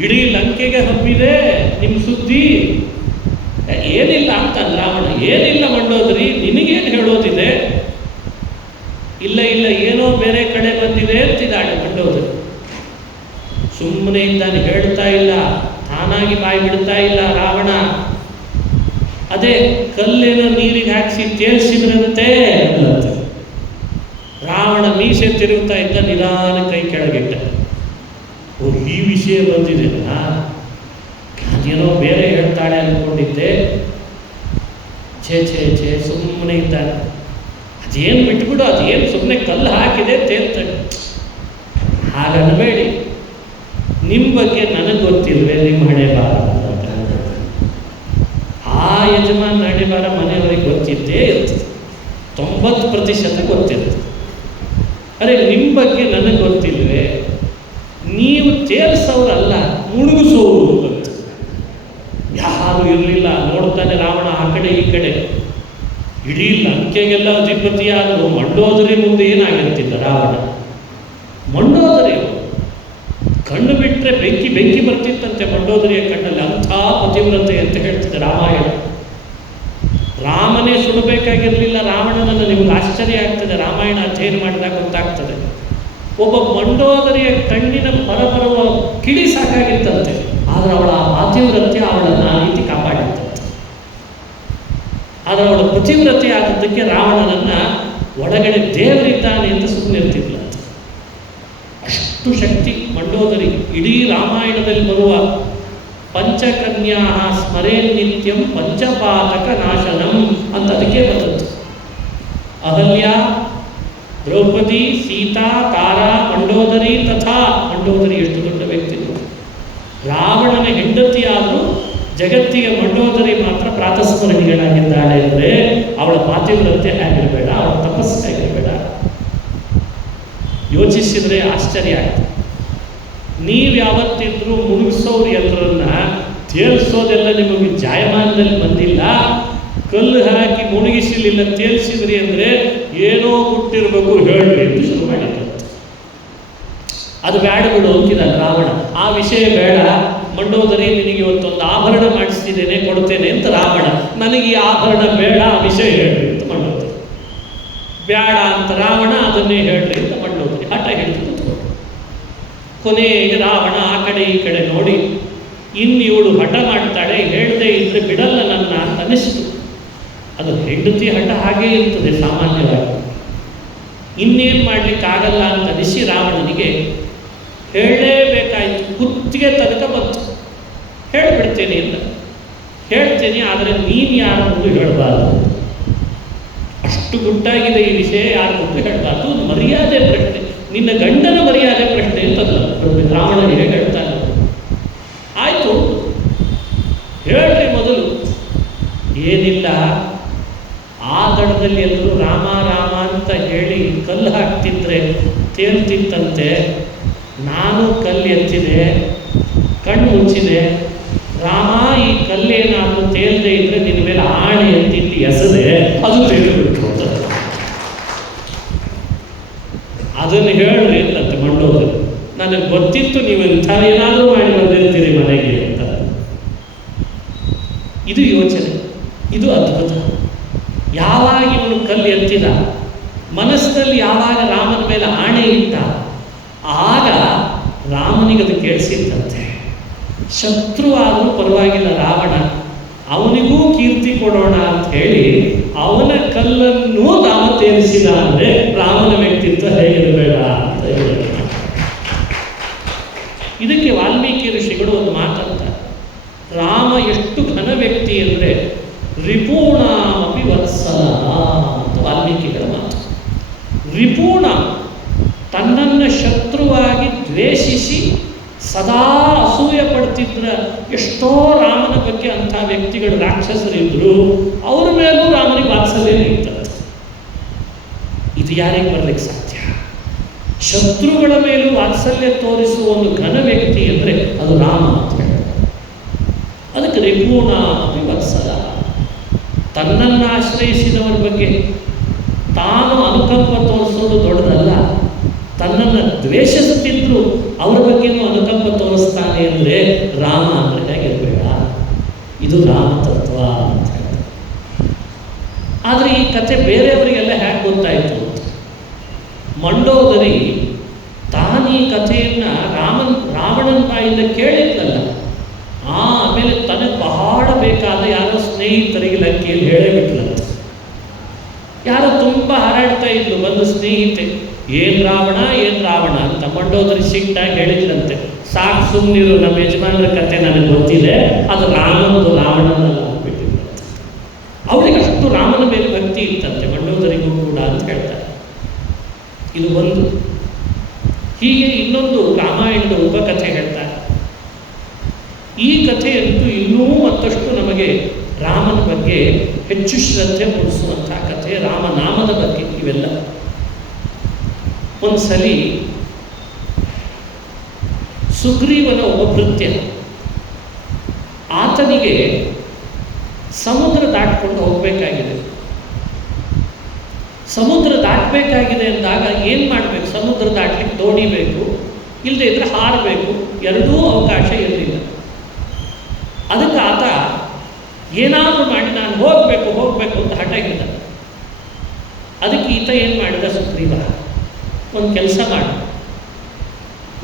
ಇಡೀ ಲಂಕೆಗೆ ಹಬ್ಬಿದೆ ನಿಮ್ಮ ಸುದ್ದಿ. ಏನಿಲ್ಲ ಅಂತ ರಾವಣ. ಏನಿಲ್ಲ ಮಂಡೋದರಿ, ನಿನಗೇನು ಹೇಳೋದಿದೆ? ಇಲ್ಲ ಏನೋ ಬೇರೆ ಕಡೆ ಬಂದಿದೆ ಅಂತಿದ್ದಾಳೆ ಮಂಡೋದರಿ. ಸುಮ್ಮನೆ ಇದ್ದಾನೆ, ಹೇಳ್ತಾ ಇಲ್ಲ, ತಾನಾಗಿ ಬಾಯಿ ಬಿಡ್ತಾ ಇಲ್ಲ ರಾವಣ. ಅದೇ ಕಲ್ಲೇನೋ ನೀರಿಗೆ ಹಾಕಿಸಿ ತೇಲ್ಸಿದ್ರಂತೆ. ರಾವಣ ಮೀಸೆ ತಿರುಗ್ತಾ ಇದ್ದ, ನಿಧಾನ ಕೈ ಕೆಳಗಿಟ್ಟ. ಓ, ಈ ವಿಷಯ ಬಂದಿದೆನಾ, ಅದೇನೋ ಬೇರೆ ಹೇಳ್ತಾಳೆ ಅಂದ್ಕೊಂಡಿದ್ದೆ. ಛೇ ಸುಮ್ಮನೆ ಇದ್ದಾನೆ. ಅದೇನು ಬಿಟ್ಬಿಡು, ಅದೇನು ಸುಮ್ಮನೆ ಕಲ್ಲು ಹಾಕಿದೆ ತೇಲ್ತಾಳೆ. ಹಾಗನ್ನಬೇಡಿ, ನಿಮ್ಮ ಬಗ್ಗೆ ನನಗೆ ಗೊತ್ತಿಲ್ವೇ, ನಿಮ್ಮ ಹಣೆ ಬಾರ. ಆ ಯಜಮಾನ ಹಣೆ ಬಾರ ಮನೆಯವರಿಗೆ ಗೊತ್ತಿದ್ದೇ ಇರ್ತದೆ, 90% ಗೊತ್ತಿರ್ತದೆ. ಅರೆ, ನಿಮ್ಮ ಬಗ್ಗೆ ನನಗೆ ಗೊತ್ತಿಲ್ವೇ, ನೀವು ತೇಲ್ಸೋರಲ್ಲ, ಮುಳುಗಿಸೋರು ಗೊತ್ತು. ಯಾರು ಇರಲಿಲ್ಲ, ನೋಡ್ತಾನೆ ರಾವಣ ಆ ಕಡೆ ಈ ಕಡೆ. ಇಡೀ ಲಂಕೆಗೆಲ್ಲ ಅಧಿಪತಿಯಾದರು. ಮಂಡೋದರಿ ಮುಂದೆ ಏನಾಗಿರ್ತಿದ್ದ ರಾವಣ. ಮಂಡೋದರಿ ಕಣ್ಣು ಬಿಟ್ಟರೆ ಬೆಂಕಿ ಬರ್ತಿತ್ತಂತೆ ಮಂಡೋದರಿಯ ಕಣ್ಣಲ್ಲಿ. ಅಂಥ ಪತಿವ್ರತೆ ಅಂತ ಹೇಳ್ತಿದ್ದೆ ರಾಮಾಯಣ. ರಾಮನೇ ಸುಡಬೇಕಾಗಿರಲಿಲ್ಲ ರಾವಣನನ್ನು. ನಿಮ್ಗೆ ಆಶ್ಚರ್ಯ ಆಗ್ತದೆ, ರಾಮಾಯಣ ಅಧ್ಯಯನ ಮಾಡಿದಾಗ ಗೊತ್ತಾಗ್ತದೆ. ಒಬ್ಬ ಮಂಡೋದರಿಯ ಕಣ್ಣಿನ ಹೊರಬರುವ ಕಿಡಿ ಸಾಕಾಗಿತ್ತಂತೆ. ಆದರೆ ಅವಳ ಪಾತಿವ್ರತ್ಯ ಅವಳನ್ನು ಆ ರೀತಿ ಕಾಪಾಡಿತ್ತಂತೆ. ಆದರೆ ಅವಳ ಪತಿವ್ರತೆ ಆದದ್ದಕ್ಕೆ ರಾವಣನನ್ನು ಒಳಗಡೆ ದೇವರಿದ್ದಾನೆ ಅಂತ ಸುಮ್ಮನಿರ್ತಿದ್ಲ. ಅಷ್ಟು ಶಕ್ತಿ ಮಂಡೋದರಿ. ಇಡೀ ರಾಮಾಯಣದಲ್ಲಿ ಬರುವ ಪಂಚಕನ್ಯಾ ಸ್ಮರೇನ್ ನಿತ್ಯಂ ಪಂಚಪಾತಕ ನಾಶನಂ ಅಂತ ಅದಕ್ಕೆ ಬಂದದ್ದು. ಅಹಲ್ಯ, ದ್ರೌಪದಿ, ಸೀತಾ, ತಾರಾ, ಮಂಡೋದರಿ ತಥಾ. ಮಂಡೋದರಿ ಎಷ್ಟು ದೊಡ್ಡ ವ್ಯಕ್ತಿ! ರಾವಣನ ಹೆಂಡತಿಯಾದರೂ ಜಗತ್ತಿಗೆ ಮಂಡೋದರಿ ಮಾತ್ರ ಪ್ರಾತಸ್ಮರಣಿಗಳಾಗಿದ್ದಾಳೆ ಅಂದರೆ ಅವಳ ಪಾತಿವ್ರತೆ ಆಗಿರಬೇಡ, ಅವಳ ತಪಸ್ಸು ಆಗಿರಬೇಡ. ಯೋಚಿಸಿದರೆ ಆಶ್ಚರ್ಯ ಆಯ್ತು. ನೀವು ಯಾವತ್ತಿದ್ರೂ ಮುಳುಗಿಸೋರು ಎಲ್ಲರನ್ನ ತೇಲ್ಸೋದೆಲ್ಲ ನಿಮಗೆ ಜಾಯಮಾನದಲ್ಲಿ ಬಂದಿಲ್ಲ. ಕಲ್ಲು ಹಾಕಿ ಮುಳುಗಿಸಲಿಲ್ಲ, ತೇಲ್ಸಿದ್ರಿ ಅಂದರೆ ಏನೋ ಗುಟ್ಟಿರ್ಬೇಕು, ಹೇಳ್ರಿ ಎಂದು ಶುರು ಮಾಡಿದ್ರು. ಅದು ಬೇಡ ಬಿಡು ಅಂತಿದ್ದಾನೆ ರಾವಣ. ಆ ವಿಷಯ ಬೇಡ, ಮಂಡೋದರಿ ನಿನಗೆ ಇವತ್ತೊಂದು ಆಭರಣ ಮಾಡಿಸ್ತಿದ್ದೇನೆ, ಕೊಡ್ತೇನೆ ಅಂತ ರಾವಣ. ನನಗೆ ಈ ಆಭರಣ ಬೇಡ, ಆ ವಿಷಯ ಹೇಳ್ರಿ ಅಂತ ಮಂಡೋದರಿ. ಬೇಡ ಅಂತ ರಾವಣ, ಅದನ್ನೇ ಹೇಳ್ರಿ ಅಂತ ಮಂಡೋದರಿ ಹಠ ಹಿಡಿದು ಕೂತ್ಕೊಂಡು. ಕೊನೆಗೆ ರಾವಣ ಆ ಕಡೆ ಈ ಕಡೆ ನೋಡಿ, ಇನ್ನು ಇವಳು ಹಠ ಮಾಡ್ತಾಳೆ, ಹೇಳದೆ ಇದ್ರೆ ಬಿಡಲ್ಲ ನನ್ನ ಅಂತ ಅನಿಸ್ತು. ಅದು ಹೆಂಡತಿ ಹಠ ಹಾಗೇ ಇರ್ತದೆ ಸಾಮಾನ್ಯವಾಗಿ. ಇನ್ನೇನು ಮಾಡಲಿಕ್ಕಾಗಲ್ಲ ಅಂತ ಅನಿಸಿ ರಾವಣನಿಗೆ ಹೇಳಲೇಬೇಕಾಯಿತು. ಕುತ್ತಿಗೆ ತನಕ ಬಂತು. ಹೇಳಿಬಿಡ್ತೇನೆ ಅಂತ ಹೇಳ್ತೇನೆ, ಆದರೆ ನೀನು ಯಾರ ಮುಂದೆ ಹೇಳಬಾರ್ದು. ಅಷ್ಟು ಗುಟ್ಟಾಗಿದೆ ಈ ವಿಷಯ, ಯಾರ ಮುಂದೆ ಹೇಳಬಾರ್ದು. ಮರ್ಯಾದೆ ಪ್ರಶ್ನೆ, ನಿನ್ನ ಗಂಡನ ಮರ್ಯಾದೆ ಪ್ರಶ್ನೆ ಅಂತಲ್ಲ ರಾವಣನಿಗೆ ಹೇಳ್ತಾನೆ. ಆಯಿತು, ಹೇಳ್ರಿ ಮೊದಲು. ಏನಿಲ್ಲ, ಆ ದಡದಲ್ಲಿ ಎಲ್ಲರೂ ರಾಮ ರಾಮ ಅಂತ ಹೇಳಿ ಕಲ್ಲು ಹಾಕ್ತಿದ್ರೆ ತೇಲ್ತಿತ್ತಂತೆ. ನಾನು ಕಲ್ಲು ಎತ್ತಿದೆ, ಕಣ್ಣು ಮುಚ್ಚಿದೆ. ರಾಮ, ಈ ಕಲ್ಲೇನಾದರೂ ತೇಲ್ದೆ ಇದ್ರೆ ನಿನ್ನ ಮೇಲೆ ಆಣೆ ಎತ್ತಿಟ್ಟು ಎಸದೆ ಅದು ತೇಲ್ಬಿಟ್ಟು ಅಂತ. ಅದನ್ನು ಹೇಳ್ರಿ ಅಂತಂತೆ ಮಂಡೋದರಿ. ನನಗೆ ಗೊತ್ತಿತ್ತು ನೀವು ಏನಾದರೂ ಮಾಡಿ ಬಂದಿರ್ತೀರಿ ಮನೆಗೆ ಅಂತ. ಇದು ಯೋಚನೆ, ಇದು ಅದ್ಭುತ. ಯಾವಾಗ ಇವನು ಕಲ್ಲು ಎತ್ತಿದ, ಮನಸ್ಸಿನಲ್ಲಿ ಯಾವಾಗ ರಾಮನ ಮೇಲೆ ಆಣೆ ಇಟ್ಟ, ಆಗ ರಾಮನಿಗದು ಕೇಳಿಸಿದ್ದಂತೆ. ಶತ್ರುವಾದರೂ ಪರವಾಗಿಲ್ಲ ರಾವಣ, ಅವನಿಗೂ ಕೀರ್ತಿ ಕೊಡೋಣ ಅಂತ ಹೇಳಿ ಅವನ ಕಲ್ಲನ್ನು ರಾಮ ತೇರಿಸಿದ ಅಂದರೆ ರಾಮನ ವ್ಯಕ್ತಿತ್ವ ಹೇಗಿರಬೇಡ ಅಂತ ಹೇಳಿ. ಇದಕ್ಕೆ ವಾಲ್ಮೀಕಿ ಋಷಿಗಳು ಒಂದು ಮಾತಂತಾರೆ. ರಾಮ ಎಷ್ಟು ಘನ ವ್ಯಕ್ತಿ ಅಂದರೆ ರಿಪೂಣಾಮಪಿ ವತ್ಸಲ ಅಂತ ವಾಲ್ಮೀಕಿಗಳ ಮಾತು. ರಿಪೂಣ, ತನ್ನನ್ನು ಶತ್ರುವಾಗಿ ದ್ವೇಷಿಸಿ ಸದಾ ಅಸೂಯೆ ಪಡ್ತಿದ್ರ ಎಷ್ಟೋ ರಾಮನ ಬಗ್ಗೆ ಅಂಥ ವ್ಯಕ್ತಿಗಳು ರಾಕ್ಷಸರಿದ್ದರು. ಅವರ ಮೇಲೂ ರಾಮನಿಗೆ ವಾತ್ಸಲ್ಯ ಇರ್ತದೆ. ಇದು ಯಾರಿಗೆ ಬರಲಿಕ್ಕೆ ಸಾಧ್ಯ? ಶತ್ರುಗಳ ಮೇಲೂ ವಾತ್ಸಲ್ಯ ತೋರಿಸುವ ಒಂದು ಘನ ವ್ಯಕ್ತಿ ಅಂದರೆ ಅದು ರಾಮ ಅಂತ ಹೇಳ್ತಾರೆ. ಅದಕ್ಕೆ ರಿಪೂಣ ವಿವತ್ಸಲ, ತನ್ನನ್ನು ಆಶ್ರಯಿಸಿದವರ ಬಗ್ಗೆ ತಾನು ಅನುಕಂಪ ತೋರಿಸೋದು ದೊಡ್ಡದಲ್ಲ, ತನ್ನನ್ನು ದ್ವೇಷಿಸುತ್ತಿದ್ರು ಅವರ ಬಗ್ಗೆನೂ ಅನುಕಂಪ ತೋರಿಸ್ತಾನೆ ಅಂದರೆ ರಾಮ ಅಂದರೆ ಹೇಗಿರಬೇಡ. ಇದು ರಾಮ ತತ್ವ ಅಂತ ಹೇಳ್ತಾರೆ. ಆದರೆ ಈ ಕಥೆ ಬೇರೆಯವರಿಗೆಲ್ಲ ಹೇಗೆ ಗೊತ್ತಾಯಿತು? ಮಂಡೋದರಿ ತಾನು ಈ ಕಥೆಯನ್ನು ರಾವಣನ ಬಾಯಿಂದ ಕೇಳಿದ್ಲಲ್ಲ, ಆಮೇಲೆ ತನಗೆ ಬಹಳ ಬೇಕಾದ ಯಾರೋ ಸ್ನೇಹಿತರಿಗೆ ಲಂಕೆಯಲ್ಲಿ ಹೇಳೇ ಬಿಟ್ಲಂತ. ಯಾರೋ ತುಂಬ ಹಾರಾಡ್ತಾ ಇದ್ಲು ಬಂದು ಸ್ನೇಹಿತೆ, ಏನು ರಾವಣ ಅಂತ ಮಂಡೋದರಿ ಸಿಟ್ಟಾಗಿ ಹೇಳಿದ್ರಂತೆ. ಸಾಕು ಸುಮ್ಮನಿರು, ನಮ್ಮ ಯಜಮಾನರ ಕತೆ ನನಗೆ ಗೊತ್ತಿದೆ, ಅದು ರಾವಣನಲ್ಲ ಅಂದ್ಬಿಟ್ಟಿದ್ರಂತೆ. ಅವಳಿಗೆ ಅಷ್ಟು ರಾಮನ ಮೇಲೆ ಭಕ್ತಿ ಇತ್ತಂತೆ, ಮಂಡೋದರಿಗೂ ಕೂಡ ಅಂತ ಹೇಳ್ತಾರೆ. ಇದು ಒಂದು. ಹೀಗೆ ಇನ್ನೊಂದು ರಾಮಾಯಣದ ಉಪಕಥೆ ಹೇಳ್ತಾರೆ. ಈ ಕಥೆಯಂತೂ ಇನ್ನೂ ಮತ್ತಷ್ಟು ನಮಗೆ ರಾಮನ ಬಗ್ಗೆ ಹೆಚ್ಚು ಶ್ರದ್ಧೆ ಮೂಡಿಸುವಂಥ ಕಥೆ, ರಾಮನಾಮದ ಬಗ್ಗೆ ಇವೆಲ್ಲ. ಒಂದು ಸಲ ಸುಗ್ರೀವನ ಒಬ್ಬ ಭೃತ್ಯ, ಆತನಿಗೆ ಸಮುದ್ರ ದಾಟಿಕೊಂಡು ಹೋಗಬೇಕಾಗಿದೆ. ಸಮುದ್ರ ದಾಟಬೇಕಾಗಿದೆ ಅಂದಾಗ ಏನು ಮಾಡಬೇಕು? ಸಮುದ್ರ ದಾಟಲಿಕ್ಕೆ ದೋಣಿ ಬೇಕು, ಇಲ್ಲದೆ ಇದ್ರೆ ಹಾರಬೇಕು. ಎರಡೂ ಅವಕಾಶ ಇರಲಿಲ್ಲ. ಅದಕ್ಕೆ ಆತ ಏನಾದರೂ ಮಾಡಿ ನಾನು ಹೋಗಬೇಕು ಅಂತ ಹಠ ಹಿಡಿದ. ಅದಕ್ಕೆ ಈತ ಏನು ಮಾಡಿದ? ಸುಗ್ರೀವ, ಒಂದು ಕೆಲಸ ಮಾಡು,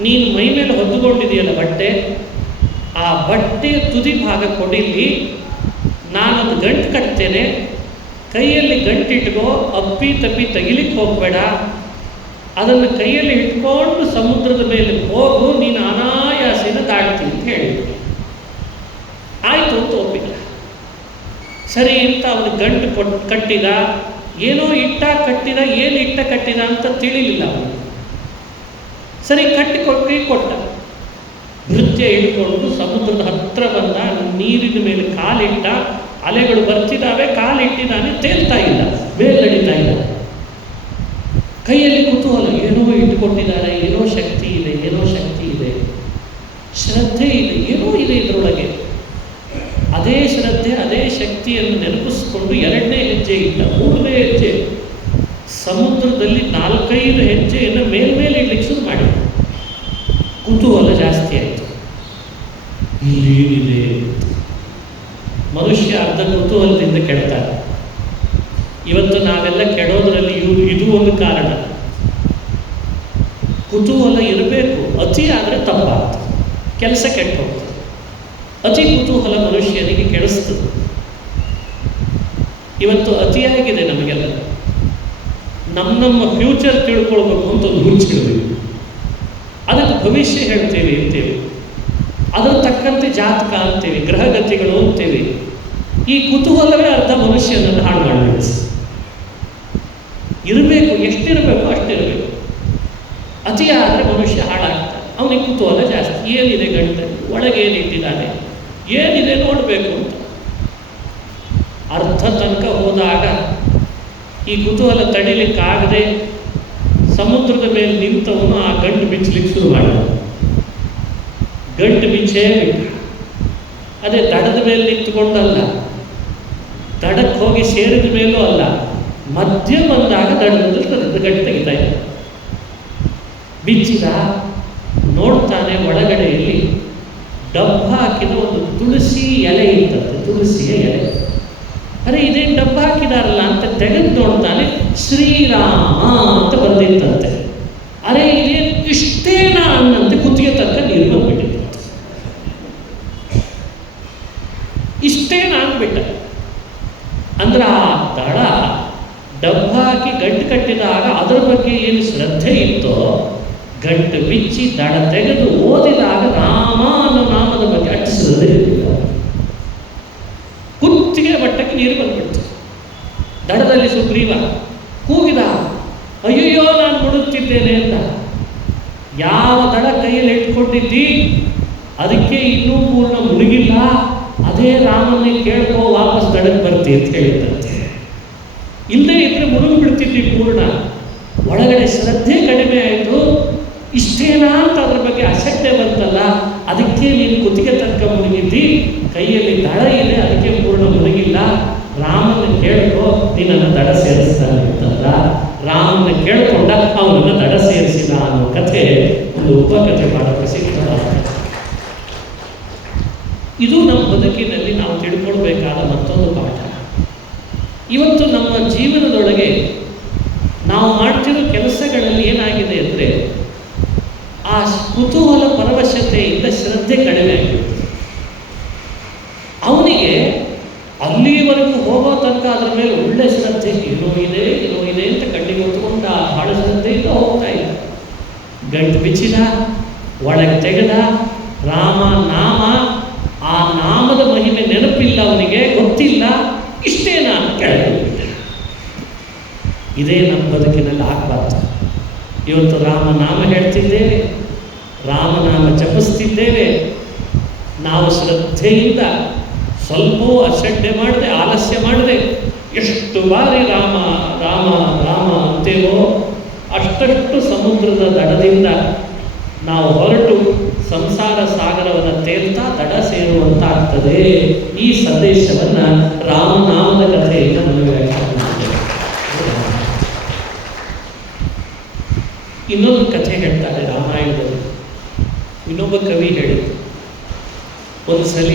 ನೀನು ಮೈ ಮೇಲೆ ಹೊದ್ದುಕೊಂಡಿದೆಯಲ್ಲ ಬಟ್ಟೆ, ಆ ಬಟ್ಟೆಯ ತುದಿ ಭಾಗ ಕೊಡಿಲ್ಲಿ, ನಾನೊಂದು ಗಂಟು ಕಟ್ತೇನೆ, ಕೈಯಲ್ಲಿ ಗಂಟಿಟ್ಕೋ, ಅಪ್ಪಿ ತಪ್ಪಿ ತೆಗಿಲಿಕ್ಕೆ ಹೋಗಬೇಡ, ಅದನ್ನು ಕೈಯಲ್ಲಿ ಇಟ್ಕೊಂಡು ಸಮುದ್ರದ ಮೇಲೆ ಹೋಗು, ನೀನು ಅನಾಯಾಸಿನ ದಾಟ್ತೀನಿ ಅಂತ ಹೇಳಿದ್ರು. ಆಯಿತು ಅಂತ ಒಪ್ಪಿದ. ಸರಿ ಅಂತ ಅವನು ಗಂಟು ಕಟ್ಟಿದ. ಏನೋ ಇಟ್ಟ ಕಟ್ಟಿದ, ಏನು ಇಟ್ಟ ಕಟ್ಟಿದ ಅಂತ ತಿಳಿಲಿಲ್ಲ ಅವನು. ಸರಿ ಕೊಟ್ಟ. ನೃತ್ಯ ಹಿಡ್ಕೊಂಡು ಸಮುದ್ರದ ಹತ್ರ ಬಂದ, ನೀರಿನ ಮೇಲೆ ಕಾಲಿಟ್ಟ, ಅಲೆಗಳು ಬರ್ತಿದ್ದಾವೆ, ಕಾಲಿಟ್ಟಿದ್ದಾನೆ, ತೇಲ್ತಾ ಇಲ್ಲ, ಮೇಲ್ನಡೀತಾ ಇಲ್ಲ. ಕೈಯಲ್ಲಿ ಕುತೂಹಲ, ಏನೋ ಇಟ್ಟುಕೊಂಡಿದ್ದಾರೆ, ಏನೋ ಶಕ್ತಿ ಇದೆ, ಶ್ರದ್ಧೆ ಇದೆ, ಏನೋ ಇದೆ ಇದರೊಳಗೆ. ಅದೇ ಶ್ರದ್ಧೆ, ಅದೇ ಶಕ್ತಿಯನ್ನು ನೆನಪಿಸ್ಕೊಂಡು 2ನೇ ಹೆಜ್ಜೆ ಇಟ್ಟ. 3ನೇ ಹೆಜ್ಜೆ ಸಮುದ್ರದಲ್ಲಿ 4-5 ಹೆಜ್ಜೆಯನ್ನು ಮೇಲ್ಮೇಲೆ ಇಡ್ಲಿಕ್ಕೆ ಶುರು ಮಾಡಿ. ಕುತೂಹಲ ಜಾಸ್ತಿ ಆಯಿತು. ಇಲ್ಲೇನಿದೆ? ಮನುಷ್ಯ ಅರ್ಧ ಕುತೂಹಲದಿಂದ ಕೆಡ್ತಾರೆ. ಇವತ್ತು ನಾವೆಲ್ಲ ಕೆಡೋದ್ರಲ್ಲಿ ಇದು ಒಂದು ಕಾರಣ. ಕುತೂಹಲ ಇರಬೇಕು, ಅತಿ ಆದರೆ ತಪ್ಪಾಗ್ತದೆ, ಕೆಲಸ ಕೆಟ್ಟು ಹೋಗ್ತದೆ. ಅತಿ ಕುತೂಹಲ ಮನುಷ್ಯನಿಗೆ ಕೆಡಿಸ್ತದೆ. ಇವತ್ತು ಅತಿಯಾಗಿದೆ ನಮಗೆಲ್ಲ. ನಮ್ಮ ಫ್ಯೂಚರ್ ತಿಳ್ಕೊಳ್ಬೇಕು ಅಂತ ಒಂದು ಹುಚ್ಚಿಡಬೇಕು. ಅದಕ್ಕೆ ಭವಿಷ್ಯ ಹೇಳ್ತೇವೆ ಅಂತೇವೆ, ಅದರ ತಕ್ಕಂತೆ ಜಾತಕ ಅಂತೇವೆ, ಗ್ರಹಗತಿಗಳು ಅಂತೇವೆ. ಈ ಕುತೂಹಲವೇ ಅರ್ಧ ಮನುಷ್ಯನನ್ನು ಹಾಳು ಮಾಡಬೇಕು. ಇರಬೇಕು, ಎಷ್ಟಿರಬೇಕು ಅಷ್ಟಿರಬೇಕು. ಅತಿಯಾದರೆ ಮನುಷ್ಯ ಹಾಳಾಗ್ತಾನೆ. ಅವನಿಗೆ ಕುತೂಹಲ ಜಾಸ್ತಿ. ಏನಿದೆ ಗಂಟಲ್ಲಿ, ಒಳಗೆ ಏನಿಟ್ಟಿದ್ದಾನೆ, ಏನಿದೆ ನೋಡಬೇಕು ಅಂತ. ಅರ್ಧ ತನಕ ಹೋದಾಗ ಈ ಕುತೂಹಲ ತಡಿಲಿಕ್ಕಾಗದೆ ಸಮುದ್ರದ ಮೇಲೆ ನಿಂತವನು ಆ ಗಂಟು ಬಿಚ್ಚಲಿಕ್ಕೆ ಶುರು ಮಾಡಿದ. ಗಂಟು ಬಿಚ್ಚೇ ಬಿಟ್ಟು, ಅದೇ ದಡದ ಮೇಲೆ ನಿಂತುಕೊಂಡಲ್ಲ, ದಡಕ್ಕೆ ಹೋಗಿ ಸೇರಿದ ಮೇಲೂ ಅಲ್ಲ, ಮಧ್ಯ ಬಂದಾಗ ದಡದಲ್ಲಿ ಗಂಟು ತೆಗಿತಾ ಇದ್ದ. ಬಿಚ್ಚಿದ, ನೋಡ್ತಾನೆ ಒಳಗಡೆಯಲ್ಲಿ ಡಬ್ಬ ಹಾಕಿದ ಒಂದು ತುಳಸಿ ಎಲೆ ಇತ್ತಂತೆ, ತುಳಸಿಯ ಎಲೆ. ಅರೆ ಇದೇನು ಡಬ್ಬ ಹಾಕಿದಾರಲ್ಲ ಅಂತ ತೆಗೆದು ನೋಡ್ತಾನೆ, ಶ್ರೀರಾಮ ಅಂತ ಬಂದಿತ್ತಂತೆ. ಅರೆ ಇದೇನು ಇಷ್ಟೇನಾ ಅನ್ನಂತೆ ಕುತ್ತಿಗೆ ತನಕ ನೀರು ಬಂದ್ಬಿಟ್ಟಿತ್ತಂತೆ. ಇಷ್ಟೇನಾ ಅಂದ್ಬಿಟ್ಟ. ಅಂದ್ರೆ ಆ ದಡ ಡಬ್ಬ ಹಾಕಿ ಗಂಟು ಕಟ್ಟಿದಾಗ ಅದರ ಬಗ್ಗೆ ಏನು ಶ್ರದ್ಧೆ ಇತ್ತೋ, ಗಂಟು ಬಿಚ್ಚಿ ದಡ ತೆಗೆದು ಓದಿದಾಗ ರಾಮ ಅನ್ನೋ ನಾಮದ ಬಗ್ಗೆ ಅಟ್ಟಿಸಿದ್ರೆ ಕುತ್ತಿಗೆ ಮಟ್ಟಕ್ಕೆ ನೀರು ಬಂದ್ಬಿಡ್ತು. ದಡದಲ್ಲಿ ಸುಗ್ರೀವ ಕೂಗಿದ, ಅಯ್ಯಯ್ಯೋ ನಾನು ಮುಳುಗುತ್ತಿದ್ದೇನೆ ಅಂತ. ಯಾವ ದಡ ಕೈಯಲ್ಲಿ ಇಟ್ಕೊಂಡಿದ್ದಿ, ಅದಕ್ಕೆ ಇನ್ನೂ ಪೂರ್ಣ ಮುಳುಗಿಲ್ಲ, ಅದೇ ರಾಮನ್ನೇ ಕೇಳ್ಕೋ, ವಾಪಸ್ ದಡಕ್ಕೆ ಬರ್ತಿ ಅಂತ ಹೇಳಿದಂತೆ. ಇಲ್ಲೇ ಇದ್ರೆ ಮುಳುಗಿ ಬಿಡ್ತಿದ್ದಿ ಪೂರ್ಣ. ಒಳಗಡೆ ಶ್ರದ್ಧೆ ಕಡಿಮೆ ಆಯಿತು. ಇಷ್ಟೇನಾ ಅಂತ ಅದ್ರ ಬಗ್ಗೆ ಅಸಡ್ಡೆ ಬಂತಲ್ಲ, ಅದಕ್ಕೆ ನೀನು ಕುತ್ತಿಗೆ ತನಕ ಮುಳುಗಿದ್ದಿ, ಕೈಯಲ್ಲಿ ದಡ ಇದೆ, ಅದಕ್ಕೆ ಪೂರ್ಣ ಮುಳುಗಿಲ್ಲ. ರಾಮನ ಕೇಳ್ಕೋ, ನಿನ್ನನ್ನು ದಡ ಸೇರಿಸ್ತಾನೆ ಅಂತಂದ. ರಾಮನ ಕೇಳ್ಕೊಂಡ, ಅವನನ್ನು ದಡ ಸೇರಿಸಿದ ಅನ್ನೋ ಕಥೆ ಒಂದು ಉಪಕಥೆ ಬಹಳ ಪ್ರಸಿದ್ಧವಾದ. ಇದು ನಮ್ಮ ಬದುಕಿನಲ್ಲಿ ನಾವು ತಿಳ್ಕೊಳ್ಬೇಕಾದ ಮತ್ತೊಂದು ಪಾಠ. ಇವತ್ತು ನಮ್ಮ ಜೀವನದೊಳಗೆ ನಾವು ಮಾಡ್ತಿರೋ ಕೆಲಸಗಳಲ್ಲಿ ಏನಾಗಿದೆ ಅಂದರೆ, ಆ ಕುತೂಹಲ ಪರವಶತೆಯಿಂದ ಶ್ರದ್ಧೆ ಕಡಿಮೆ ಆಗಿರುತ್ತೆ. ಅವನಿಗೆ ಅಲ್ಲಿವರೆಗೂ ಹೋಗೋ ತನಕ ಅದರ ಮೇಲೆ ಒಳ್ಳೆ ಶ್ರದ್ಧೆ, ಏನೋ ಇದೆ ಅಂತ ಕಣ್ಣಿಗೆ ಹೊತ್ಕೊಂಡ ಬಹಳ ಶ್ರದ್ಧೆಯಿಂದ ಹೋಗ್ತಾ ಇದ್ದ. ಗಂಟು ಬಿಚ್ಚಿದ, ಒಳಗೆ ತೆಗೆದ, ರಾಮ ನಾಮ, ಆ ನಾಮದ ಮಹಿಮೆ ನೆನಪಿಲ್ಲ ಅವನಿಗೆ, ಗೊತ್ತಿಲ್ಲ, ಇಷ್ಟೇನಾ ಅಂತ ಕೆಳಗೆ. ಇದೇ ನಮ್ಮ ಬದುಕಿನಲ್ಲಿ ಆಗಬಾರ್ದು. ಇವತ್ತು ರಾಮನಾಮ ಹೇಳ್ತಿದ್ದೇವೆ, ರಾಮನಾಮ ಜಪಿಸ್ತಿದ್ದೇವೆ, ನಾವು ಶ್ರದ್ಧೆಯಿಂದ ಸ್ವಲ್ಪವೂ ಅಸಡ್ಡೆ ಮಾಡದೆ, ಆಲಸ್ಯ ಮಾಡದೆ ಎಷ್ಟು ಬಾರಿ ರಾಮ ರಾಮ ರಾಮ ಅಂತೇವೋ ಅಷ್ಟಷ್ಟು ಸಮುದ್ರದ ದಡದಿಂದ ನಾವು ಹೊರಟು ಸಂಸಾರ ಸಾಗರವನ್ನು ತೇಲ್ತಾ ದಡ ಸೇರುವಂತಾಗ್ತದೆ. ಈ ಸಂದೇಶವನ್ನು ರಾಮನಾಮದ ಕಥೆಯಿಂದ ನಮಗೆ ವ್ಯಾಖ್ಯಾನ ಮಾಡಿದ್ದೇವೆ. ಇನ್ನೊಂದು ಕಥೆ ಹೇಳ್ತಾರೆ ರಾಮಾಯಣದಲ್ಲಿ. ಇನ್ನೊಬ್ಬ ಕವಿ ಹೇಳಿದ್ರು, ಒಂದು ಸಲ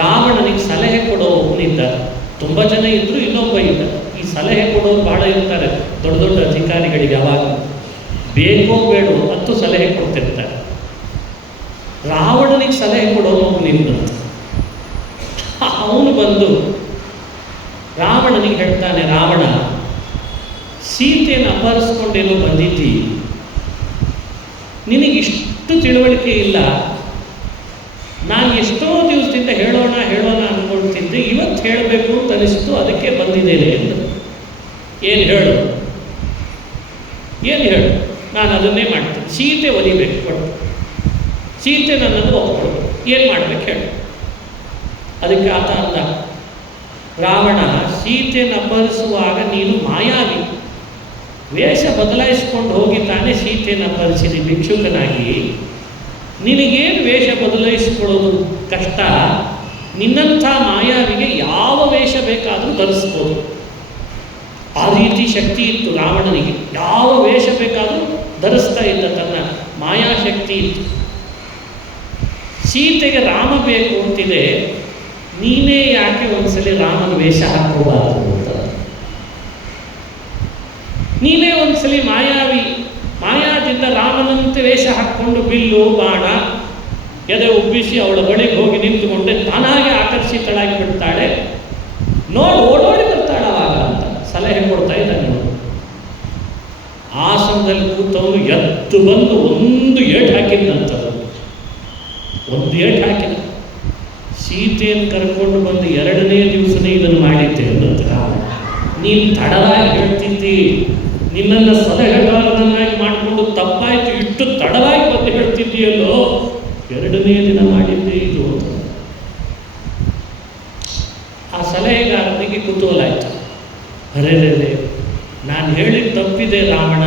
ರಾವಣನಿಗೆ ಸಲಹೆ ಕೊಡೋ ಒಬ್ಬನಿದ್ದ. ತುಂಬ ಜನ ಇದ್ದರು, ಇನ್ನೊಬ್ಬ ಇದ್ದ. ಈ ಸಲಹೆ ಕೊಡೋರು ಭಾಳ ಇರ್ತಾರೆ ದೊಡ್ಡ ದೊಡ್ಡ ಅಧಿಕಾರಿಗಳಿಗೆ. ಯಾವಾಗ ಬೇಕೋ ಬೇಡೋ 10 ಸಲಹೆ ಕೊಡ್ತಿರ್ತಾರೆ. ರಾವಣನಿಗೆ ಸಲಹೆ ಕೊಡೋನು ಒಬ್ಬನಿದ್ದ. ಅವನು ಬಂದು ರಾವಣನಿಗೆ ಹೇಳ್ತಾನೆ, ರಾವಣ, ಸೀತೆಯನ್ನು ಅಪಹರಿಸ್ಕೊಂಡೇನೋ ಬಂದಿದ್ದಿ, ನಿನಗಿಷ್ಟು ತಿಳುವಳಿಕೆ ಇಲ್ಲ. ನಾನು ಎಷ್ಟೋ ದಿವಸದಿಂದ ಹೇಳೋಣ ಹೇಳೋಣ ಅಂದ್ಕೊಳ್ತಿದ್ದೆ, ಅನಿಸಿದ್ದೆ, ಇವತ್ತು ಹೇಳಬೇಕು ಅಂತ ಅನಿಸ್ತು, ಅದಕ್ಕೆ ಬಂದಿದ್ದೇನೆ ಅಂತ. ಏನು ಹೇಳು, ನಾನು ಅದನ್ನೇ ಮಾಡ್ತೀನಿ. ಸೀತೆ ಒಲಿಬೇಕು, ಕೊಟ್ಟು ಸೀತೆ ನನ್ನನ್ನು ಒಪ್ಪಿಕೊಡು, ಏನು ಮಾಡ್ಬೇಕು ಹೇಳು. ಅದಕ್ಕೆ ಆತ ಅಂದ, ರಾವಣ, ಸೀತೆಯನ್ನು ಅಪಹರಿಸುವಾಗ ನೀನು ಮಾಯಾವಿ, ವೇಷ ಬದಲಾಯಿಸ್ಕೊಂಡು ಹೋಗಿ ತಾನೇ ಸೀತೆಯನ್ನು ಅಪಹರಿಸಿದೆ ಭಿಕ್ಷುಕನಾಗಿ. ನಿನಗೇನು ವೇಷ ಬದಲಾಯಿಸ್ಕೊಳ್ಳೋದು ಕಷ್ಟ, ನಿನ್ನಂಥ ಮಾಯಾವಿಗೆ ಯಾವ ವೇಷ ಬೇಕಾದರೂ ಧರಿಸ್ಬೋದು. ಆ ರೀತಿ ಶಕ್ತಿ ಇತ್ತು ರಾವಣನಿಗೆ, ಯಾವ ವೇಷ ಬೇಕಾದರೂ ಧರಿಸ್ತಾ ಇದ್ದ, ತನ್ನ ಮಾಯಾಶಕ್ತಿ ಇತ್ತು. ಸೀತೆಗೆ ರಾಮ ಬೇಕು ಅಂತಿದೆ, ನೀನೇ ಯಾಕೆ ಒಂದ್ಸಲಿ ರಾಮನ ವೇಷ ಹಾಕೋಬಾರದು ಅಂತ. ನೀನೇ ಒಂದ್ಸಲಿ ಮಾಯಾದಿಂದ ರಾಮನಂತೆ ವೇಷ ಹಾಕ್ಕೊಂಡು ಬಿಲ್ಲು ಬಾಣ ಎದೆ ಉಬ್ಬಿಸಿ ಅವಳ ಬಳಿಗೆ ಹೋಗಿ ನಿಂತುಕೊಂಡೆ ತಾನಾಗೆ ಆಕರ್ಷಿತಳಾಗಿ ಬಿಡ್ತಾಳೆ, ಓಡೋಡಿ ಬರ್ತಾಳೆ ಅವಾಗ ಅಂತ ಸಲಹೆ ಕೊಡ್ತಾ ಇದ್ದಾನೆ. ಆಸನದಲ್ಲಿ ಕೂತವನು ಎದ್ದು ಬಂದು ಒಂದು ಏಟು ಹಾಕಿದ್ನಂತದ್ದು, ಒಂದು ಏಟು ಹಾಕಿದ. ಸೀತೆಯನ್ನು ಕರ್ಕೊಂಡು ಬಂದು 2ನೇ ದಿವಸನೇ ಇದನ್ನು ಮಾಡಿದ್ದೆ ಅಂತ. ನೀನು ತಡವಾಗಿ ಹೇಳ್ತಿದ್ದಿ, ನಿನ್ನನ್ನು ಸಲಹೆಗಾರನನ್ನಾಗಿ ಮಾಡಿಕೊಂಡು ತಪ್ಪಾಯಿತು, ಇಷ್ಟು ತಡವಾಗಿ ಬಂದು ಹೇಳ್ತಿದ್ದೀಯಲ್ಲೋ, 2ನೇ ದಿನ ಮಾಡಿದ್ದೆ ಇದು ಅಂತ. ಆ ಸಲಹೆಗಾರನಿಗೆ ಕುತೂಹಲ ಆಯಿತು. ಅರೆ ನಾನು ಹೇಳಿದ ತಪ್ಪಿದೆ ರಾವಣ,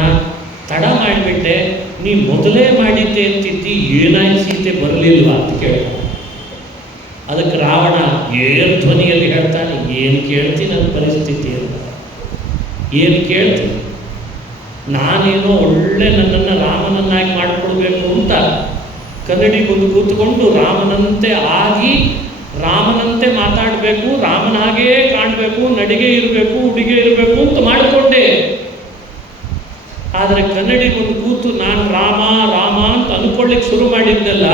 ತಡ ಮಾಡಿಬಿಟ್ಟೆ, ನೀ ಮೊದಲೇ ಮಾಡಿದ್ದೆ ಅಂತಿದ್ದಿ, ಏನಾಯ್ತು ಸೀತೆ ಬರಲಿಲ್ವಾ ಅಂತ ಕೇಳ. ಅದಕ್ಕೆ ರಾವಣ ಏನು ಧ್ವನಿಯಲ್ಲಿ ಹೇಳ್ತಾನೆ, ಏನು ಕೇಳ್ತೀನಿ ನನ್ನ ಪರಿಸ್ಥಿತಿ ಅಂತ. ಏನು ಕೇಳ್ತೀನಿ, ನಾನೇನೋ ಒಳ್ಳೆ ನನ್ನನ್ನು ರಾಮನನ್ನಾಗಿ ಮಾಡಿಕೊಡ್ಬೇಕು ಅಂತ ಕನ್ನಡಿ ಮುಂದೆ ಕೂತ್ಕೊಂಡು ರಾಮನಂತೆ ಆಗಿ, ರಾಮನಂತೆ ಮಾತಾಡಬೇಕು, ರಾಮನ ಹಾಗೇ ಕಾಣಬೇಕು, ನಡಿಗೆ ಇರಬೇಕು, ಉಡಿಗೆ ಇರಬೇಕು ಅಂತ ಮಾಡಿಕೊಂಡೆ. ಆದರೆ ಕನ್ನಡಿ ಮುಂದೆ ಕೂತು ನಾನು ರಾಮ ರಾಮ ಅಂತ ಅಂದ್ಕೊಳ್ಳಿಕ್ಕೆ ಶುರು ಮಾಡಿದ್ದೆಲ್ಲ,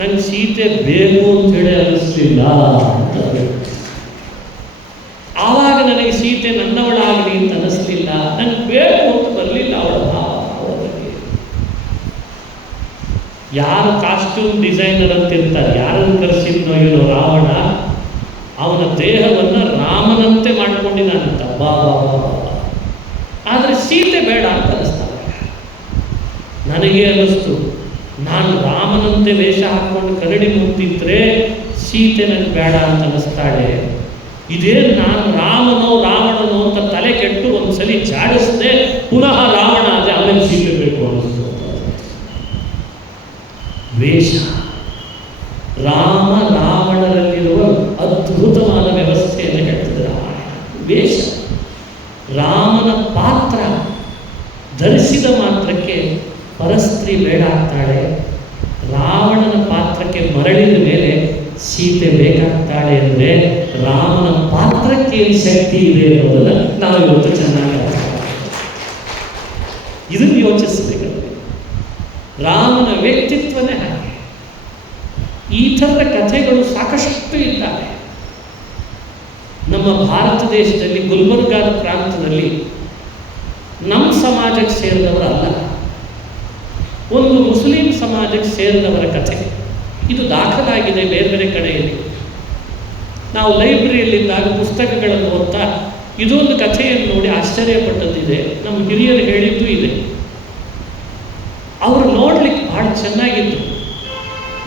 ನನ್ನ ಸೀತೆ ಬೇಕು ಅಂತೇಳಿ ಅನ್ನಿಸ್ಲಿಲ್ಲ ಅಂತ. ಆವಾಗ ನನಗೆ ಸೀತೆ ನನ್ನವಳಾಗಲಿ ಅಂತ ಅನ್ನಿಸ್ಲಿಲ್ಲ, ನನಗೆ ಬೇಕು ಅಂತ ಬರಲಿಲ್ಲ ಅವಳ ಭಾವ. ಯಾರು ಕಾಸ್ಟ್ಯೂಮ್ ಡಿಸೈನರ್ ಅಂತಿರ್ತಾರೆ, ಯಾರನ್ನು ಕರೆಸಿದ್ನೋ ಏನೋ ರಾವಣ, ಅವನ ದೇಹವನ್ನು ರಾಮನಂತೆ ಮಾಡ್ಕೊಂಡಿದ್ದಾನಂತ. ಆದರೆ ಸೀತೆ ಬೇಡ ಅಂತ ಅನ್ನಿಸ್ತಾನೆ. ನನಗೆ ಅನ್ನಿಸ್ತು, ನಾನು ರಾಮನಂತೆ ವೇಷ ಹಾಕ್ಕೊಂಡು ಕರಡಿ ಮುಂದಿದ್ರೆ ಸೀತೆ ನನಗೆ ಬೇಡ ಅಂತ ಅನ್ನಿಸ್ತಾಳೆ. ಇದೇ ನಾನು ರಾಮನೋ ರಾವಣನೋ ಅಂತ ತಲೆ ಕೆಟ್ಟು ಒಂದ್ಸಲಿ ಜಾಡಿಸದೆ ಪುನಃ ರಾವಣ ಆದರೆ ಆಮೇಲೆ ಸೀತೆ ಬೇಕು ಅನ್ನಿಸ್ತು. ವೇಷ ರಾವಣರಲ್ಲಿರುವ ಅದ್ಭುತವಾದ ವ್ಯವಸ್ಥೆಯನ್ನು ಹೇಳ್ತಿದ್ದ ರಾವಣ. ವೇಷ ರಾಮನ ಪಾತ್ರ ಧರಿಸಿದ ಮಾತ್ರಕ್ಕೆ ಪರಸ್ತ್ರೀ ಬೇಡ ಆಗ್ತಾಳೆ, ರಾವಣನ ಪಾತ್ರಕ್ಕೆ ಮರಳಿದ ಮೇಲೆ ಸೀತೆ ಬೇಕಾಗ್ತಾಳೆ. ಅಂದರೆ ರಾಮನ ಪಾತ್ರಕ್ಕೆ ಏನು ಶಕ್ತಿ ಇದೆ ಅನ್ನೋದನ್ನು ನಾವು ಇವತ್ತು ಚೆನ್ನಾಗಿ ಇದನ್ನು ಯೋಚಿಸಬೇಕಂದ್ರೆ. ರಾಮನ ವ್ಯಕ್ತಿತ್ವನೇ ಹಾಗೆ. ಈ ಥರದ ಕಥೆಗಳು ಸಾಕಷ್ಟು ಇದ್ದಾವೆ. ನಮ್ಮ ಭಾರತ ದೇಶದಲ್ಲಿ ಗುಲ್ಬರ್ಗಾದ ಪ್ರಾಂತದಲ್ಲಿ ನಮ್ಮ ಸಮಾಜಕ್ಕೆ ಸೇರಿದವರಲ್ಲ, ಒಂದು ಮುಸ್ಲಿಂ ಸಮಾಜಕ್ಕೆ ಸೇರಿದವರ ಕಥೆ ಇದು ದಾಖಲಾಗಿದೆ ಬೇರೆ ಬೇರೆ ಕಡೆಯಲ್ಲಿ. ನಾವು ಲೈಬ್ರರಿಯಲ್ಲಿದ್ದಾಗ ಪುಸ್ತಕಗಳನ್ನು ಓದ್ತಾ ಇದೊಂದು ಕಥೆಯನ್ನು ನೋಡಿ ಆಶ್ಚರ್ಯಪಟ್ಟದ್ದಿದೆ, ನಮ್ಮ ಹಿರಿಯರು ಹೇಳಿದ್ದು ಇದೆ. ಅವರು ನೋಡಲಿಕ್ಕೆ ಭಾಳ ಚೆನ್ನಾಗಿದ್ದರು,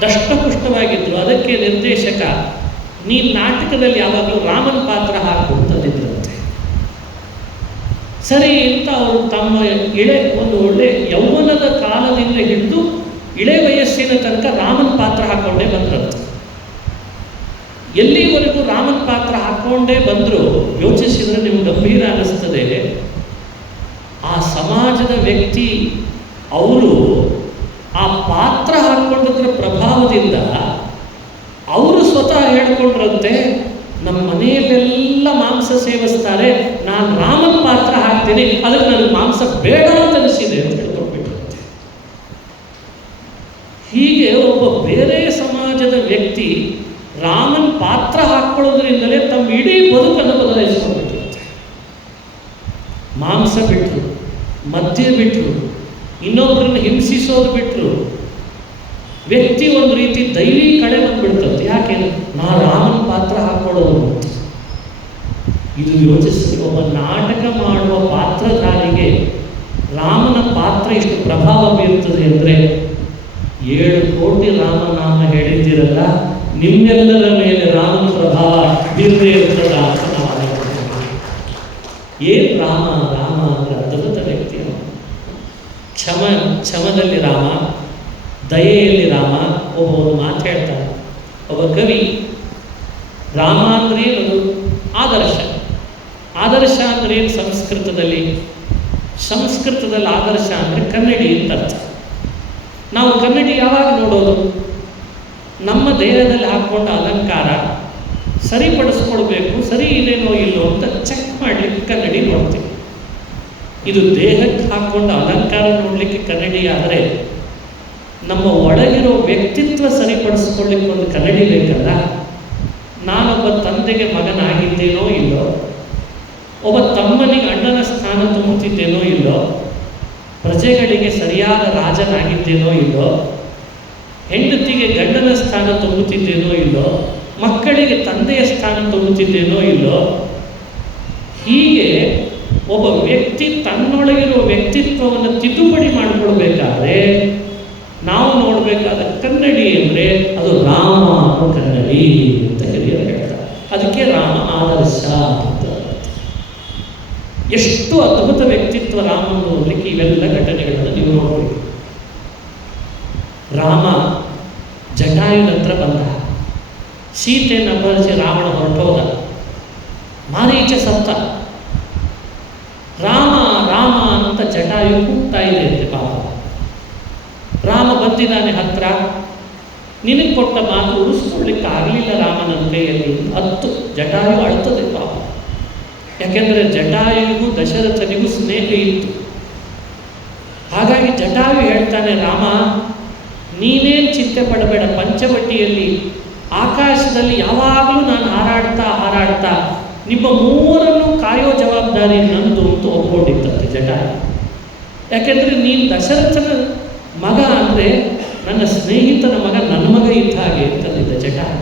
ದಷ್ಟಪುಷ್ಟವಾಗಿದ್ದರು. ಅದಕ್ಕೆ ನಿರ್ದೇಶಕ, ನೀನು ನಾಟಕದಲ್ಲಿ ಯಾವಾಗಲೂ ರಾಮನ ಪಾತ್ರ ಹಾಕುವಂಥದ್ದಿದ್ರಂತೆ. ಸರಿ ಅಂತ ಅವರು ತಮ್ಮ ಒಂದು ಒಳ್ಳೆ ಯೌವನದ ಕಾಲದಿಂದ ಹಿಡಿದು ಇಳೆ ವಯಸ್ಸಿನ ತನಕ ರಾಮನ ಪಾತ್ರ ಹಾಕ್ಕೊಂಡೇ ಬಂದ್ರಂತೆ. ಎಲ್ಲಿವರೆಗೂ ರಾಮನ ಪಾತ್ರ ಹಾಕ್ಕೊಂಡೇ ಬಂದರೂ ಯೋಚಿಸಿದರೆ ನಿಮ್ಗೆ ಗಂಭೀರ ಅನ್ನಿಸ್ತದೆ. ಆ ಸಮಾಜದ ವ್ಯಕ್ತಿ ಅವರು ಆ ಪಾತ್ರ ಹಾಕ್ಕೊಂಡಿದ್ರ ಪ್ರಭಾವದಿಂದ ಅವರು ಸ್ವತಃ ಹೇಳ್ಕೊಂಡ್ರಂತೆ, ನಮ್ಮ ಮನೆಯಲ್ಲೆಲ್ಲ ಮಾಂಸ ಸೇವಿಸ್ತಾರೆ, ನಾನು ರಾಮನ ಪಾತ್ರ ಹಾಕ್ತೀನಿ, ಅದಕ್ಕೆ ನನಗೆ ಮಾಂಸ ಬೇಡ ಅಂತ ಅನಿಸಿದೆ ಅಂತ ಹೇಳ್ಕೊಂಡ್ಬಿಟ್ರಂತೆ. ಹೀಗೆ ಒಬ್ಬ ಬೇರೆ ಸಮಾಜದ ವ್ಯಕ್ತಿ ರಾಮನ ಪಾತ್ರ ಹಾಕ್ಕೊಳ್ಳೋದ್ರಿಂದಲೇ ತಮ್ಮ ಇಡೀ ಬದುಕನ್ನು ಬದಲಾಯಿಸ್ಕೊಂಡ್ಬಿಟ್ಟಿರುತ್ತೆ. ಮಾಂಸ ಬಿಟ್ಟರು, ಮದ್ಯ ಬಿಟ್ಟರು, ಇನ್ನೊಬ್ಬರನ್ನು ಹಿಂಸಿಸೋದು ಬಿಟ್ಟರು. ವ್ಯಕ್ತಿ ಒಂದು ರೀತಿ ದೈವಿ ಕಡೆ ಬಂದ್ಬಿಡ್ತಂತೆ. ಯಾಕೆ ನಾ ರಾಮನ ಪಾತ್ರ ಹಾಕೊಳ್ಳೋದು. ಇದು ಯೋಚಿಸಿ, ಒಬ್ಬ ನಾಟಕ ಮಾಡುವ ಪಾತ್ರಧಾರಿಗೆ ರಾಮನ ಪಾತ್ರ ಇಷ್ಟು ಪ್ರಭಾವ ಬೀರ್ತದೆ ಅಂದರೆ 7 ಕೋಟಿ ರಾಮನಾಮ ಹೇಳಿದ್ದೀರಲ್ಲ, ನಿಮ್ಮೆಲ್ಲರ ಮೇಲೆ ರಾಮನ ಪ್ರಭಾವ ಬೀರದೇ ಇರ್ತದ ಅಂತ ನಾವು ಆಲೋಚಿಸ್ತೇವೆ. ಏನು ರಾಮ? ರಾಮ ಅಂದರೆ ಅದ್ಭುತ ವ್ಯಕ್ತಿ. ಕ್ಷಮದಲ್ಲಿ ರಾಮ, ದಯೆಯಲ್ಲಿ ರಾಮ. ಒಬ್ಬ ಮಾತು ಹೇಳ್ತಾರೆ, ಒಬ್ಬ ಕವಿ, ರಾಮ ಅಂದ್ರೆ ಏನು? ಆದರ್ಶ. ಆದರ್ಶ ಅಂದ್ರೆ ಏನು? ಸಂಸ್ಕೃತದಲ್ಲಿ ಆದರ್ಶ ಅಂದರೆ ಕನ್ನಡಿ ಅಂತ ಅರ್ಥ. ನಾವು ಕನ್ನಡಿ ಯಾವಾಗ ನೋಡೋದು? ನಮ್ಮ ದೇಹದಲ್ಲಿ ಹಾಕ್ಕೊಂಡ ಅಲಂಕಾರ ಸರಿಪಡಿಸ್ಕೊಳ್ಬೇಕು, ಸರಿ ಇದೇನೋ ಇಲ್ಲೋ ಅಂತ ಚೆಕ್ ಮಾಡಲಿಕ್ಕೆ ಕನ್ನಡಿ ನೋಡ್ತೀವಿ. ಇದು ದೇಹಕ್ಕೆ ಹಾಕ್ಕೊಂಡ ಅಲಂಕಾರ ನೋಡಲಿಕ್ಕೆ ಕನ್ನಡಿ ಆದರೆ, ನಮ್ಮ ಒಳಗಿರೋ ವ್ಯಕ್ತಿತ್ವ ಸರಿಪಡಿಸ್ಕೊಳ್ಳಿಕ್ಕೆ ಒಂದು ಕನ್ನಡಿ ಬೇಕಲ್ಲ. ನಾನೊಬ್ಬ ತಂದೆಗೆ ಮಗನಾಗಿದ್ದೇನೋ ಇಲ್ಲೋ, ಒಬ್ಬ ತಮ್ಮನಿಗೆ ಅಣ್ಣನ ಸ್ಥಾನ ತುಂಬುತ್ತಿದ್ದೇನೋ ಇಲ್ಲೋ, ಪ್ರಜೆಗಳಿಗೆ ಸರಿಯಾದ ರಾಜನಾಗಿದ್ದೇನೋ ಇಲ್ಲೋ, ಹೆಂಡತಿಗೆ ಗಂಡನ ಸ್ಥಾನ ತುಂಬುತ್ತಿದ್ದೇನೋ ಇಲ್ಲೋ, ಮಕ್ಕಳಿಗೆ ತಂದೆಯ ಸ್ಥಾನ ತುಂಬುತ್ತಿದ್ದೇನೋ ಇಲ್ಲೋ. ಹೀಗೆ ಒಬ್ಬ ವ್ಯಕ್ತಿ ತನ್ನೊಳಗಿರುವ ವ್ಯಕ್ತಿತ್ವವನ್ನು ತಿದ್ದುಪಡಿ ಮಾಡಿಕೊಳ್ಬೇಕಾದ್ರೆ ನಾವು ನೋಡಬೇಕಾದ ಕನ್ನಡಿ ಅಂದರೆ ಅದು ರಾಮ ಅನ್ನೋ ಕನ್ನಡಿ ಅಂತ ಹಿರಿಯರು ಹೇಳ್ತಾರೆ. ಅದಕ್ಕೆ ರಾಮ ಆದರ್ಶ ಅಂತ. ಎಷ್ಟು ಅದ್ಭುತ ವ್ಯಕ್ತಿತ್ವ ರಾಮನ ನೋಡಲಿಕ್ಕೆ ಇವೆಲ್ಲ ಘಟನೆಗಳನ್ನು ನೀವು ನೋಡಬೇಕು. ರಾಮ ಜಟಾಯುನ ಹತ್ರ ಬಂದ, ಸೀತೆಯನ್ನು ಅಪಹರಿಸಿ ರಾವಣ ಹೊರಟೋದ, ಮಾರೀಚ ಸತ್ತ. ರಾಮ ರಾಮ ಅಂತ ಜಟಾಯು ಕೂಗ್ತಾ ಇದೆ ಅಂತೆ ಪಾಪ. ರಾಮ ಬಂದಿದ್ದಾನೆ ಹತ್ರ, ನಿನಗೆ ಕೊಟ್ಟ ಮಾತು ಉಳಿಸ್ಕೊಳ್ಳಿಕ್ಕೆ ಆಗಲಿಲ್ಲ ರಾಮನ ಕೈಯಲ್ಲಿ. ಹತ್ತು ಜಟಾಯು ಅಳ್ತದೆ ಪಾಪ. ಯಾಕೆಂದರೆ ಜಟಾಯುಗೂ ದಶರಥನಿಗೂ ಸ್ನೇಹ ಇತ್ತು. ಹಾಗಾಗಿ ಜಟಾಯು ಹೇಳ್ತಾನೆ, ರಾಮ ನೀನೇನು ಚಿಂತೆ ಪಡಬೇಡ, ಪಂಚವಟಿಯಲ್ಲಿ ಆಕಾಶದಲ್ಲಿ ಯಾವಾಗಲೂ ನಾನು ಹಾರಾಡ್ತಾ ನಿಮ್ಮ ಮೂರನ್ನು ಕಾಯೋ ಜವಾಬ್ದಾರಿ ನಂದು ಅಂತ ಒಪ್ಕೊಂಡಿದ್ದಂತೆ ಜಟಾಯು. ಯಾಕೆಂದರೆ ನೀನು ದಶರಥನ ಮಗ ಅಂದರೆ ನನ್ನ ಸ್ನೇಹಿತನ ಮಗ, ನನ್ನ ಮಗ ಇದ್ದ ಹಾಗೆ ಅಂತಂದಿದ್ದ ಜಟಾಯು.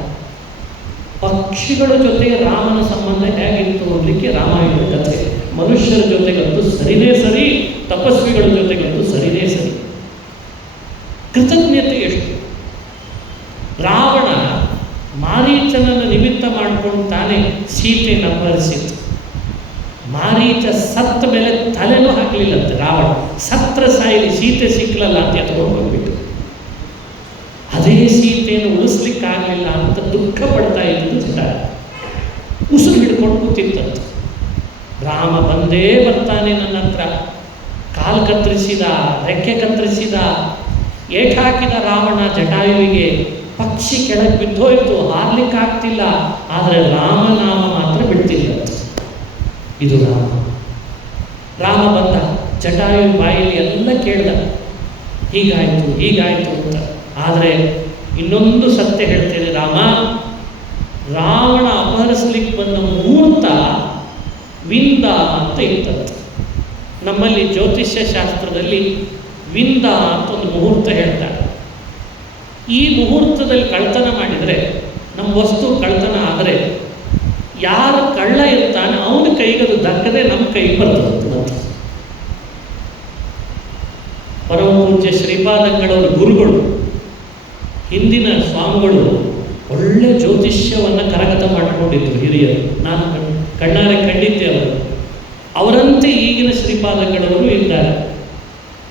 ಪಕ್ಷಿಗಳ ಜೊತೆಗೆ ರಾಮನ ಸಂಬಂಧ ಹೇಗಿತ್ತು ಅನ್ನಲಿಕ್ಕೆ ರಾಮಾಯಣದ ಕಥೆ. ಮನುಷ್ಯರ ಜೊತೆಗಂತೂ ಸರಿನೇ ಸರಿ, ತಪಸ್ವಿಗಳ ಜೊತೆಗಂತೂ ಸರಿನೇ ಸರಿ. ಕೃತಜ್ಞತೆ ಎಷ್ಟು! ರಾವಣ ಮಾರೀಚನನ್ನು ನಿಮಿತ್ತ ಮಾಡಿಕೊಂಡು ತಾನೇ ಸೀತೆಯನ್ನು ಅಪಹರಿಸಿತ್ತು. ಮಾರೀಚ ಸತ್ತ ಮೇಲೆ ತಲೆನೂ ಹಾಕಲಿಲ್ಲಂತೆ ರಾವಣ. ಸತ್ರ ಸಾಯಿಲಿ, ಸೀತೆ ಸಿಕ್ಕಲಲ್ಲ ಅಂತ ಎತ್ಕೊಂಡು ಬಂದ್ಬಿಟ್ಟು. ಅದೇ ಸೀತೆಯನ್ನು ಉಳಿಸ್ಲಿಕ್ಕಾಗಲಿಲ್ಲ ಅಂತ ದುಃಖ ಪಡ್ತಾ ಇದ್ದು ಜಟಾಯು. ಉಸಿರು ಹಿಡ್ಕೊಂಡು ಕೂತಿತ್ತಂತ. ರಾಮ ಬಂದೇ ಬರ್ತಾನೆ ನನ್ನ ಹತ್ರ. ಕಾಲು ಕತ್ತರಿಸಿದ, ರೆಕ್ಕೆ ಕತ್ತರಿಸಿದ, ಏಟಾಕಿದ ರಾವಣ ಜಟಾಯುವಿಗೆ. ಪಕ್ಷಿ ಕೆಳಗೆ ಬಿದ್ದೋಯ್ತು, ಹಾರ್ಲಿಕ್ಕಾಗ್ತಿಲ್ಲ. ಆದರೆ ರಾಮನಾಮ ಮಾತ್ರ ಬಿಡ್ತಿಲ್ಲ. ಇದು ರಾಮ ಬಂದ, ಜಟಾಯು ಬಾಯಲ್ಲಿ ಎಲ್ಲ ಕೇಳ್ದ, ಹೀಗಾಯಿತು ಅಂತ. ಆದರೆ ಇನ್ನೊಂದು ಸತ್ಯ ಹೇಳ್ತೇನೆ, ರಾವಣ ಅಪಹರಿಸ್ಲಿಕ್ಕೆ ಬಂದ ಮುಹೂರ್ತ ವಿಂದ ಅಂತ ಇರ್ತದೆ. ನಮ್ಮಲ್ಲಿ ಜ್ಯೋತಿಷ್ಯ ಶಾಸ್ತ್ರದಲ್ಲಿ ವಿಂದ ಅಂತ ಒಂದು ಮುಹೂರ್ತ ಹೇಳ್ತಾರೆ. ಈ ಮುಹೂರ್ತದಲ್ಲಿ ಕಳ್ತನ ಮಾಡಿದರೆ, ನಮ್ಮ ವಸ್ತು ಕಳ್ತನ ಆದರೆ ಯಾರು ಕಳ್ಳ ಇರ್ತಾನೆ ಅವನ ಕೈಗದು ದಕ್ಕದೆ ನಮ್ಮ ಕೈಗೆ ಬರ್ತದೆ. ಪರಮ ಪೂಜ್ಯ ಶ್ರೀಪಾದಂಗಳವರ ಗುರುಗಳು, ಹಿಂದಿನ ಸ್ವಾಮಿಗಳು ಒಳ್ಳೆ ಜ್ಯೋತಿಷ್ಯವನ್ನು ಕರಗತ ಮಾಡಿಕೊಂಡಿದ್ರು ಹಿರಿಯರು. ನಾನು ಕಣ್ಣಾರೆ ಕಂಡಿದ್ದೆ ಅವರಂತೆ ಈಗಿನ ಶ್ರೀಪಾದಂಗಳವರು ಇದ್ದಾರೆ.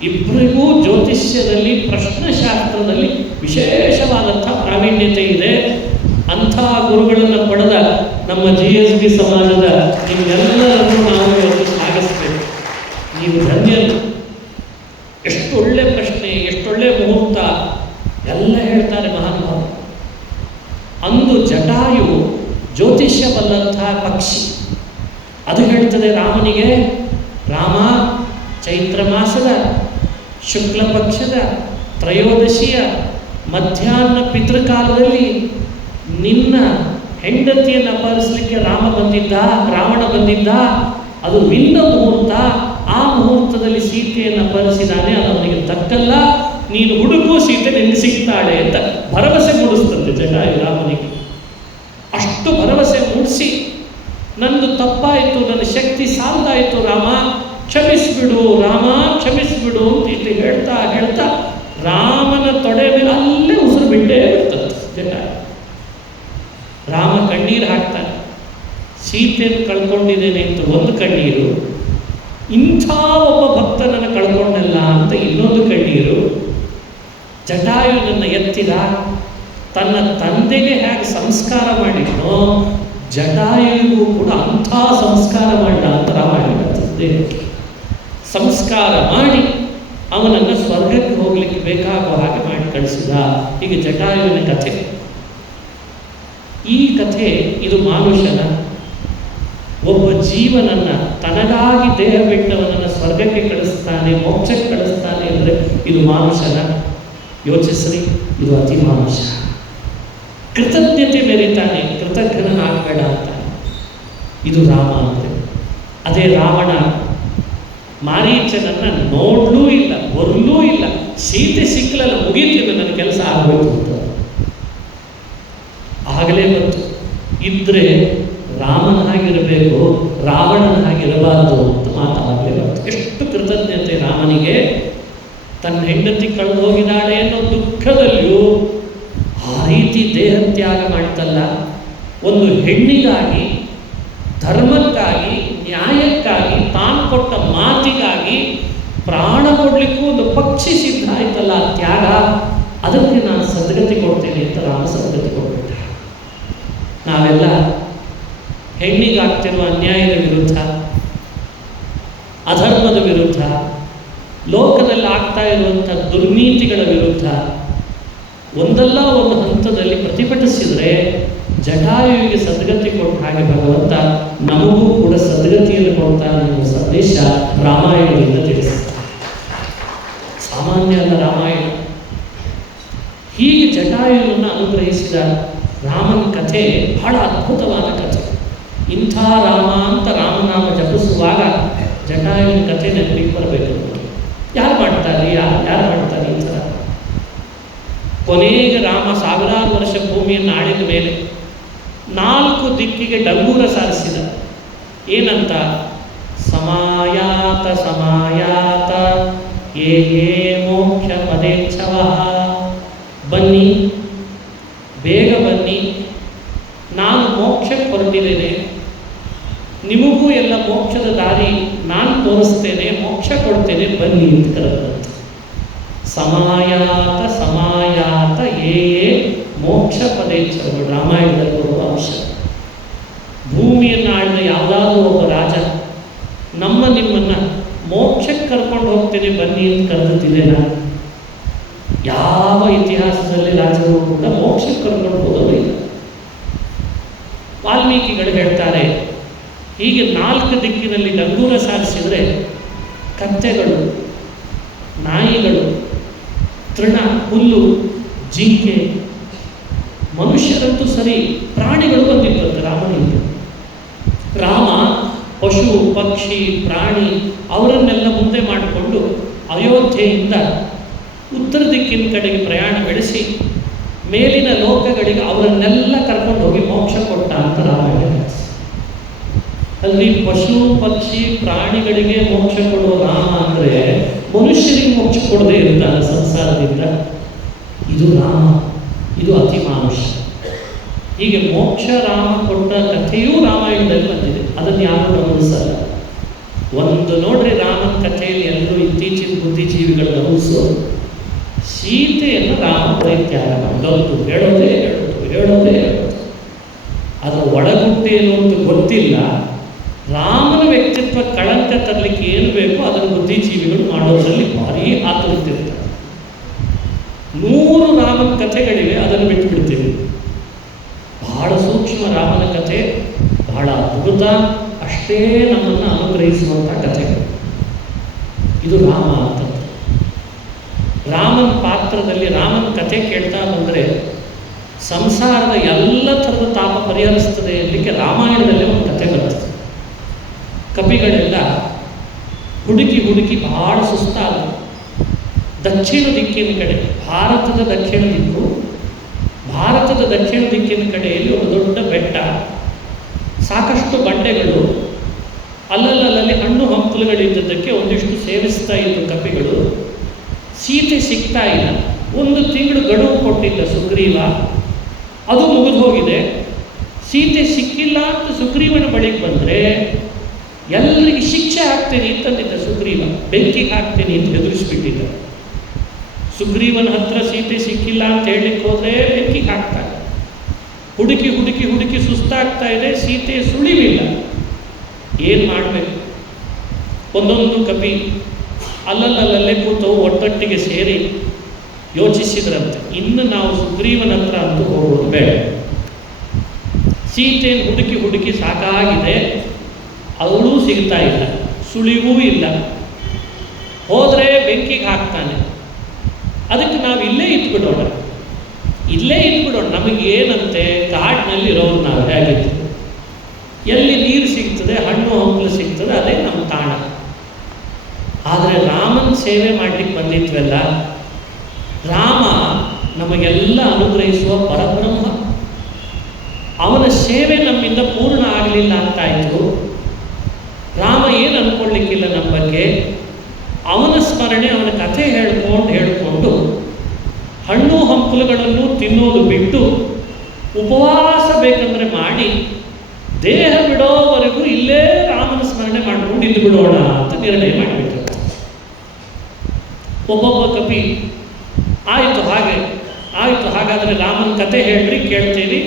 ಇಬ್ಬರಿಗೂ ಜ್ಯೋತಿಷ್ಯದಲ್ಲಿ, ಪ್ರಶ್ನಶಾಸ್ತ್ರದಲ್ಲಿ ವಿಶೇಷವಾದಂಥ ಪ್ರಾವೀಣ್ಯತೆ ಇದೆ. ಅಂಥ ಗುರುಗಳನ್ನು ಪಡೆದ ನಮ್ಮ GSB ಸಮಾಜದ ನಿಮ್ಮೆಲ್ಲರನ್ನು ನಾವು ಇವತ್ತು ಸಾಗಿಸಬೇಕು. ನೀವು ಧನ್ಯರು. ಎಷ್ಟು ಒಳ್ಳೆ ಪ್ರಶ್ನೆ, ಎಷ್ಟೊಳ್ಳೆ ಮುಹೂರ್ತ ಎಲ್ಲ ಹೇಳ್ತಾರೆ ಮಹಾನುಭಾವರು. ಅಂದು ಜಟಾಯು ಜ್ಯೋತಿಷ್ಯ ಬಲ್ಲಂತಹ ಪಕ್ಷಿ. ಅದು ಹೇಳ್ತದೆ ರಾಮನಿಗೆ, ರಾಮ ಚೈತ್ರ ಮಾಸದ ಶುಕ್ಲ ಪಕ್ಷದ ತ್ರಯೋದಶಿಯ ಮಧ್ಯಾಹ್ನ ಪಿತೃಕಾಲದಲ್ಲಿ ನಿನ್ನ ಹೆಂಡತಿಯನ್ನು ಅಪಹರಿಸಲಿಕ್ಕೆ ರಾವಣ ಬಂದಿದ್ದ. ಅದು ವಿಂದ ಮುಹೂರ್ತ. ಆ ಮುಹೂರ್ತದಲ್ಲಿ ಸೀತೆಯನ್ನು ಅಪಹರಿಸಿದಾನೆ, ಅದು ಅವನಿಗೆ ತಕ್ಕಲ್ಲ. ನೀನು ಹುಡುಕು, ಸೀತೆ ನಿನ್ನೆ ಸಿಗ್ತಾಳೆ ಅಂತ ಭರವಸೆ ಮೂಡಿಸ್ತಂತೆ ಜಟಾಯು ರಾಮನಿಗೆ. ಅಷ್ಟು ಭರವಸೆ ಮೂಡಿಸಿ, ನಂದು ತಪ್ಪಾಯಿತು, ನನ್ನ ಶಕ್ತಿ ಸಾಲದಾಯಿತು ರಾಮ ಕ್ಷಮಿಸ್ಬಿಡು, ರಾಮ ಕ್ಷಮಿಸ್ಬಿಡು ಅಂತ ಇಟ್ಟು ಹೇಳ್ತಾ ಹೇಳ್ತಾ ರಾಮನ ತೊಡೆ ಮೇಲೆ ಅಲ್ಲೇ ಉಸಿರು ಬಿಟ್ಟೇ ಬಿಡ್ತದೆ ಜಟಾಯು. ರಾಮ ಕಣ್ಣೀರು ಹಾಕ್ತಾನೆ, ಸೀತೆಯನ್ನು ಕಳ್ಕೊಂಡಿದ್ದೇನೆ ಅಂತ ಒಂದು ಕಣ್ಣೀರು, ಇಂಥ ಒಬ್ಬ ಭಕ್ತನನ್ನು ಕಳ್ಕೊಂಡಲ್ಲ ಅಂತ ಇನ್ನೊಂದು ಕಣ್ಣೀರು. ಜಟಾಯುನನ್ನು ಎತ್ತಿದ, ತನ್ನ ತಂದೆಗೆ ಹೇಗೆ ಸಂಸ್ಕಾರ ಮಾಡಿದ್ನೋ ಜಟಾಯುಗೂ ಕೂಡ ಅಂಥ ಸಂಸ್ಕಾರ ಮಾಡಿದ ಅಂತ ರಾಮಾಯಣ ದೇವಕ್ಕೆ ಸಂಸ್ಕಾರ ಮಾಡಿ ಅವನನ್ನು ಸ್ವರ್ಗಕ್ಕೆ ಹೋಗ್ಲಿಕ್ಕೆ ಬೇಕಾಗುವ ಹಾಗೆ ಮಾಡಿ ಕಳಿಸಿದ. ಹೀಗೆ ಜಟಾಯುವಿನ ಕಥೆ. ಈ ಕಥೆ ಇದು ಮಾನುಷನ, ಒಬ್ಬ ಜೀವನನ್ನ ತನಗಾಗಿ ದೇಹ ಬಿಟ್ಟವನನ್ನು ಸ್ವರ್ಗಕ್ಕೆ ಕಳಿಸ್ತಾನೆ, ಮೋಕ್ಷಕ್ಕೆ ಕಳಿಸ್ತಾನೆ ಅಂದರೆ ಇದು ಮಾನುಷನ. ಯೋಚಿಸ್ರಿ, ಇದು ಅತಿ ಮಾನುಷ. ಕೃತಜ್ಞತೆ ಮೆರಿತಾನೆ, ಕೃತಜ್ಞನಾಗಬೇಡ ಅಂತ. ಇದು ರಾಮ ಅಂದರೆ. ಅದೇ ರಾವಣ ಮಾರೀಚನನ್ನು ನೋಡ್ಲೂ ಇಲ್ಲ, ಬರಲೂ ಇಲ್ಲ, ಸೀತೆ ಸಿಕ್ಕಲಲ್ಲ, ಮುಗೀತಿಲ್ಲ, ನನ್ನ ಕೆಲಸ ಆಗಬೇಕು ಅಂತ ಆಗಲೇ ಬಂತು. ಇದ್ರೆ ರಾಮನ ಹಾಗಿರಬೇಕು, ರಾವಣನ ಹಾಗಿರಬಾರದು ಅಂತ ಮಾತಾಡಲೇ ಬಂತು. ಎಷ್ಟು ಕೃತಜ್ಞತೆ ರಾಮನಿಗೆ. ತನ್ನ ಹೆಂಡತಿ ಕಳೆದು ಹೋಗಿದ್ದಾಳೆ ಅನ್ನೋ ದುಃಖದಲ್ಲಿಯೂ ಆ ರೀತಿ ದೇಹ ತ್ಯಾಗ ಮಾಡ್ತಲ್ಲ. ಒಂದು ಹೆಣ್ಣಿಗಾಗಿ, ಧರ್ಮಕ್ಕಾಗಿ, ನ್ಯಾಯಕ್ಕಾಗಿ, ತಾನು ಕೊಟ್ಟ ಮಾತಿಗಾಗಿ ಪ್ರಾಣ ಕೊಡಲಿಕ್ಕೂ ಒಂದು ಪಕ್ಷಿ ಸಿದ್ಧ ಆಯ್ತಲ್ಲ ಆ ತ್ಯಾಗ, ಅದಕ್ಕೆ ನಾನು ಸದ್ಗತಿ ಕೊಡ್ತೇನೆ ಅಂತ ರಾಮ ಸದ್ಗತಿ ಕೊಡ್ಬಿಟ್ಟ. ನಾವೆಲ್ಲ ಹೆಣ್ಣಿಗಾಗ್ತಿರುವ ಅನ್ಯಾಯದ ವಿರುದ್ಧ, ಅಧರ್ಮದ ವಿರುದ್ಧ, ಲೋಕದಲ್ಲಿ ಆಗ್ತಾ ಇರುವಂಥ ದುರ್ನೀತಿಗಳ ವಿರುದ್ಧ ಒಂದಲ್ಲ ಒಂದು ಹಂತದಲ್ಲಿ ಪ್ರತಿಭಟಿಸಿದರೆ ಜಟಾಯುವಿಗೆ ಸದ್ಗತಿ ಕೊಟ್ಟ ಹಾಗೆ ಭಗವಂತ ನಮಗೂ ಕೂಡ ಸದ್ಗತಿಯನ್ನು ಕೊಡ್ತಾನೆ ಎನ್ನುವ ಸಂದೇಶ ರಾಮಾಯಣದಿಂದ ತಿಳಿಸುತ್ತೆ. ಸಾಮಾನ್ಯ ಅಲ್ಲ ರಾಮಾಯಣ. ಹೀಗೆ ಜಟಾಯುವನ್ನು ಅನುಗ್ರಹಿಸಿದ ರಾಮನ ಕಥೆ ಬಹಳ ಅದ್ಭುತವಾದ ಕಥೆ. ಇಂಥ ರಾಮ ಅಂತ ರಾಮನಾಮ ಜಪಿಸುವಾಗ ಜಟಾಯುವಿನ ಕಥೆ ನೆನಪಿಗೆ ಬರಬೇಕು. ಯಾರು ಮಾಡ್ತಾರೆ, ಯಾರು ಮಾಡ್ತಾರೆ ಈ ಥರ? ಕೊನೆಗೆ ರಾಮ ಸಾವಿರಾರು ವರ್ಷ ಭೂಮಿಯನ್ನು ಆಳಿದ ಮೇಲೆ 4 ದಿಕ್ಕಿಗೆ ಡಂಗೂರ ಸಾರಿಸಿದ. ಏನಂತ? ಸಮಾಯಾತ ಸಮಾಯಾತ ಯೇ ಯೇ ಮೋಕ್ಷ ಪದೇಚ್ಛವ. ಬನ್ನಿ, ಬೇಗ ಬನ್ನಿ, ನಾನು ಮೋಕ್ಷಕ್ಕೆ ಹೊರಟಿದ್ದೇನೆ, ನಿಮಗೂ ಎಲ್ಲ ಮೋಕ್ಷದ ದಾರಿ ನಾನು ತೋರಿಸ್ತೇನೆ, ಮೋಕ್ಷ ಕೊಡ್ತೇನೆ, ಬನ್ನಿ ಅಂತ ಕರೆದಂತೆ. ಸಮಾಯಾತ ಸಮಾಯಾತ ಯೇ ಯೇ ಮೋಕ್ಷ ಪದೇಚ್ಛಗಳು ರಾಮಾಯಣದಲ್ಲಿ ಬರುವ ಅಂಶ. ಭೂಮಿಯನ್ನು ಆಳಿದ ಯಾವುದಾದ್ರೂ ಒಬ್ಬ ರಾಜ ನಿಮ್ಮನ್ನು ಮೋಕ್ಷಕ್ಕೆ ಕರ್ಕೊಂಡು ಹೋಗ್ತೇನೆ ಬನ್ನಿ ಅಂತ ಕರೆದಿದ್ದೇನೆ. ಯಾವ ಇತಿಹಾಸದಲ್ಲಿ ರಾಜರು ಕೂಡ ಮೋಕ್ಷಕ್ಕೆ ಕರ್ಕೊಂಡು ಹೋಗೋದು ಇಲ್ಲ. ವಾಲ್ಮೀಕಿಗಳು ಹೇಳ್ತಾರೆ, ಹೀಗೆ 4 ದಿಕ್ಕಿನಲ್ಲಿ ಡಂಗೂರ ಸಾರಿಸಿದರೆ ಕತ್ತೆಗಳು, ನಾಯಿಗಳು, ತೃಣ, ಹುಲ್ಲು, ಜಿಂಕೆ, ಮನುಷ್ಯರಂತೂ ಸರಿ, ಪ್ರಾಣಿಗಳು ಬಂದಿದ್ದಂತೆ ರಾಮನಿಂದ. ರಾಮ ಪಶು, ಪಕ್ಷಿ, ಪ್ರಾಣಿ ಅವರನ್ನೆಲ್ಲ ಮುಂದೆ ಮಾಡಿಕೊಂಡು ಅಯೋಧ್ಯೆಯಿಂದ ಉತ್ತರ ದಿಕ್ಕಿನ ಕಡೆಗೆ ಪ್ರಯಾಣ ಬೆಳೆಸಿ ಮೇಲಿನ ಲೋಕಗಳಿಗೆ ಅವರನ್ನೆಲ್ಲ ಕರ್ಕೊಂಡು ಹೋಗಿ ಮೋಕ್ಷ ಕೊಟ್ಟ ಅಂತ ರಾಮಾಯಣ. ಅಲ್ಲಿ ಪಶು, ಪಕ್ಷಿ, ಪ್ರಾಣಿಗಳಿಗೆ ಮೋಕ್ಷ ಕೊಡುವ ರಾಮ ಅಂದರೆ ಮನುಷ್ಯರಿಗೆ ಮೋಕ್ಷ ಕೊಡದೇ ಇರ್ತಾನೆ ಸಂಸಾರದಿಂದ. ಇದು ರಾಮ, ಇದು ಅತಿ ಮಾನುಷ. ಹೀಗೆ ಮೋಕ್ಷ ರಾಮ ಕೊಟ್ಟ ಕಥೆಯೂ ರಾಮಾಯಣದಲ್ಲಿ ಬಂದಿದೆ. ಅದನ್ನು ಯಾರು ಗಮನಿಸಲ್ಲ. ಒಂದು ನೋಡ್ರಿ, ರಾಮನ ಕಥೆಯಲ್ಲಿ ಎಲ್ಲರೂ ಇತ್ತೀಚಿನ ಬುದ್ಧಿಜೀವಿಗಳು ಗಮನಿಸೋದು, ಸೀತೆಯನ್ನು ರಾಮ ಪರಿತ್ಯಾಗ ಮಾಡೋದು, ಹೇಳೋದೇ ಹೇಳೋದು. ಅದರ ಒಳಗುಟ್ಟೇನು ಅಂತ ಗೊತ್ತಿಲ್ಲ. ರಾಮನ ವ್ಯಕ್ತಿತ್ವ ಕಳಂಕ ತರಲಿಕ್ಕೆ ಏನು ಬೇಕೋ ಅದನ್ನು ಬುದ್ಧಿಜೀವಿಗಳು ಮಾಡೋದರಲ್ಲಿ ಭಾರೀ ಆತುರತಿರ್ತಾರೆ. 100 ರಾಮನ ಕಥೆಗಳಿವೆ, ಅದನ್ನು ಬಿಟ್ಟುಬಿಡ್ತೀವಿ. ಬಹಳ ಸೂಕ್ಷ್ಮ ರಾಮನ ಕಥೆ, ಬಹಳ ಅದ್ಭುತ, ಅಷ್ಟೇ ನಮ್ಮನ್ನು ಅನುಗ್ರಹಿಸುವಂಥ ಕಥೆಗಳು. ಇದು ರಾಮ ಅಂತ. ರಾಮನ ಪಾತ್ರದಲ್ಲಿ ರಾಮನ ಕಥೆ ಕೇಳ್ತಾ ಬಂದರೆ ಸಂಸಾರದ ಎಲ್ಲ ಥರದ ತಾಪ ಪರಿಹರಿಸ್ತದೆ ಅನ್ನಲಿಕ್ಕೆ ರಾಮಾಯಣದಲ್ಲೇ ಒಂದು ಕಥೆ ಬರ್ತದೆ. ಕಪಿಗಳೆಲ್ಲ ಹುಡುಕಿ ಬಹಳ ಸುಸ್ತಾದ ದಕ್ಷಿಣ ದಿಕ್ಕಿನ ಕಡೆ, ಭಾರತದ ದಕ್ಷಿಣ ದಿಕ್ಕು ಭಾರತದ ದಕ್ಷಿಣ ದಿಕ್ಕಿನ ಕಡೆಯಲ್ಲಿ ಒಂದು ದೊಡ್ಡ ಬೆಟ್ಟ, ಸಾಕಷ್ಟು ಬಂಡೆಗಳು, ಅಲ್ಲಲ್ಲಿ ಹಣ್ಣು ಹಂಪಲುಗಳಿದ್ದದ್ದಕ್ಕೆ ಒಂದಿಷ್ಟು ಸೇವಿಸ್ತಾ ಇದ್ದ ಕಪಿಗಳು. ಸೀತೆ ಸಿಗ್ತಾ ಇಲ್ಲ. 1 ತಿಂಗಳು ಗಡುವು ಕೊಟ್ಟಿದ್ದ ಸುಗ್ರೀವ, ಅದು ಮುಗಿದು ಹೋಗಿದೆ. ಸೀತೆ ಸಿಕ್ಕಿಲ್ಲ ಅಂತ ಸುಗ್ರೀವನ ಬಳಿಗೆ ಬಂದರೆ ಎಲ್ಲರಿಗೆ ಶಿಕ್ಷೆ ಹಾಕ್ತೇನೆ ಅಂತಂದಿದ್ದ ಸುಗ್ರೀವ. ಬೆಂಕಿಗೆ ಹಾಕ್ತೇನೆ ಅಂತ ಹೆದರಿಸ್ಬಿಟ್ಟಿದ್ದ. ಸುಗ್ರೀವನ ಹತ್ರ ಸೀತೆ ಸಿಕ್ಕಿಲ್ಲ ಅಂತ ಹೇಳಲಿಕ್ಕೆ ಹೋದರೆ ಬೆಂಕಿಗೆ ಹಾಕ್ತಾರೆ. ಹುಡುಕಿ ಹುಡುಕಿ ಹುಡುಕಿ ಸುಸ್ತಾಗ್ತಾ ಇದೆ, ಸೀತೆ ಸುಳಿವಿಲ್ಲ. ಏನು ಮಾಡಬೇಕು? ಒಂದೊಂದು ಕಪಿ ಅಲ್ಲಲ್ಲೇ ಕೂತವು ಒಟ್ಟೊಟ್ಟಿಗೆ ಸೇರಿ ಯೋಚಿಸಿದ್ರಂತೆ, ಇನ್ನು ನಾವು ಸುಗ್ರೀವನ ಹತ್ರ ಅಂತೂ ಹೋಗೋದು ಬೇಡ. ಸೀತೆಯನ್ನು ಹುಡುಕಿ ಹುಡುಕಿ ಸಾಕಾಗಿದೆ, ಅವಳೂ ಸಿಗ್ತಾ ಇಲ್ಲ, ಸುಳಿವೂ ಇಲ್ಲ. ಹೋದರೆ ಬೆಂಕಿಗೆ ಹಾಕ್ತಾನೆ. ಅದಕ್ಕೆ ನಾವು ಇಲ್ಲೇ ಇಟ್ಬಿಡೋಣ. ನಮಗೇನಂತೆ, ಕಾಡಿನಲ್ಲಿ ಇರೋರು ನಾವು ಹೇಗಿತ್ತು, ಎಲ್ಲಿ ನೀರು ಸಿಗ್ತದೆ, ಹಣ್ಣು ಹಂಪಲು ಸಿಗ್ತದೆ, ಅದೇ ನಮ್ಮ ತಾಣ. ಆದರೆ ರಾಮನ ಸೇವೆ ಮಾಡಲಿಕ್ಕೆ ಬಂದಿದ್ವಲ್ಲ, ರಾಮ ನಮಗೆಲ್ಲ ಅನುಗ್ರಹಿಸುವ ಪರಬ್ರಹ್ಮ. ಅವನ ಸೇವೆ ನಮ್ಮಿಂದ ಪೂರ್ಣ ಆಗಲಿಲ್ಲ ಅಂತಾಯಿತು. ರಾಮ ಏನು ಅಂದ್ಕೊಳ್ಳಿಕ್ಕಿಲ್ಲ ನಮ್ಮ ಬಗ್ಗೆ. ಅವನ ಸ್ಮರಣೆ, ಅವನ ಕಥೆ ಹೇಳ್ಕೊಂಡು ಹಣ್ಣು ಹಂಪಲುಗಳನ್ನು ತಿನ್ನೋದು ಬಿಟ್ಟು ಉಪವಾಸ ಬೇಕಂದ್ರೆ ಮಾಡಿ ದೇಹ ಬಿಡೋವರೆಗೂ ಇಲ್ಲೇ ರಾಮನ ಸ್ಮರಣೆ ಮಾಡ್ಕೊಂಡು ಇದ್ದು ಬಿಡೋಣ ಅಂತ ನಿರ್ಣಯ ಮಾಡಿಬಿಟ್ರು. ಒಬ್ಬೊಬ್ಬ ಕಪಿ ಆಯಿತು ಹಾಗಾದರೆ ರಾಮನ ಕಥೆ ಹೇಳ್ರಿ, ಕೇಳ್ತೀವಿ,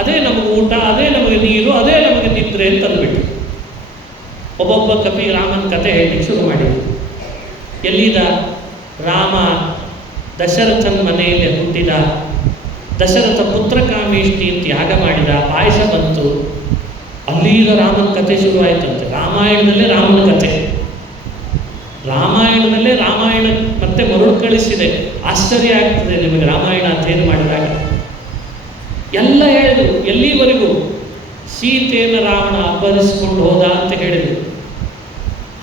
ಅದೇ ನಮಗೆ ಊಟ, ಅದೇ ನಮಗೆ ನೀರು, ಅದೇ ನಮಗೆ ನಿದ್ರೆ ಅಂತ ಅಂದ್ಬಿಟ್ಟು ಒಬ್ಬೊಬ್ಬ ಕಪಿ ರಾಮನ ಕಥೆ ಹೇಳಲಿಕ್ಕೆ ಶುರು ಮಾಡಿದ್ರು. ಎಲ್ಲಿದ ರಾಮ ದಶರಥನ ಮನೆಯಲ್ಲಿ ಹುಟ್ಟಿದ, ದಶರಥ ಪುತ್ರಕಾಮೇಷ್ಟಿ ಅಂತ ಯಾಗ ಮಾಡಿದ, ಪಾಯಸ ಬಂತು. ಅಲ್ಲೀಗ ರಾಮನ ಕಥೆ ಶುರುವಾಯಿತಂತೆ. ರಾಮಾಯಣದಲ್ಲೇ ರಾಮನ ಕಥೆ, ರಾಮಾಯಣದಲ್ಲೇ ರಾಮಾಯಣ ಮತ್ತೆ ಮರುಳು ಕಳಿಸಿದೆ. ಆಶ್ಚರ್ಯ ಆಗ್ತದೆ ನಿಮಗೆ ರಾಮಾಯಣ ಅಧ್ಯಯನ ಮಾಡಿದಾಗ. ಎಲ್ಲ ಹೇಳಿದ್ರು. ಎಲ್ಲಿವರೆಗೂ? ಸೀತೆಯನ್ನು ರಾವಣ ಅಪಹರಿಸಿಕೊಂಡು ಹೋದ ಅಂತ ಹೇಳಿದರು.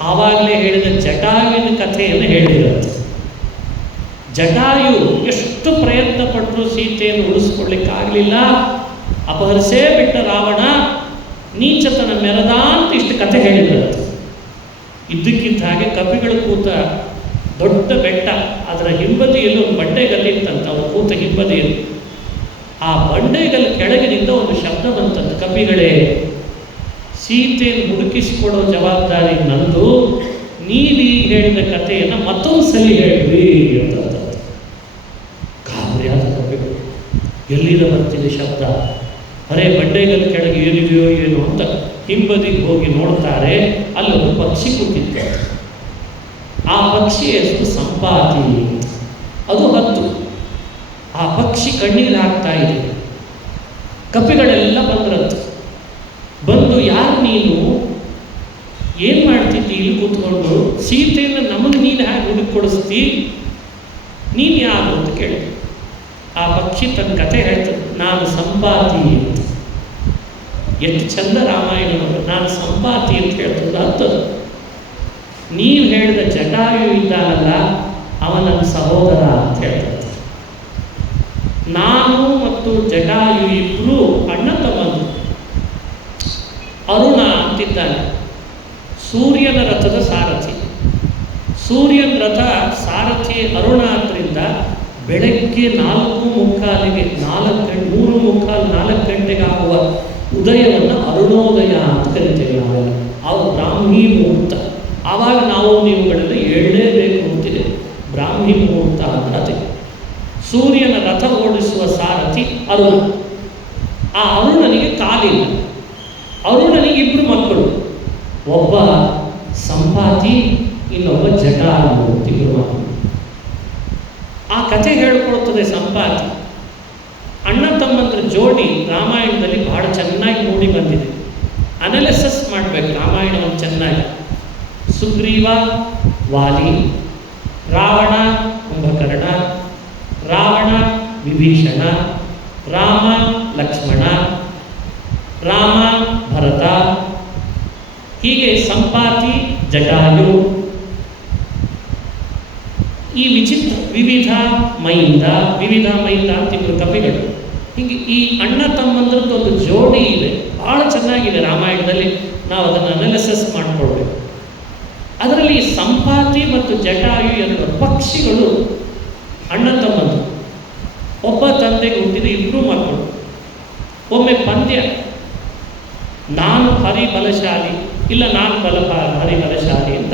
ಆವಾಗಲೇ ಹೇಳಿದ ಜಟಾಯುವಿನ ಕಥೆಯನ್ನು ಹೇಳಿದ್ರಂತೆ. ಜಟಾಯು ಎಷ್ಟು ಪ್ರಯತ್ನ ಪಟ್ಟರು ಸೀತೆಯನ್ನು ಉಳಿಸ್ಕೊಳ್ಳಿಕ್ಕಾಗಲಿಲ್ಲ, ಅಪಹರಿಸೇ ಬಿಟ್ಟ ರಾವಣ, ನೀಚತನ ಮೆರೆದ ಅಂತ ಇಷ್ಟು ಕಥೆ ಹೇಳಿದ್ರಂತೆ. ಇದ್ದಕ್ಕಿದ್ದ ಹಾಗೆ ಕಪಿಗಳು ಕೂತ ದೊಡ್ಡ ಬೆಟ್ಟ, ಅದರ ಹಿಂಬದಿಯಲ್ಲಿ ಒಂದು ಬಂಡೆಗಲ್ಲಿತ್ತಂತ. ಅವರು ಕೂತ ಹಿಂಬದಿಯಲ್ಲಿ ಆ ಬಂಡೆಗಲ್ಲ ಕೆಳಗಿನಿಂದ ಒಂದು ಶಬ್ದ ಬಂತಂತ, ಕಪಿಗಳೇ, ಸೀತೆಯನ್ನು ಹುಡುಕಿಸಿಕೊಡೋ ಜವಾಬ್ದಾರಿ ನಂದು, ನೀವೀ ಹೇಳಿದ ಕಥೆಯನ್ನು ಮತ್ತೊಂದು ಸಲ ಹೇಳ್ರಿ ಅಂತ. ಗಾಬರಿಯಾದ ಕಪಿಗಳು, ಎಲ್ಲಿಂದ ಬರ್ತಿದೆ ಶಬ್ದ? ಅರೆ, ಬಂಡೆಗಲ್ ಕೆಳಗೆ ಏನಿದೆಯೋ ಏನೋ ಅಂತ ಹಿಂಬದಿಗೆ ಹೋಗಿ ನೋಡ್ತಾರೆ. ಅಲ್ಲೊಂದು ಪಕ್ಷಿ ಕೂತಿತ್ತು. ಆ ಪಕ್ಷಿ ಹೆಸರು ಸಂಪಾತಿ. ಅದು ಹತ್ತು. ಆ ಪಕ್ಷಿ ಕಣ್ಣೀರು ಹಾಕ್ತಾ ಇದೆ. ಕಪಿಗಳೆಲ್ಲ ಬಂದ್ರಂತ. ಬಂದು, ಯಾರು ನೀನು, ಏನು ಮಾಡ್ತಿದ್ದಿ ಇಲ್ಲಿ ಕೂತ್ಕೊಂಡು, ಸೀತೆಯನ್ನು ನಮಗೆ ನೀನು ಹೇಗೆ ಹುಡುಕಿ ಕೊಡಿಸ್ತಿ, ನೀನು ಯಾರು ಅಂತ ಕೇಳಿ. ಆ ಪಕ್ಷಿ ತನ್ನ ಕಥೆ ಹೇಳ್ತದೆ, ನಾನು ಸಂಪಾತಿ ಅಂತ. ಎಷ್ಟು ಚಂದ ರಾಮಾಯಣ, ನಾನು ಸಂಪಾತಿ ಅಂತ ಹೇಳ್ತದೆ. ಅಂತದ್ದು ನೀವು ಹೇಳಿದ ಜಟಾಯು ಇದ್ದಾನಲ್ಲ, ಅವನ ಸಹೋದರ ಅಂತ ಹೇಳ್ತದೆ. ನಾನು ಮತ್ತು ಜಟಾಯು ಇಬ್ಬರು ಅಣ್ಣ ತಮ್ಮಂದು. ಅರುಣ ಅಂತಿದ್ದಾನೆ, ಸೂರ್ಯನ ರಥದ ಸಾರಥಿ. ಸೂರ್ಯನ ರಥ ಸಾರಥಿ ಅರುಣ ಆದ್ದರಿಂದ ಬೆಳಗ್ಗೆ 4:45 4 ಗಂಟೆಗೆ ಆಗುವ ಉದಯವನ್ನು ಅರುಣೋದಯ ಅಂತ ಕರಿತೇವೆ ನಾವೆಲ್ಲ. ಅವು ಬ್ರಾಹ್ಮಿ ಮುಹೂರ್ತ. ಆವಾಗ ನಾವು ನೀವುಗಳೆಲ್ಲ ಏಳಲೇಬೇಕು ಅಂತಿದೆ. ಬ್ರಾಹ್ಮಿ ಮುಹೂರ್ತ ಅಂದ್ರೆ ಅದೇ. ಸೂರ್ಯನ ರಥ ಓಡಿಸುವ ಸಾರಥಿ ಅರುಣ. ಆ ಅರುಣನಿಗೆ ಕಾಲಿಲ್ಲ. ಅರುಣನಿಗೆ 2 ಮಕ್ಕಳು, ಒಬ್ಬ ಸಂಪಾತಿ, ಇನ್ನೊಬ್ಬ ಜಟಾಯು ಅಂತ 2 ಮಕ್ಕಳು. ಆ ಕಥೆ ಹೇಳ್ಕೊಳ್ತದೆ ಸಂಪಾತಿ. ಅಣ್ಣ ತಮ್ಮಂದ್ರ ಜೋಡಿ ರಾಮಾಯಣದಲ್ಲಿ ಬಹಳ ಚೆನ್ನಾಗಿ ನೋಡಿ ಬಂದಿದೆ. ಅನಾಲಿಸಿಸ್ ಮಾಡಬೇಕು ರಾಮಾಯಣವನ್ನು ಚೆನ್ನಾಗಿ. ಸುಗ್ರೀವ ವಾಲಿ, ರಾವಣ ಕುಂಭಕರ್ಣ, ರಾವಣ ವಿಭೀಷಣ, ರಾಮ ಲಕ್ಷ್ಮಣ, ರಾಮ ಭರತ, ಹೀಗೆ ಸಂಪಾತಿ ಜಟಾಯು. ಈ ವಿಚಿತ್ರ ವಿವಿಧ ಮೈಂದ ಅಂತ 2 ಕಪಿಗಳು. ಹೀಗೆ ಈ ಅಣ್ಣ ತಮ್ಮಂದ್ರದ್ದು ಒಂದು ಜೋಡಿ ಇದೆ, ಬಹಳ ಚೆನ್ನಾಗಿದೆ ರಾಮಾಯಣದಲ್ಲಿ. ನಾವು ಅದನ್ನು ಅನಾಲಿಸಿಸ್ ಮಾಡಿಕೊಳ್ಬೇಕು. ಅದರಲ್ಲಿ ಸಂಪಾತಿ ಮತ್ತು ಜಟಾಯು ಎರಡು ಪಕ್ಷಿಗಳು ಅಣ್ಣ ತಮ್ಮಂದರು, ಒಬ್ಬ ತಂದೆಗೆ ಹುಟ್ಟಿದ ಇಬ್ಬರು ಮಕ್ಕಳು. ಒಮ್ಮೆ ಪಂದ್ಯ, ನಾನು ಹರಿ ಬಲಶಾಲಿ, ಇಲ್ಲ ನಾನು ಹರಿ ಬಲಶಾಲಿ ಅಂತ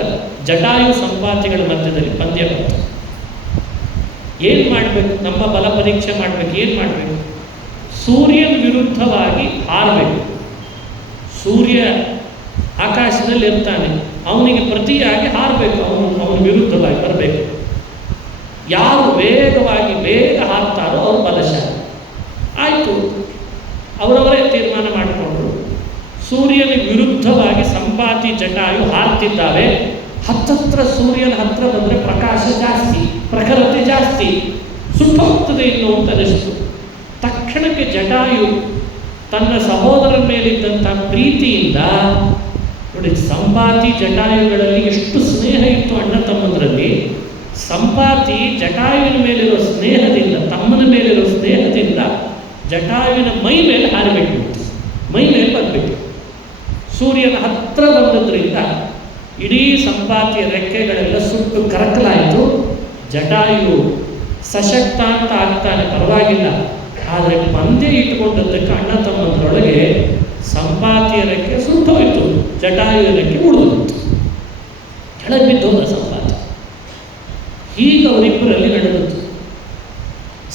ಜಟಾಯು ಸಂಪಾತಿಗಳ ಮಧ್ಯದಲ್ಲಿ ಪಂದ್ಯ ಬಂತು. ಏನು ಮಾಡಬೇಕು? ನಮ್ಮ ಬಲ ಪರೀಕ್ಷೆ ಮಾಡಬೇಕು. ಏನು ಮಾಡಬೇಕು? ಸೂರ್ಯನ ವಿರುದ್ಧವಾಗಿ ಹಾರಬೇಕು. ಸೂರ್ಯ ಆಕಾಶದಲ್ಲಿ ಇರ್ತಾನೆ, ಅವನಿಗೆ ಪ್ರತಿಯಾಗಿ ಹಾರಬೇಕು, ಅವನ ವಿರುದ್ಧವಾಗಿ ಬರಬೇಕು. ಯಾರು ಬೇಗ ಹಾರ್ತಾರೋ ಅವರು ಬಲಶಾಲಿ. ಆಯಿತು, ಅವರವರೇ ತೀರ್ಮಾನ ಮಾಡಿಕೊಂಡ್ರು. ಸೂರ್ಯನ ವಿರುದ್ಧವಾಗಿ ಸಂಪಾತಿ ಜಟಾಯು ಹಾರ್ತಿದ್ದಾವೆ. ಹತ್ತತ್ರ ಸೂರ್ಯನ ಹತ್ರ ಬಂದರೆ ಪ್ರಕಾಶ ಜಾಸ್ತಿ, ಪ್ರಖರತೆ ಜಾಸ್ತಿ, ಸುಟ್ಟೋಗ್ತದೆ ಇನ್ನು ಅಂತ ಅನಿಸ್ತು. ತಕ್ಷಣಕ್ಕೆ ಜಟಾಯು ತನ್ನ ಸಹೋದರನ ಮೇಲಿದ್ದಂಥ ಪ್ರೀತಿಯಿಂದ, ನೋಡಿ ಸಂಪಾತಿ ಜಟಾಯುಗಳಲ್ಲಿ ಎಷ್ಟು ಸ್ನೇಹ ಇತ್ತು ಅಣ್ಣ ತಮ್ಮಂದರಲ್ಲಿ. ಸಂಪಾತಿ ಜಟಾಯುವಿನ ಮೇಲಿರೋ ಸ್ನೇಹದಿಂದ, ತಮ್ಮನ ಮೇಲಿರೋ ಸ್ನೇಹದಿಂದ ಜಟಾಯುವಿನ ಮೈ ಮೇಲೆ ಹಾರಬೇಕು, ಮೈ ಮೇಲೆ ಬರಬೇಕು. ಸೂರ್ಯನ ಹತ್ರ ಬಂದದ್ರಿಂದ ಇಡೀ ಸಂಪಾತಿಯ ರೆಕ್ಕೆಗಳೆಲ್ಲ ಸುಟ್ಟು ಕರಕಲಾಯಿತು. ಜಟಾಯು ಸಶಕ್ತ ಅಂತ ಆಗ್ತಾನೆ, ಪರವಾಗಿಲ್ಲ. ಆದರೆ ಪಂದ್ಯ ಇಟ್ಟುಕೊಂಡದ್ದಕ್ಕೆ ಅಣ್ಣ ತಮ್ಮಂದರೊಳಗೆ ಸಂಪಾತಿಯ ರೆಕ್ಕೆ ಸುಟ್ಟೋಯಿತು, ಜಟಾಯುವಿನ ರೆಕ್ಕೆ ಉಳಿದೋಯಿತು, ಕೆಳಗೆ ಬಿದ್ದೋದ ಸಂಪಾತಿ. ಹೀಗೆ ಅವರಿಬ್ಬರಲ್ಲಿ ನಡೆದದ್ದು.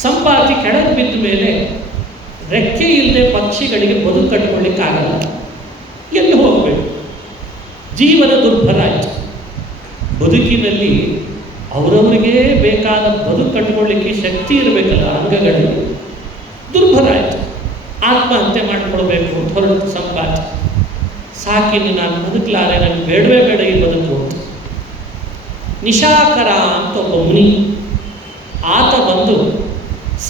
ಸಂಪಾತಿ ಕೆಳಗೆ ಬಿದ್ದ ಮೇಲೆ ರೆಕ್ಕೆ ಇಲ್ಲದೆ ಪಕ್ಷಿಗಳಿಗೆ ಬದುಕು ಕಟ್ಕೊಳ್ಳಿಕ್ಕಾಗಲ್ಲ, ಎಲ್ಲಿ ಹೋಗಬೇಕು? ಜೀವನ ದುರ್ಬಲ ಆಯಿತು. ಬದುಕಿನಲ್ಲಿ ಅವರವರಿಗೆ ಬೇಕಾದ ಬದುಕು ಕಟ್ಕೊಳ್ಳಿಕ್ಕೆ ಶಕ್ತಿ ಇರಬೇಕಲ್ಲ, ಅಂಗಗಳಲ್ಲಿ ದುರ್ಬಲ ಆಯಿತು. ಆತ್ಮಹತ್ಯೆ ಮಾಡಿಕೊಳ್ಬೇಕು ಅಂತ ಹೊರಟು ಸಂಪಾತಿ. ಸಾಕಿನ್ನು ನಾನು ಬದುಕಲಾರೆ, ನನಗೆ ಬೇಡವೇ ಬೇಡ ಈ ಬದುಕು. ನಿಶಾಕರ ಅಂತ ಒಬ್ಬ ಮುನಿ, ಆತ ಬಂದು